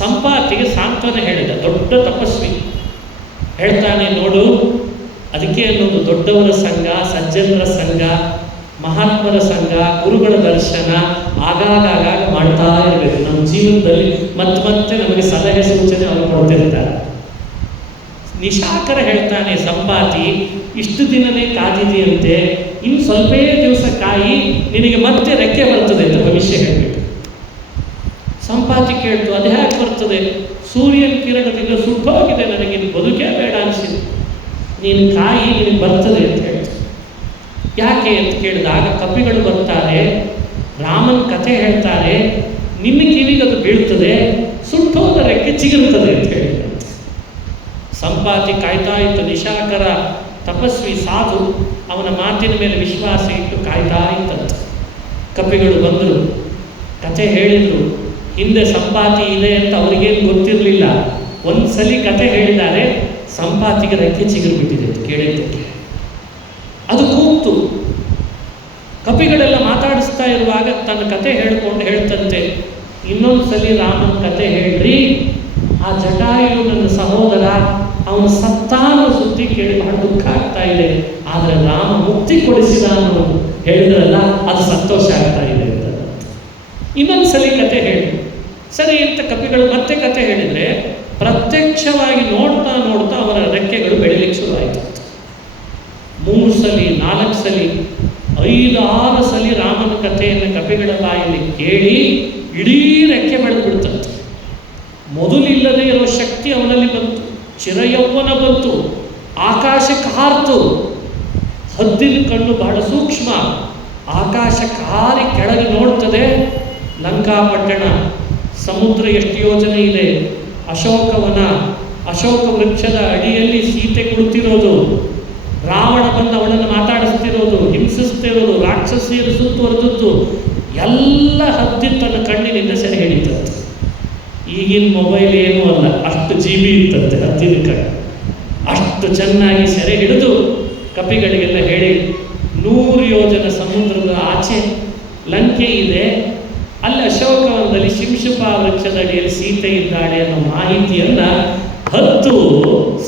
ಸಂಪಾತಿಗೆ ಸಾಂತ್ವನ ಹೇಳಿದ. ದೊಡ್ಡ ತಪಸ್ವಿ ಹೇಳ್ತಾನೆ, ನೋಡು, ಅದಕ್ಕೆ ಅನ್ನೋದು ದೊಡ್ಡವರ ಸಂಘ, ಸಜ್ಜನರ ಸಂಘ, ಮಹಾತ್ಮರ ಸಂಘ, ಗುರುಗಳ ದರ್ಶನ ಆಗಾಗ ಮಾಡ್ತಾ ಇರಬೇಕು ನಮ್ಮ ಜೀವನದಲ್ಲಿ. ಮತ್ತೆ ನಮಗೆ ಸಲಹೆ ಸೂಚನೆ ಅವರು ಕೊಡ್ತಿರ್ತಾರೆ. ನಿಶಾಕರ ಹೇಳ್ತಾನೆ, ಸಂಪಾತಿ ಇಷ್ಟು ದಿನನೇ ಕಾದಿದೆಯಂತೆ, ಇನ್ನು ಸ್ವಲ್ಪೇ ದಿವಸ ಕಾಯಿ, ನಿನಗೆ ಮತ್ತೆ ರೆಕ್ಕೆ ಬರ್ತದೆ ಅಂತ ಭವಿಷ್ಯ ಹೇಳಬೇಕು. ಸಂಪಾತಿ ಕೇಳ್ತು, ಅದು ಹೇಗೆ ಬರ್ತದೆ? ಸೂರ್ಯನ ಕಿರಣದಿಂದ ಸುಟ್ಟೋಗಿದೆ, ನನಗೆ ಬದುಕೇ ಬೇಡ ಅನಿಸಿದೆ, ನೀನು ಕಾಯಿ, ನಿನಗೆ ಬರ್ತದೆ ಅಂತ ಹೇಳ್ತು. ಯಾಕೆ ಅಂತ ಕೇಳಿದಾಗ ಕಪಿಗಳು ಬರ್ತಾರೆ, ರಾಮನ ಕಥೆ ಹೇಳ್ತಾರೆ, ನಿನ್ನ ಕಿವಿಗೆ ಅದು ಬೀಳ್ತದೆ, ಸುಟ್ಟೋದ ರೆಕ್ಕೆ ಚಿಗುರ್ತದೆ ಅಂತ ಹೇಳಿದ. ಸಂಪಾತಿ ಕಾಯ್ತಾ ಇತ್ತು. ನಿಶಾಕರ ತಪಸ್ವಿ ಸಾಧು, ಅವನ ಮಾತಿನ ಮೇಲೆ ವಿಶ್ವಾಸ ಇಟ್ಟು ಕಾಯ್ತಾ ಇತ್ತಂತೆ. ಕಪಿಗಳು ಬಂದರು, ಕಥೆ ಹೇಳಿದರು. ಹಿಂದೆ ಸಂಪಾತಿ ಇದೆ ಅಂತ ಅವರಿಗೇನು ಗೊತ್ತಿರಲಿಲ್ಲ. ಒಂದ್ಸಲಿ ಕಥೆ ಹೇಳಿದ್ದಾರೆ, ಸಂಪಾತಿಗೆ ರೆಕ್ಕೆ ಚಿಗುರು ಬಿಟ್ಟಿದೆ ಅಂತ ಕೇಳಿದ್ದಕ್ಕೆ ಅದು ಕೂತು. ಕಪಿಗಳೆಲ್ಲ ಮಾತಾಡಿಸ್ತಾ ಇರುವಾಗ ತನ್ನ ಕತೆ ಹೇಳ್ಕೊಂಡು ಹೇಳ್ತಂತೆ, ಇನ್ನೊಂದು ಸಲ ರಾಮನ ಕತೆ ಹೇಳ್ರಿ, ಆ ಜಟಾಯು ನನ್ನ ಸಹೋದರ, ಅವನು ಸತ್ತಾನು ಸುದ್ದಿ ಕೇಳಿ ಬಹಳ ದುಃಖ ಆಗ್ತಾ ಇದೆ, ಆದರೆ ರಾಮ ಮುಕ್ತಿ ಕೊಡಿಸಿದ ಅನ್ನೋ ಹೇಳಿದ್ರಲ್ಲ, ಅದು ಸಂತೋಷ ಆಗ್ತಾ ಇದೆ ಅಂತ. ಇನ್ನೊಂದು ಸಲ ಕತೆ ಹೇಳಿ. ಸರಿ ಅಂತ ಕಪಿಗಳು ಮತ್ತೆ ಕತೆ ಹೇಳಿದರೆ, ಪ್ರತ್ಯಕ್ಷವಾಗಿ ನೋಡ್ತಾ ನೋಡ್ತಾ ಅವರ ರೆಕ್ಕೆಗಳು ಬೆಳಿಲಿಕ್ಕೆ ಶುರುವಾಯಿತು. 3 ಸಲ 4 ಸಲ 5-6 ಸಲ ರಾಮನ ಕಥೆಯನ್ನು ಕಪಿಗಳ ಬಾಯಲ್ಲಿ ಕೇಳಿ ಇಡೀ ರೆಕ್ಕೆ ಬೆಳೆದು ಬಿಡ್ತಂತೆ. ಮೊದಲಿಲ್ಲದೆ ಇರೋ ಶಕ್ತಿ ಅವನಲ್ಲಿ ಬಂತು, ಚಿರಯೌವನ ಬಂತು, ಆಕಾಶಕ್ಕೆ ಹಾರ್ತು. ಹದ್ದಿನ ಕಣ್ಣು ಬಹಳ ಸೂಕ್ಷ್ಮ, ಆಕಾಶಕ್ಕೆ ಹಾರಿ ಕೆಳಗೆ ನೋಡ್ತದೆ. ಲಂಕಾಪಟ್ಟಣ, ಸಮುದ್ರ ಎಷ್ಟು ಯೋಜನೆ ಇದೆ, ಅಶೋಕವನ, ಅಶೋಕ ವೃಕ್ಷದ ಅಡಿಯಲ್ಲಿ ಸೀತೆ ಕುಳಿತಿರೋದು, ರಾವಣ ಬಂದು ಅವಳನ್ನು ಮಾತಾಡಿಸ್ತಿರೋದು, ಹಿಂಸಿಸ್ತಿರೋದು, ರಾಕ್ಷಸಿಯರು ಸುತ್ತುವರೆದದ್ದು ಎಲ್ಲ ಹದ್ದಿನ ತನ್ನ ಕಣ್ಣಿನಿಂದ ಸೆರೆ ಹಿಡಿತಂತೆ. ಈಗಿನ ಮೊಬೈಲ್ ಏನೂ ಅಲ್ಲ, ಅಷ್ಟು GB ಇತ್ತಂತೆ ಹದ್ದಿನ ಕಣ್ಣು. ಅಷ್ಟು ಚೆನ್ನಾಗಿ ಸೆರೆ ಹಿಡಿದು ಕಪಿಗಳಿಗೆಲ್ಲ ಹೇಳಿ, 100 ಯೋಜನ ಸಮುದ್ರದ ಆಚೆ ಲಂಕೆ ಇದೆ, ಅಲ್ಲಿ ಅಶೋಕವನದಲ್ಲಿ ಶಿಂಶುಪ ವೃಕ್ಷದ ಅಡಿಯಲ್ಲಿ ಸೀತೆ ಇದ್ದಾಳೆ ಅನ್ನೋ ಮಾಹಿತಿಯನ್ನ ಹತ್ತು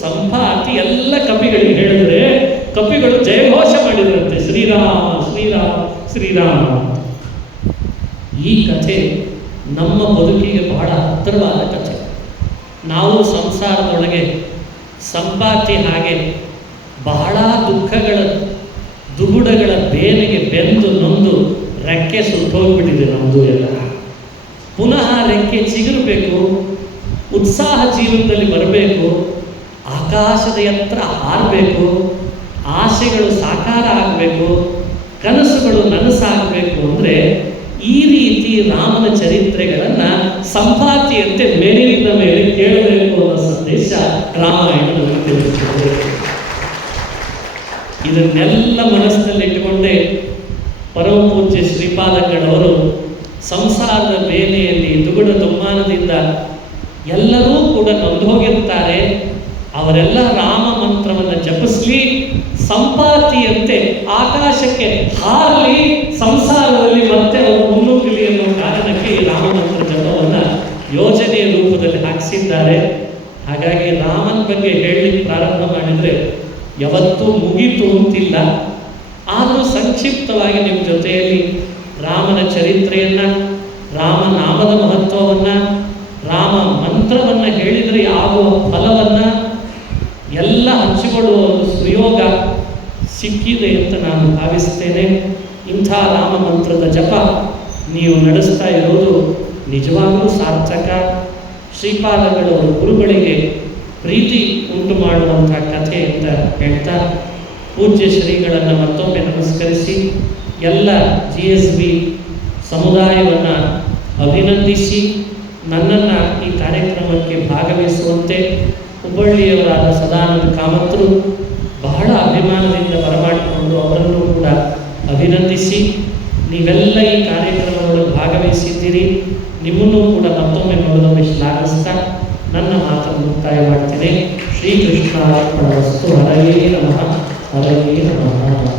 ಸಂಪಾತಿ ಎಲ್ಲ ಕಪಿಗಳಿಗೆ ಹೇಳಿದ್ರೆ, ಕಪಿಗಳು ಜಯಘೋಷ ಮಾಡಿದ್ರಂತೆ, ಶ್ರೀರಾಮ ಶ್ರೀರಾಮ ಶ್ರೀರಾಮ. ಈ ಕಥೆ ನಮ್ಮ ಬದುಕಿಗೆ ಬಹಳ ಹತ್ತಿರವಾದ ಕಥೆ. ನಾವು ಸಂಸಾರದೊಳಗೆ ಸಂಪಾತಿ ಹಾಗೆ ಬಹಳ ದುಃಖಗಳ ದುಗುಡಗಳ ಬೇನೆಗೆ ಬೆಂದು ನೊಂದು ರೆಕ್ಕೆ ಸುಟ್ಟೋಗ್ಬಿಟ್ಟಿದೆ ನಮ್ಮದು ಎಲ್ಲ. ಪುನಃ ರೆಕ್ಕೆ ಚಿಗುರಬೇಕು, ಉತ್ಸಾಹ ಜೀವನದಲ್ಲಿ ಬರಬೇಕು, ಆಕಾಶದ ಎತ್ತರ ಹಾರಬೇಕು, ಆಸೆಗಳು ಸಾಕಾರ ಆಗಬೇಕು, ಕನಸುಗಳು ನನಸಾಗಬೇಕು ಅಂದರೆ ಈ ರೀತಿ ರಾಮನ ಚರಿತ್ರೆಗಳನ್ನು ಸಂಪಾತಿಯಂತೆ ಮೇಲಿಂದ ಮೇಲೆ ಕೇಳಬೇಕು ಅನ್ನೋ ಸಂದೇಶ ರಾಮಾಯಣ ನಮಗೆ ತಿಳಿಸುತ್ತದೆ. ಇದನ್ನೆಲ್ಲ ಮನಸ್ಸಿನಲ್ಲಿಟ್ಟುಕೊಂಡೇ ಪರಮ ಪೂಜ್ಯ ಶ್ರೀಪಾದಂಗಳವರು ಸಂಸಾರದ ಬೇನೆಯಲ್ಲಿ ದುಗುಡ ದುಮ್ಮಾನದಿಂದ ಎಲ್ಲರೂ ಕೂಡ ನೊಂದು ಹೋಗಿರ್ತಾರೆ. ಅವರೆಲ್ಲ ರಾಮ ಮಂತ್ರವನ್ನು ಜಪಿಸಲಿ, ಸಂಪಾತಿಯಂತೆ ಆಕಾಶಕ್ಕೆ ಹಾರಲಿ, ಸಂಸಾರದಲ್ಲಿ ಮತ್ತೆ ಅವರು ಮುನ್ನುಗ್ಗಲಿ ಅನ್ನೋ ಕಾರಣಕ್ಕೆ ಈ ರಾಮ ಮಂತ್ರ ಜಪವನ್ನು ಯೋಜನೆಯ ರೂಪದಲ್ಲಿ ಹಾಕಿಸಿದ್ದಾರೆ. ಹಾಗಾಗಿ ರಾಮನ ಬಗ್ಗೆ ಹೇಳಲಿಕ್ಕೆ ಪ್ರಾರಂಭ ಮಾಡಿದರೆ ಯಾವತ್ತೂ ಮುಗೀತು ಅಂತಿಲ್ಲ. ಆದರೂ ಸಂಕ್ಷಿಪ್ತವಾಗಿ ನಿಮ್ಮ ಜೊತೆಯಲ್ಲಿ ರಾಮನ ಚರಿತ್ರೆಯನ್ನು, ರಾಮನಾಮದ ಮಹತ್ವವನ್ನು, ರಾಮ ಮಂತ್ರವನ್ನು ಹೇಳಿದರೆ ಆಗುವ ಫಲವನ್ನು ಎಲ್ಲ ಹಂಚಿಕೊಳ್ಳುವ ಒಂದು ಸುಯೋಗ ಸಿಕ್ಕಿದೆ ಅಂತ ನಾನು ಭಾವಿಸ್ತೇನೆ. ಇಂಥ ರಾಮ ಮಂತ್ರದ ಜಪ ನೀವು ನಡೆಸ್ತಾ ಇರೋದು ನಿಜವಾಗಲೂ ಸಾರ್ಥಕ. ಶ್ರೀಪಾದಗಳವರು ಗುರುಗಳಿಗೆ ಪ್ರೀತಿ ಉಂಟು ಮಾಡುವಂಥ ಕಥೆ ಅಂತ ಹೇಳ್ತಾ ಪೂಜ್ಯ ಶ್ರೀಗಳನ್ನು ಮತ್ತೊಮ್ಮೆ ನಮಸ್ಕರಿಸಿ ಎಲ್ಲ GSB ಸಮುದಾಯವನ್ನು ಅಭಿನಂದಿಸಿ ನನ್ನನ್ನು ಈ ಕಾರ್ಯಕ್ರಮಕ್ಕೆ ಭಾಗವಹಿಸುವಂತೆ ಹುಬ್ಬಳ್ಳಿಯವರಾದ ಸದಾನಂದ ಕಾಮತ್ರು ಬಹಳ ಅಭಿಮಾನದಿಂದ ಬರಮಾಡಿಕೊಂಡು ಅವರನ್ನು ಕೂಡ ಅಭಿನಂದಿಸಿ, ನೀವೆಲ್ಲ ಈ ಕಾರ್ಯಕ್ರಮಗಳಲ್ಲಿ ಭಾಗವಹಿಸಿದ್ದೀರಿ, ನಿಮ್ಮನ್ನು ಕೂಡ ಮತ್ತೊಮ್ಮೆ ಮಗದೊಮ್ಮೆ ಶ್ಲಾಘಿಸ್ತಾ ನನ್ನ ಮಾತನ್ನು ಮುಕ್ತಾಯ ಮಾಡ್ತೇನೆ. ಶ್ರೀಕೃಷ್ಣ ಅರ್ಪಣಮಸ್ತು. ಹರಯೇ ನಮಃ. ಹರಯೇ ನಮಃ.